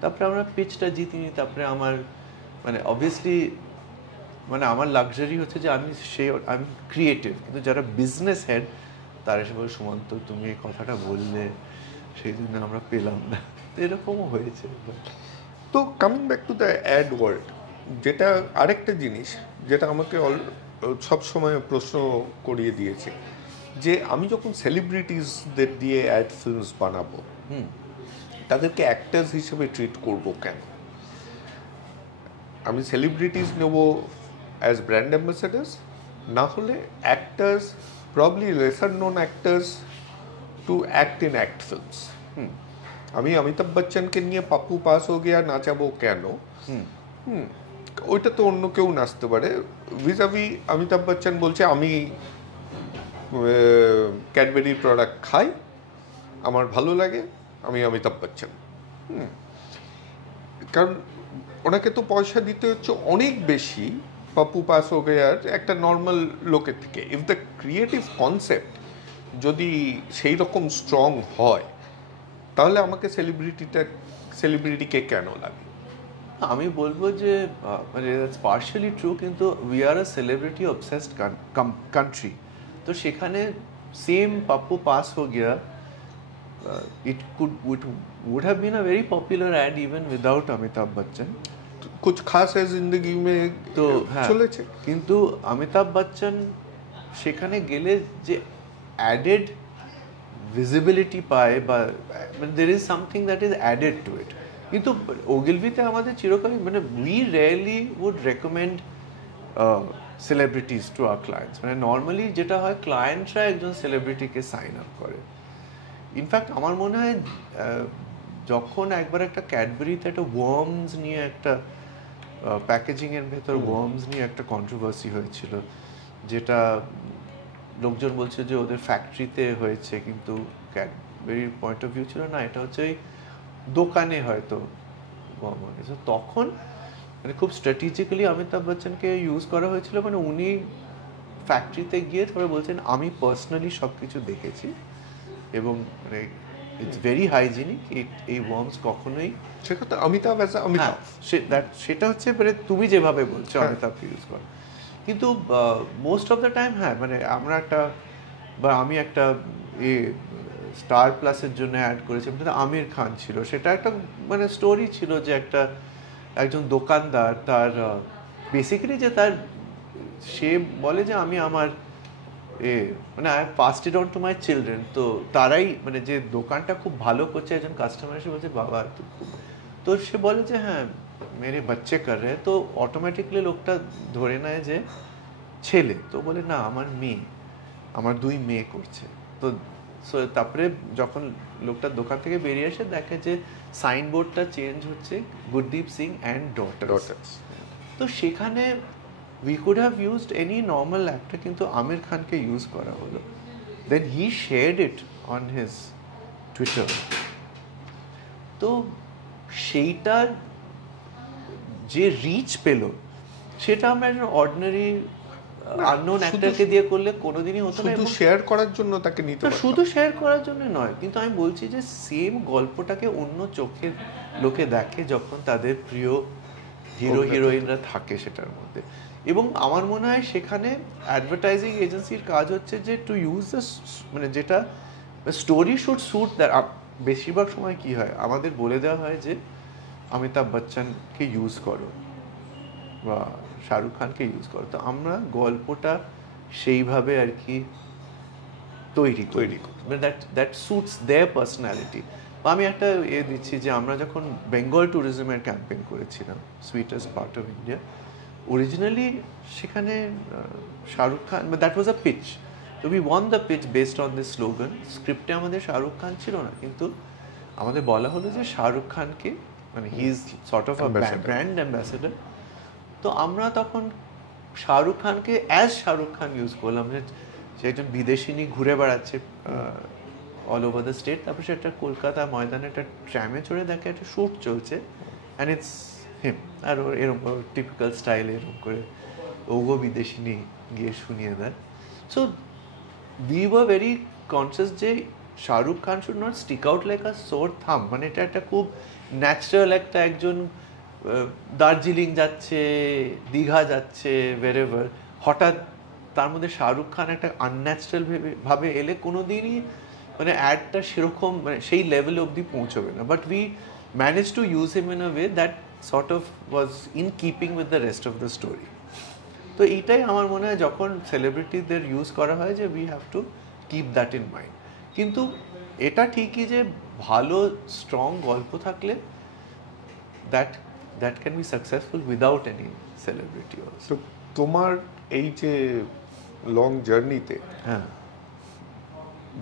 তারপরে আমরা পিচটা জিতিনি। তারপরে আমার মানে অবভিয়াসলি মানে আমার লাক্সারি হচ্ছে যে আমি ক্রিয়েটিভ, কিন্তু যারা বিজনেস হেড তারা এসে বলে সুমন্ত তুমি এই কথাটা বললে, সেই জন্য আমরা পেলাম না। এরকমও হয়েছে। তো coming back to the ad world, যেটা আরেকটা জিনিস যেটা আমাকে সব সময় প্রশ্ন করিয়ে দিয়েছে, যে আমি যখন সেলিব্রিটিসদের দিয়ে অ্যাড ফিল্মস বানাবো, তাদেরকে অ্যাক্টার্স হিসেবে ট্রিট করব কেন? আমি সেলিব্রিটিস নেব অ্যাজ ব্র্যান্ড অ্যাম্বাসেডার্স, না হলে actors, probably lesser known actors to act in act films. আমি অমিতাভ বচ্চনকে নিয়ে পাপ্পু পাস হো গিয়া নাচাবো কেন? ওইটা তো অন্য কেউ নাচতে পারে। ভিজাভি অমিতাভ বচ্চন বলছে আমি ক্যাডবেরির প্রোডাক্ট খাই, আমার ভালো লাগে, আমি অমিতাভ বচ্চন। কারণ ওনাকে তো পয়সা দিতে হচ্ছে অনেক বেশি পাপ্পু পাস হো গিয়ার একটা নর্মাল লোকের থেকে। ইফ দ্য ক্রিয়েটিভ কনসেপ্ট যদি সেই রকম স্ট্রং হয়, তাহলে আমাকে সেলিব্রিটিকে কেন লাগে? আমি বলবো যে মানে পার্শিয়ালি ট্রু, কিন্তু we are a celebrity obsessed country. তো সেখানে সেম পাপ্পু পাস হো গিয়া, it would have been a very popular ad even without Amitabh Bachchan. কুছ খাস है जिंदगी में তো চলেছে, কিন্তু অমিতাভ বচ্চন সেখানে গেলে যে অ্যাডেড ভিজিবিলিটি পায় বা there is something that is added to it। কিন্তু ওগিলবিতে আমাদের চিরকালই মানে we rarely would recommend celebrities to our clients। মানে নর্মালি যেটা হয় ক্লায়েন্টরা একজন সেলিব্রিটিকে সাইন আপ করে। ইনফ্যাক্ট আমার মনে হয় যখন একবার একটা ক্যাডবেরিতে একটা ওয়ার্মস নিয়ে একটা প্যাকেজিংয়ের ভেতর ওয়ার্মস নিয়ে একটা কন্ট্রোভার্সি হয়েছিল, যেটা লোকজন বলছে যে ওদের ফ্যাক্টরিতে হয়েছে, কিন্তু ক্যাডবেরির পয়েন্ট অফ ভিউ ছিল না, এটা হচ্ছে ওই দোকানে হয়তো ওয়ার্ম হয়েছে। তখন মানে খুব স্ট্র্যাটেজিক্যালি অমিতাভ বচ্চনকে ইউজ করা হয়েছিল। মানে উনি ফ্যাক্টরিতে গিয়ে তারপরে বলছেন আমি পার্সোনালি সব কিছু দেখেছি এবং মানে ইটস ভেরি হাইজিনিক, এই ওয়ার্মস কখনোই সেটা তো অমিতাভ সেটা হচ্ছে মানে তুমি যেভাবে বলছো অমিতাভ ইউজ করো। কিন্তু মোস্ট অফ দ্য টাইম মানে আমি একটা স্টার প্লাসের জন্য অ্যাড করেছিলাম, যেটা আমির খান ছিল। সেটা একটা মানে স্টোরি ছিল যে একজন দোকানদার, তার বেসিক্যালি যে সে বলে যে আমি আমার মানে I passed it on to my children. তো তারাই মানে যে দোকানটা খুব ভালো করছে, একজন কাস্টমার এসে বলছে বাবা, তো সে বলে যে হ্যাঁ মেরে বাচ্চে কর রে, তো অটোমেটিকলি লোকটা ধরে নেয় যে ছেলে। তো বলে না আমার মেয়ে, আমার 2 মেয়ে করছে। তো তারপরে যখন লোকটা দোকান থেকে বেরিয়ে আসে দেখে যে সাইনবোর্ডটা চেঞ্জ হচ্ছে গুরদীপ সিং অ্যান্ড ডটার্স। তো সেখানে we could have used any normal actor, কিন্তু আমির খানকে ইউজ করা হলো। Then he shared it on his Twitter। তো সেইটার যে রিচ পেল, সেটা আমরা একজন অর্ডিনারি আননোন অ্যাক্টরকে দিয়ে করলে কোনোদিনই হতো না। শুধু শেয়ার করার জন্য তাকে নিতে পারতাম। শুধু শেয়ার করার জন্য নয়, কিন্তু আমি বলছি যে সেম গল্পটাকে অন্য চোখে লোকে দেখে যখন তাদের প্রিয় হিরো হিরোইনরা থাকে সেটার মধ্যে। এবং আমার মনে হয় সেখানে অ্যাডভার্টাইজিং এজেন্সির কাজ হচ্ছে যে টু ইউজ দ্য মানে যেটা স্টোরি শুড স্যুট দ্যাট। বেশিরভাগ সময় কি হয় আমাদের বলে দেওয়া হয় যে অমিতাভ বচ্চনকে ইউজ করো বা শাহরুখ খানকে ইউজ করো, তো আমরা গল্পটা সেইভাবে আর কি তৈরি করি, দ্যাট সুটস দেয়ার পার্সোনালিটি। আমি একটা দিচ্ছি যে আমরা যখন বেঙ্গল ট্যুরিজমের ক্যাম্পেইন করেছিলাম, sweetest part of India, originally সেখানে Shahrukh Khan, that was a pitch, তো we won the pitch based on this slogan. স্ক্রিপ্টে আমাদের শাহরুখ খান ছিল না, কিন্তু আমাদের বলা হলো যে শাহরুখ খানকে, মানে he is sort of a brand ambassador. তো আমরা তখন শাহরুখ খানকে অ্যাজ শাহরুখ খান ইউজ করলাম, যে সে একজন বিদেশিনী ঘুরে বেড়াচ্ছে অল ওভার দ্য স্টেট, তারপর সে একটা কলকাতা ময়দানে একটা ট্র্যামে চড়ে দেখে একটা শ্যুট চলছে, অ্যান্ড ইটস হিম। আর ওর এরকম টিপিক্যাল স্টাইলে এরকম করে ওগো বিদেশিনী গিয়ে শুনিয়ে দেয়। So we were very conscious যে Shahrukh Khan should not stick out like a sore thumb, মানে এটা একটা খুব ন্যাচারাল একটা একজন দার্জিলিং যাচ্ছে, দীঘা যাচ্ছে, ওয়েরেভার, হঠাৎ তার মধ্যে শাহরুখ খান একটা আনন্যাচারাল ভাবে এলে কোনোদিনই মানে অ্যাডটা সেরকম মানে সেই লেভেল অবধি পৌঁছবে না। But we manage to use him in a way that sort of was in keeping with the rest of the story. তো এইটাই আমার মনে হয় যখন সেলিব্রিটিদের ইউজ করা হয় যে we have to keep that in mind. কিন্তু এটা ঠিকই যে ভালো স্ট্রং গল্প থাকলে that can be successful without any celebrity also. তো তোমার এই যে লং জার্নিতে, হ্যাঁ,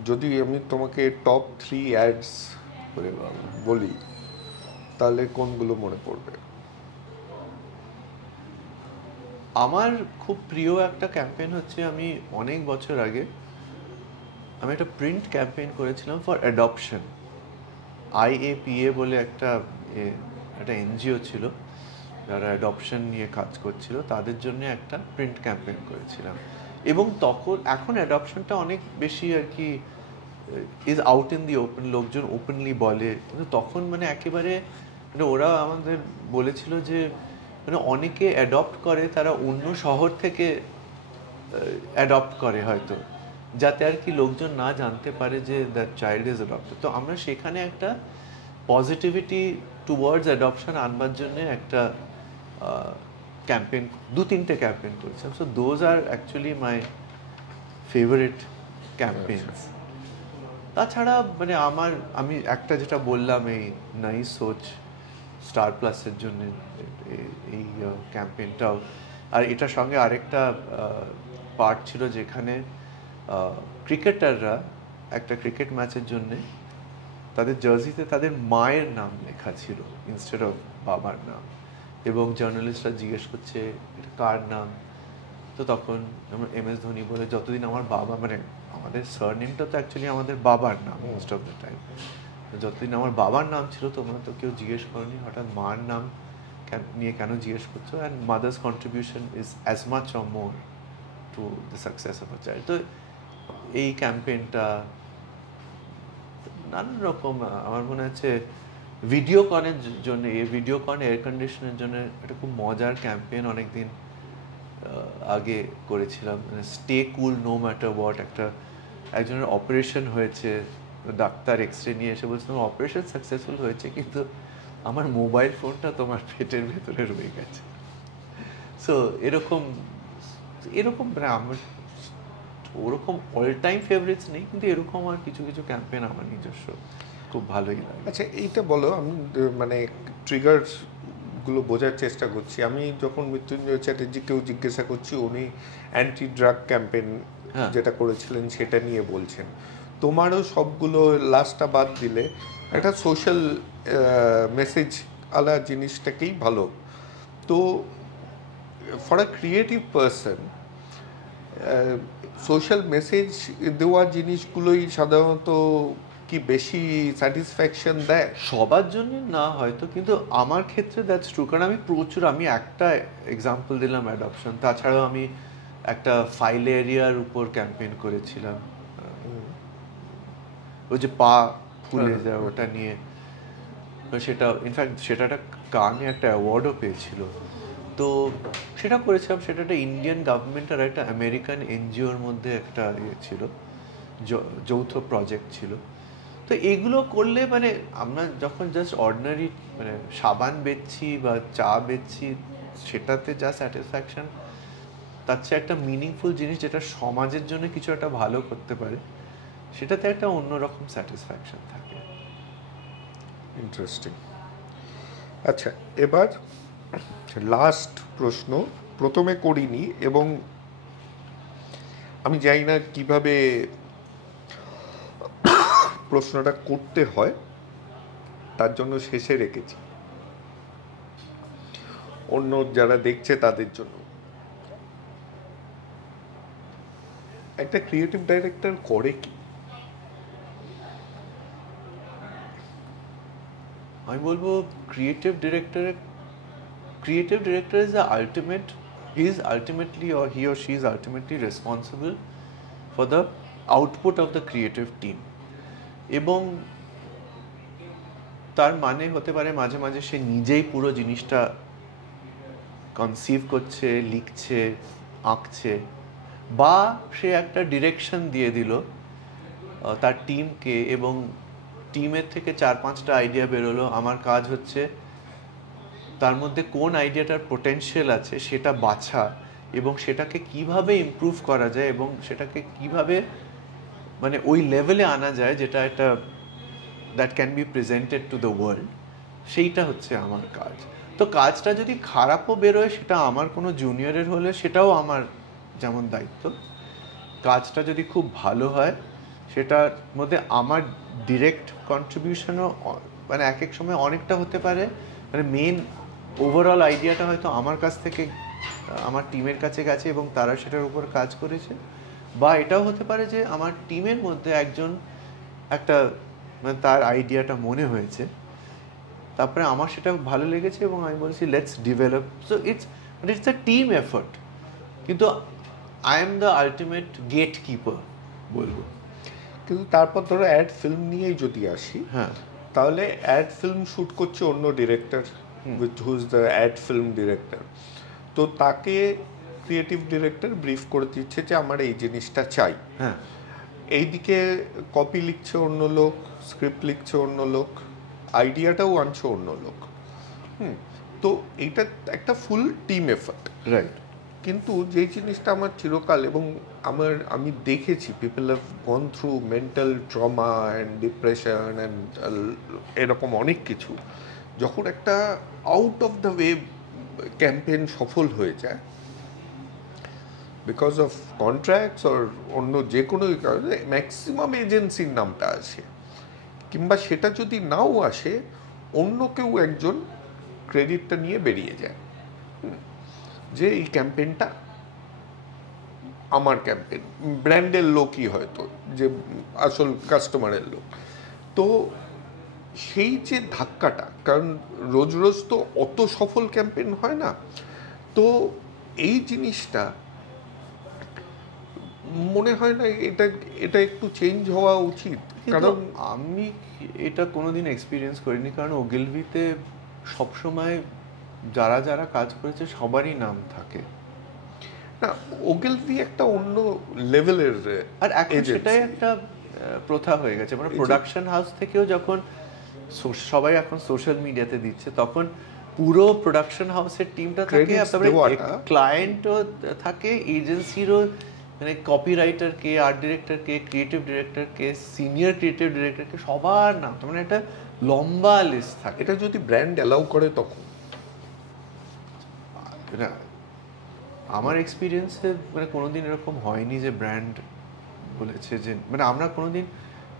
যদি আমি তোমাকে টপ 3 অ্যাডস বলি, তাহলে কোনগুলো মনে পড়বে? আমার খুব প্রিয় একটা ক্যাম্পেইন হচ্ছে, আমি অনেক বছর আগে আমি একটা প্রিন্ট ক্যাম্পেইন করেছিলাম ফর অ্যাডপশন। IAPA বলে একটা এনজিও ছিল যারা অ্যাডপশন নিয়ে কাজ করছিল, তাদের জন্য একটা প্রিন্ট ক্যাম্পেইন করেছিলাম। এবং তখন, এখন অ্যাডপশনটা অনেক বেশি আর কি is out in the open, লোকজন ওপেনলি বলে, কিন্তু তখন মানে একেবারে মানে ওরা আমাদের বলেছিল যে মানে অনেকে অ্যাডপ্ট করে, তারা অন্য শহর থেকে অ্যাডপ্ট করে হয়তো, যাতে আর কি লোকজন না জানতে পারে যে দ্যাট চাইল্ড ইজ অ্যাডপ্টেড। তো আমরা সেখানে একটা পজিটিভিটি টুয়ার্ডস অ্যাডপশন আনবার জন্য একটা ক্যাম্পেইন, 2-3টে ক্যাম্পেইন করেছিলাম। So those are actually my favourite campaigns. তাছাড়া মানে আমি একটা যেটা বললাম, এই নই সোচ স্টার প্লাসের জন্য এই ক্যাম্পেইনটাও, আর এটার সঙ্গে আরেকটা পার্ট ছিল যেখানে ক্রিকেটাররা একটা ক্রিকেট ম্যাচের জন্যে তাদের জার্সিতে তাদের মায়ের নাম লেখা ছিল ইনস্টেড অফ বাবার নাম, এবং জার্নালিস্টরা জিজ্ঞেস করছে এটা কার নাম। তো তখন আমার MS ধোনি বলে, যতদিন আমার বাবা, মানে আমাদের সারনেমটা তো অ্যাকচুয়ালি আমাদের বাবার নাম মোস্ট অফ দ্য টাইম, যতদিন আমার বাবার নাম ছিল তোমরা তো কেউ জিজ্ঞেস করনি, হঠাৎ মার নাম নিয়ে কেন জিজ্ঞেস করছো? And mother's contribution is as much or more to the success of a child. তো এই ক্যাম্পেইনটা নানান রকম, আমার মনে হচ্ছে ভিডিওকনের জন্য, এই ভিডিওকন এয়ার কন্ডিশনের জন্য একটা খুব মজার ক্যাম্পেইন অনেকদিন আগে করেছিলাম, stay cool no matter what. একজনের অপারেশন হয়েছে, ডাক্তার এক্সরে নিয়ে এসে বলছে তোমার অপারেশন সাকসেসফুল হয়েছে, কিন্তু আমার মোবাইল ফোনটা তোমার পেটের ভেতরে রয়ে গেছে। সো এরকম মানে আমার ওরকম অল টাইম ফেভারিটস নেই, কিন্তু এরকম আর কিছু কিছু ক্যাম্পেইন আমার নিজস্ব খুব ভালোই লাগে। আচ্ছা, এইটা বলো, আমি মানে ট্রিগার গুলো বোঝার চেষ্টা করছি। আমি যখন মৃত্যুঞ্জয় চ্যাটার্জিকেও জিজ্ঞাসা করছি, উনি অ্যান্টি ড্রাগ ক্যাম্পেইন যেটা করেছিলেন সেটা নিয়ে বলছেন। তোমারও সবগুলো লাস্টটা বাদ দিলে একটা সোশ্যাল মেসেজ আলা জিনিসটাকেই ভালো। তো for a creative person social message দেওয়া জিনিসগুলোই সাধারণত কি বেশি স্যাটিসফ্যাকশন দেয়? সবার জন্য না হয়তো, কিন্তু আমার ক্ষেত্রে দ্যাটস ট্রু, কারণ আমি একটা এক্সাম্পল দিলাম অ্যাডপশন, তাছাড়াও আমি একটা ফাইল এরিয়ার উপর ক্যাম্পেইন করেছিলাম, ওই যে পা ফুলে যায় ওটা নিয়ে। সেটা ইনফ্যাক্ট সেটা একটা কানে একটা অ্যাওয়ার্ডও পেয়েছিল। তো সেটা করেছিলাম, সেটা একটা ইন্ডিয়ান গভর্নমেন্ট আর একটা আমেরিকান NGOর মধ্যে একটা ইয়ে ছিল, যৌথ প্রজেক্ট ছিল। তো এগুলো করলে মানে আমরা যখন জাস্ট অর্ডিনারি মানে সাবান বেচছি বা চা বেচছি সেটাতে যা স্যাটিসফ্যাকশন, তার চেয়ে একটা মিনিংফুল জিনিস যেটা সমাজের জন্য কিছু একটা ভালো করতে পারে, সেটাতে একটা অন্যরকম স্যাটিসফ্যাকশন থাকে। ইন্টারেস্টিং। আচ্ছা, এবার লাস্ট প্রশ্ন, প্রথমে করিনি এবং আমি জানি না কিভাবে প্রশ্নটা করতে হয়, তার জন্য শেষে রেখেছি অন্য যারা দেখছে তাদের জন্য। একটা ক্রিয়েটিভ ডাইরেক্টর করে কি? আমি বলবো creative director is the ultimate, he is ultimately or he or she is ultimately responsible for the output of the creative team। এবং তার মানে হতে পারে মাঝে মাঝে সে নিজেই পুরো জিনিসটা কনসিভ করছে, লিখছে, আঁকছে, বা সে একটা ডিরেকশন দিয়ে দিল তার টিমকে এবং টিমের থেকে 4-5টা আইডিয়া বেরোলো। আমার কাজ হচ্ছে তার মধ্যে কোন আইডিয়াটার পোটেনশিয়াল আছে সেটা বাছা এবং সেটাকে কিভাবে ইমপ্রুভ করা যায় এবং সেটাকে কিভাবে মানে ওই লেভেলে আনা যায় যেটা একটা that can be presented to the world, সেইটা হচ্ছে আমার কাজ। তো কাজটা যদি খারাপও বেরোয় সেটা আমার কোনো জুনিয়রের হলে সেটাও আমার যেমন দায়িত্ব। কাজটা যদি খুব ভালো হয় সেটার মধ্যে আমার ডিরেক্ট কন্ট্রিবিউশনও মানে এক এক সময় অনেকটা হতে পারে, মানে মেন ওভারঅল আইডিয়াটা হয়তো আমার কাছ থেকে আমার টিমের কাছে গেছে এবং তারা সেটার উপর কাজ করেছে, বা এটাও হতে পারে যে আমার টিমের মধ্যে একজন একটা মানে তার আইডিয়াটা মনে হয়েছে, তারপরে আমার সেটা ভালো লেগেছে এবং আমি বলছি let's develop. So it's a team effort, কিন্তু I am the ultimate gatekeeper বলবো। কিন্তু তারপর ধরো অ্যাড ফিল্ম নিয়েই যদি আসি, হ্যাঁ, তাহলে অ্যাড ফিল্ম শ্যুট করছে অন্য director, who is the ad film director. তো তাকে ক্রিয়েটিভ ডিরেক্টর ব্রিফ করে দিচ্ছে যে আমার এই জিনিসটা চাই। হ্যাঁ, এইদিকে কপি লিখছে অন্য লোক, স্ক্রিপ্ট লিখছে অন্য লোক, আইডিয়াটাও আনছে অন্য লোক। তো এইটা একটা ফুল টিম এফর্ট, রাইট। কিন্তু যেই জিনিসটা আমার চিরকাল এবং আমি দেখেছি people have gone through mental trauma and depression and এরকম অনেক কিছু, যখন একটা out of the way campaign সফল হয়ে যায় বিকজ অফ কন্ট্রাক্টস অর অন্য যে কোনো কারণে, ম্যাক্সিমাম এজেন্সির নামটা আসে, কিংবা সেটা যদি নাও আসে অন্য কেউ একজন ক্রেডিটটা নিয়ে বেরিয়ে যায় যে এই ক্যাম্পেইনটা আমার ক্যাম্পেইন, ব্র্যান্ডের লোকই হয়তো, যে আসল কাস্টমারের লোক। তো সেই যে ধাক্কাটা, কারণ রোজ রোজ তো অত সফল ক্যাম্পেইন হয় না, তো এই জিনিসটা মনে হয় না এটা একটু চেঞ্জ হওয়া উচিত। কারণ আমি এটা কোনোদিন এক্সপিরিয়েন্স করিনি, কারণ ওগিলভিতে সবসময় যারা যারা কাজ করেছে সবারই নাম থাকে না, ওগিলভি একটা অন্য লেভেলের, আর এখন সেটাই একটা প্রথা হয়ে গেছে। মানে প্রোডাকশন হাউস থেকেও যখন সবাই এখন সোশ্যাল মিডিয়াতে দিচ্ছে, তখন পুরো প্রোডাকশন হাউসের টিমটা থাকে, তারপরে ক্লায়েন্টও থাকে, এজেন্সিরও মানে কপিরাইটার কে, আর্ট ডিরেক্টর কে, ক্রিয়েটিভ ডিরেক্টর কে, সিনিয়র ক্রিয়েটিভ ডিরেক্টর কে, সবার নাম, মানে একটা লম্বা লিস্ট থাকে। এটা যদি ব্র্যান্ড অ্যালাউ করে তখন আমার এক্সপিরিয়েন্সে মানে কোনোদিন এরকম হয়নি যে ব্র্যান্ড বলেছে যে, মানে আমরা কোনোদিন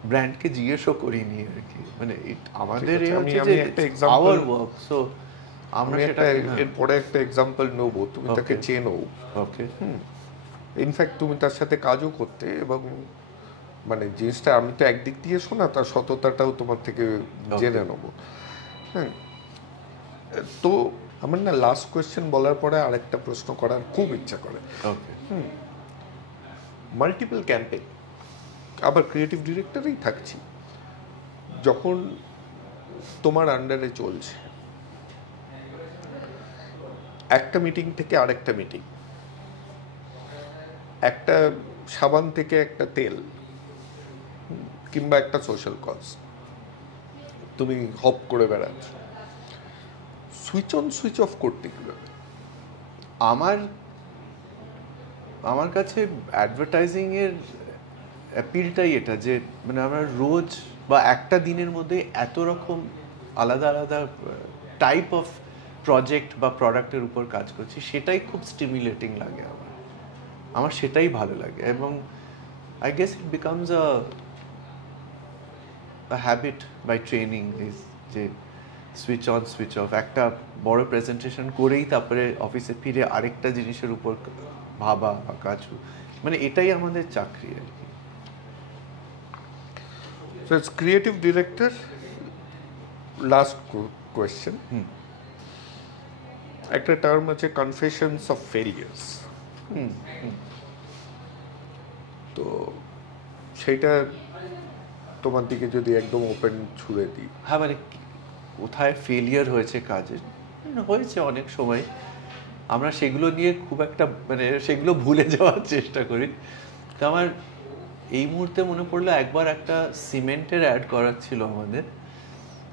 ব্র্যান্ডকে জিজ্ঞেসও করিনি আর কি, মানে আমাদের এই হচ্ছে যে আওয়ার ওয়ার্ক। সো আমরা সেটা এরপরে একটা এক্সাম্পল নেবো, তুমি তাকে চেনো, ওকে, ইনফ্যাক্ট তুমি তার সাথে কাজও করতে, এবং মানে জিনিসটা আমি তো একদিক দিয়ে শোনা, তার সততাটাও তোমার থেকে জেনে নেবো। হ্যাঁ, তো আমার না লাস্ট কোয়েশ্চেন বলার পরে আরেকটা প্রশ্ন করার খুব ইচ্ছা করে। মাল্টিপল ক্যাম্পেইন, আবার ক্রিয়েটিভ ডিরেক্টরেই থাকছি, যখন তোমার আন্ডারে চলছে, একটা মিটিং থেকে আরেকটা মিটিং, একটা সাবান থেকে একটা তেল, কিংবা একটা সোশ্যাল কজ, তুমি হপ করে বেড়াচ্ছ, সুইচ অন সুইচ অফ করতে কিভাবে? আমার কাছে অ্যাডভার্টাইজিং এর অ্যাপিলটাই এটা যে মানে আমরা রোজ বা একটা দিনের মধ্যে এত রকম আলাদা আলাদা টাইপ অফ প্রজেক্ট বা প্রোডাক্টের উপর কাজ করছি, সেটাই খুব স্টিমুলেটিং লাগে আমার সেটাই ভালো লাগে। এবং I guess it becomes a habit by training is যে সুইচ অন সুইচ অফ, একটা বড় প্রেজেন্টেশন করেই তারপরে অফিসে ফিরে আরেকটা জিনিসের উপর ভাবা বা কাজ, মানে এটাই আমাদের চাকরি আর কি। So as creative director, last question. একটা টার্ম আছে কনফেশনস অফ ফেলিয়ার্স, তো সেইটা তোমার দিকে যদি একদম ওপেন ছুড়ে দিই। হ্যাঁ, মানে কোথায় ফেলিয়ার হয়েছে কাজে, হয়েছে অনেক সময়, আমরা সেগুলো নিয়ে খুব একটা মানে সেগুলো ভুলে যাওয়ার চেষ্টা করি। তো আমার এই মুহূর্তে মনে পড়লো একবার একটা সিমেন্টের অ্যাড করার ছিল আমাদের,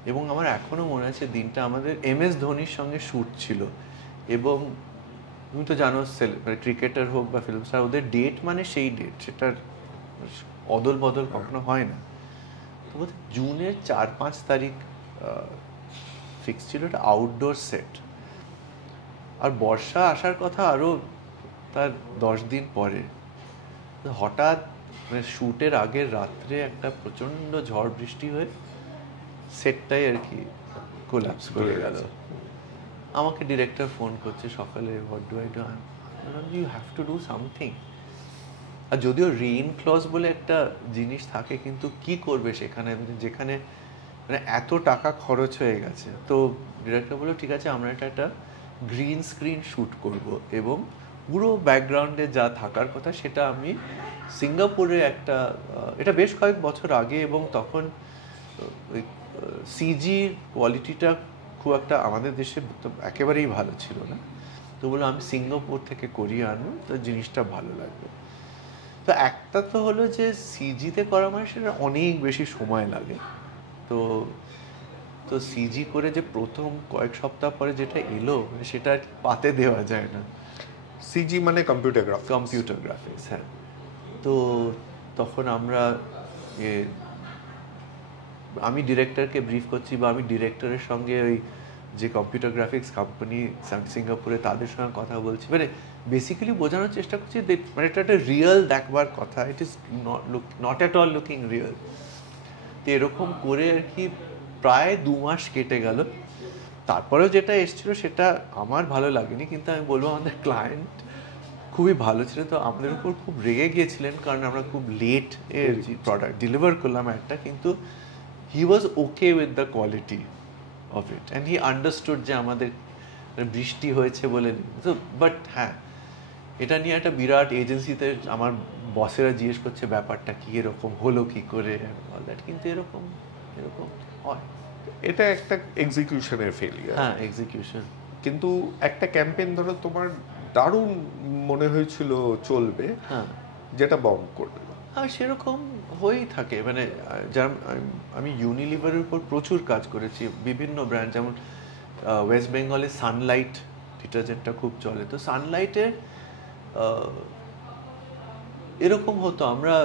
এবং আমার এখনো মনে আছে দিনটা আমাদের MS ধোনির সঙ্গে শ্যুট ছিল, এবং তুমি তো জানো ক্রিকেটার হোক বা ফিল্ম স্টার, ওদের ডেট মানে সেই ডেট, সেটার অদল বদল কখনো হয় না। তো বোধ জুনের 4-5 তারিখ ফিক্স ছিল, এটা আউটডোর সেট, আর বর্ষা আসার কথা আরও তার 10 দিন পরে। হঠাৎ মানে শ্যুটের আগের রাত্রে একটা প্রচণ্ড ঝড় বৃষ্টি হয়ে সেটটাই আর কি কোল্যাপস করে গেল। আমাকে ডিরেক্টর ফোন করছে সকালে, what do I do? You have to do something. আর যদিও রেইন ক্লজ বলে একটা জিনিস থাকে, কিন্তু কি করবে সেখানে, যেখানে মানে এত টাকা খরচ হয়ে গেছে। তো ডিরেক্টর বললো ঠিক আছে, আমরা একটা গ্রিন স্ক্রিন শ্যুট করব, এবং পুরো ব্যাকগ্রাউন্ডে যা থাকার কথা সেটা আমি সিঙ্গাপুরে একটা, এটা বেশ কয়েক বছর আগে, এবং তখন ওই সিজির কোয়ালিটিটা খুব একটা আমাদের দেশে একেবারেই ভালো ছিল না। তো বললো আমি সিঙ্গাপুর থেকে করিয়ে আনবো, তো জিনিসটা ভালো লাগবে। তো একটা তো হলো যে সিজিতে করা মানে সেটা অনেক বেশি সময় লাগে। তো তো সিজি করে যে প্রথম কয়েক সপ্তাহ পরে যেটা এলো, সেটা পাতে দেওয়া যায় না। সিজি মানে কম্পিউটার গ্রাফিক্স, হ্যাঁ। তো তখন আমরা আমি ডিরেক্টরকে ব্রিফ করছি, বা আমি ডিরেক্টরের সঙ্গে ওই যে কম্পিউটার গ্রাফিক্স কোম্পানি সিঙ্গাপুরে তাদের সঙ্গে কথা বলছি, মানে বেসিক্যালি বোঝানোর চেষ্টা করছি মানে এটা একটা রিয়েল দেখবার কথা, it is not at all looking real. তো এরকম করে আর কি প্রায় 2 মাস কেটে গেল। তারপরেও যেটা এসেছিল সেটা আমার ভালো লাগেনি, কিন্তু আমি বলবো আমাদের ক্লায়েন্ট খুবই ভালো ছিল। তো আমাদের উপর খুব রেগে গিয়েছিলেন, কারণ আমরা খুব লেট প্রোডাক্ট ডেলিভার করলাম একটা, কিন্তু he was okay with the quality of it, and he understood যে আমাদের বৃষ্টি হয়েছে বলে। তো বাট হ্যাঁ, এটা নিয়ে একটা বিরাট এজেন্সিতে আমার বসেরা জিজ্ঞেস করছে ব্যাপারটা কি, এরকম হলো কি করে, কিন্তু এরকম হয়। এটা একটা এক্সিকিউশনের ফেলিয়ার। হ্যাঁ, এক্সিকিউশন। কিন্তু একটা ক্যাম্পেইন ধরো তোমার দারুণ মনে হয়েছিল চলবে, হ্যাঁ, যেটা বম্ব করবে। হ্যাঁ, সেরকম হয়েই থাকে। মানে আমি ইউনিলিভারের উপর প্রচুর কাজ করেছি, বিভিন্ন ব্র্যান্ড, যেমন ওয়েস্ট বেঙ্গলে সানলাইট ডিটারজেন্টটা খুব চলে। তো সানলাইটের এরকম হতো, আমরা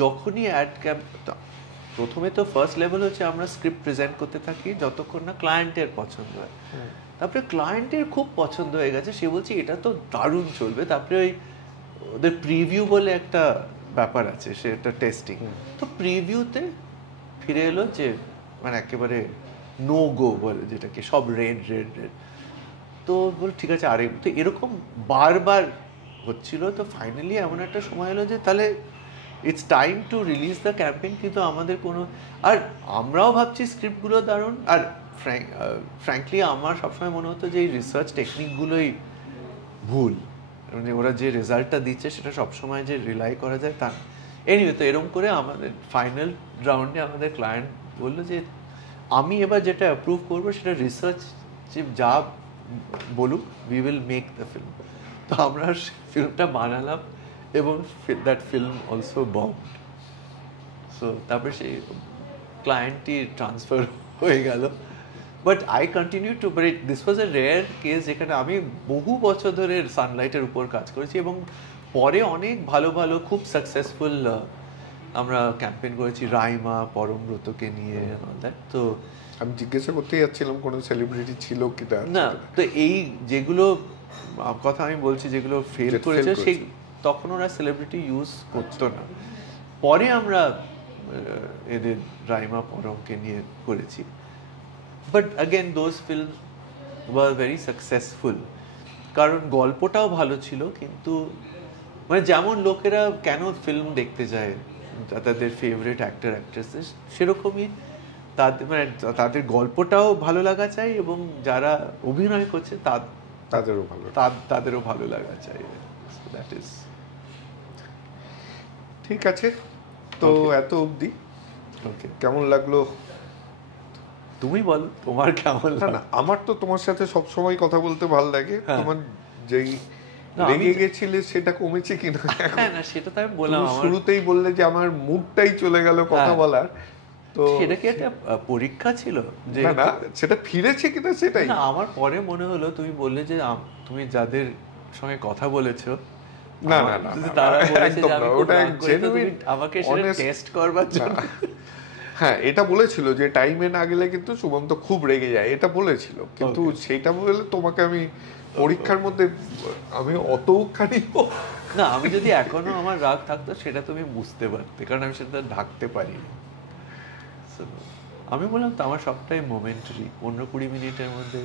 যখনই অ্যাড ক্যাম্প, প্রথমে তো ফার্স্ট লেভেল হচ্ছে আমরা স্ক্রিপ্ট প্রেজেন্ট করতে থাকি যতক্ষণ না ক্লায়েন্টের পছন্দ হয়। তারপরে ক্লায়েন্টের খুব পছন্দ হয়ে গেছে, সে বলছে এটা তো দারুণ চলবে। তারপরে ওই ওদের প্রিভিউ বলে একটা ব্যাপার আছে, সেটা টেস্টিং। তো প্রিভিউতে ফিরে এলো যে মানে একেবারে নো গো বলে, যেটাকে সব রেড। তো বল ঠিক আছে, আরে তো এরকম বারবার হচ্ছিল। তো ফাইনালি এমন একটা সময় এলো যে তাহলে it's time to release the campaign. কিন্তু আমাদের কোনো, আর আমরাও ভাবছি স্ক্রিপ্টগুলো দারুণ, আর ফ্র্যাঙ্কলি আমার সবসময় মনে হতো যে এই রিসার্চ টেকনিকগুলোই ভুল, মানে ওরা যে রেজাল্টটা দিচ্ছে সেটা সবসময় যে রিলাই করা যায় তা। এনিওয়ে, তো এরকম করে আমাদের ফাইনাল রাউন্ডে আমাদের ক্লায়েন্ট বললো যে আমি এবার যেটা অ্যাপ্রুভ করবো সেটা রিসার্চ যা বলুক, we will make the film. তো আমরা ফিল্মটা বানালাম, এবং দ্যাট ফিল্ম অলসো বম্বড। সো তারপরে সেই ক্লায়েন্টটি ট্রান্সফার হয়ে গেল, but I continue to, but this was a rare case যেখানে আমি বহু বছর ধরে সানলাইটের উপর কাজ করেছি এবং পরে অনেক ভালো ভালো খুব সাকসেসফুল আমরা ক্যাম্পেইন করেছি রাইমা পরমব্রতকে নিয়ে দ্যাট। তো আমি জিজ্ঞাসা করতে যাচ্ছিলাম কোনো সেলিব্রিটি ছিল কিনা। না, তো এই যেগুলো কথা আমি বলছি যেগুলো ফেল fail করেছে করেছে। সেই তখন ওরা সেলিব্রিটি ইউজ করতো না, পরে আমরা এদের রাইমা পরমকে নিয়ে করেছি। But again those film were very successful, কারণ গল্পটাও ভালো ছিল, কিন্তু মানে যেমন লোকেরা কেন ফিল্ম দেখতে যায় তাদের ফেভারিট অ্যাক্টর অ্যাক্ট্রেসেস, সেরকমই তাদের মানে তাদের গল্পটাও ভালো লাগা চাই এবং যারা অভিনয় করছে তাদেরও ভালো। তাদেরও ভালো লাগা চাই। দ্যাট ইজ ঠিক আছে, তো Okay. এত অবধি ওকে। কেমন লাগলো? তুমি বলো তোমার কেমন না লাগে? না, আমার তো তোমার সাথে সব সময় কথা বলতে ভালো লাগে। হ্যাঁ। তোমার যেই না, আমি- রেগে গেছিলে সেটা কমেছে কিনা? হ্যাঁ না, সেটা তো আমি বললাম তুমি আমার শুরুতেই বললে যে আমার মুডটাই চলে গেল কথা হ্যাঁ। বলার, তো সেটা কি একটা পরীক্ষা ছিল যে না না, সেটা ফিরেছে কিনা সেটাই। না, আমার পরে মনে হলো তুমি বললে যে তুমি যাদের সঙ্গে কথা বলেছো না, আমার- না, না, যে না, তারা না, বলেছে একদম যে আমি না, খুব ওটা রাগ করি, তো তুমি genuine, আমাকে সেটা honest- টেস্ট করবার জন্য হ্যাঁ, এটা বলেছিল যে টাইমে না গেলে কিন্তু সুমন্ত খুব রেগে যায়, এটা বলেছিল, কিন্তু সেইটা বলে তোমাকে আমি পরীক্ষার মধ্যে আমি অতখানি না, আমি যদি এখনো আমার রাগ থাকতো সেটা তুমি বুঝতে পারতে, কারণ আমি সেটা ঢাকতে পারিনি। So, আমি বললাম তো আমার সবটাই মোমেন্টারি, 15-20 মিনিটের মধ্যে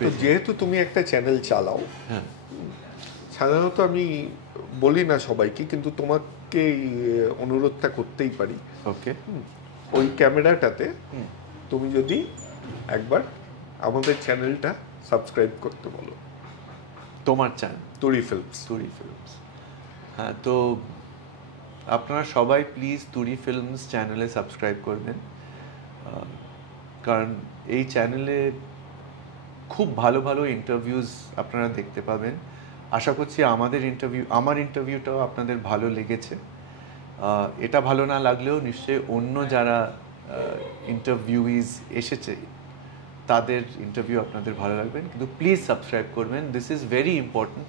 তো যেহেতু তুমি একটা চ্যানেল চালাও, হ্যাঁ সাধারণত আমি বলি না সবাইকে, কিন্তু তোমাকে অনুরোধটা করতেই পারি। ওকে ওই ক্যামেরাটাতে তুমি যদি একবার আমাদের চ্যানেলটা সাবস্ক্রাইব করতে বলো, তোমার চ্যানেল তুরি ফিল্মস। তুরি ফিল্মস। হ্যাঁ, তো আপনারা সবাই প্লিজ তুরি ফিল্মস চ্যানেলে সাবস্ক্রাইব করবেন, কারণ এই চ্যানেলে খুব ভালো ভালো ইন্টারভিউজ আপনারা দেখতে পাবেন। আশা করছি আমার ইন্টারভিউটাও আপনাদের ভালো লেগেছে। এটা ভালো না লাগলেও নিশ্চয়ই অন্য যারা ইন্টারভিউইজ এসেছে তাদের ইন্টারভিউ আপনাদের ভালো লাগবে, কিন্তু প্লিজ সাবস্ক্রাইব করবেন, দিস ইজ ভেরি ইম্পর্ট্যান্ট।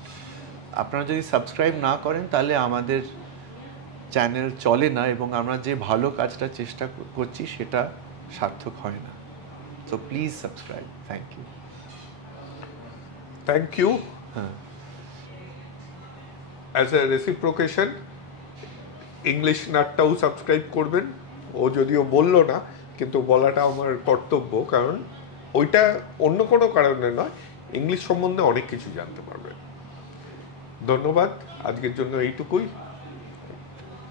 আপনারা যদি সাবস্ক্রাইব না করেন তাহলে আমাদের চ্যানেল চলে না এবং আমরা যে ভালো কাজটা চেষ্টা করছি সেটা সার্থক হয় না। So please subscribe. Thank you. Thank you. হ্যাঁ, অ্যাজ এ রেসিপ্রোকেশন ইংলিশ নাটটাও সাবস্ক্রাইব করবেন। ও যদিও বললো না, কিন্তু বলাটা আমার কর্তব্য, কারণ ওইটা অন্য কোনো কারণে নয়, ইংলিশ সম্বন্ধে অনেক কিছু জানতে পারবেন। ধন্যবাদ, আজকের জন্য এইটুকুই।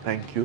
Thank you.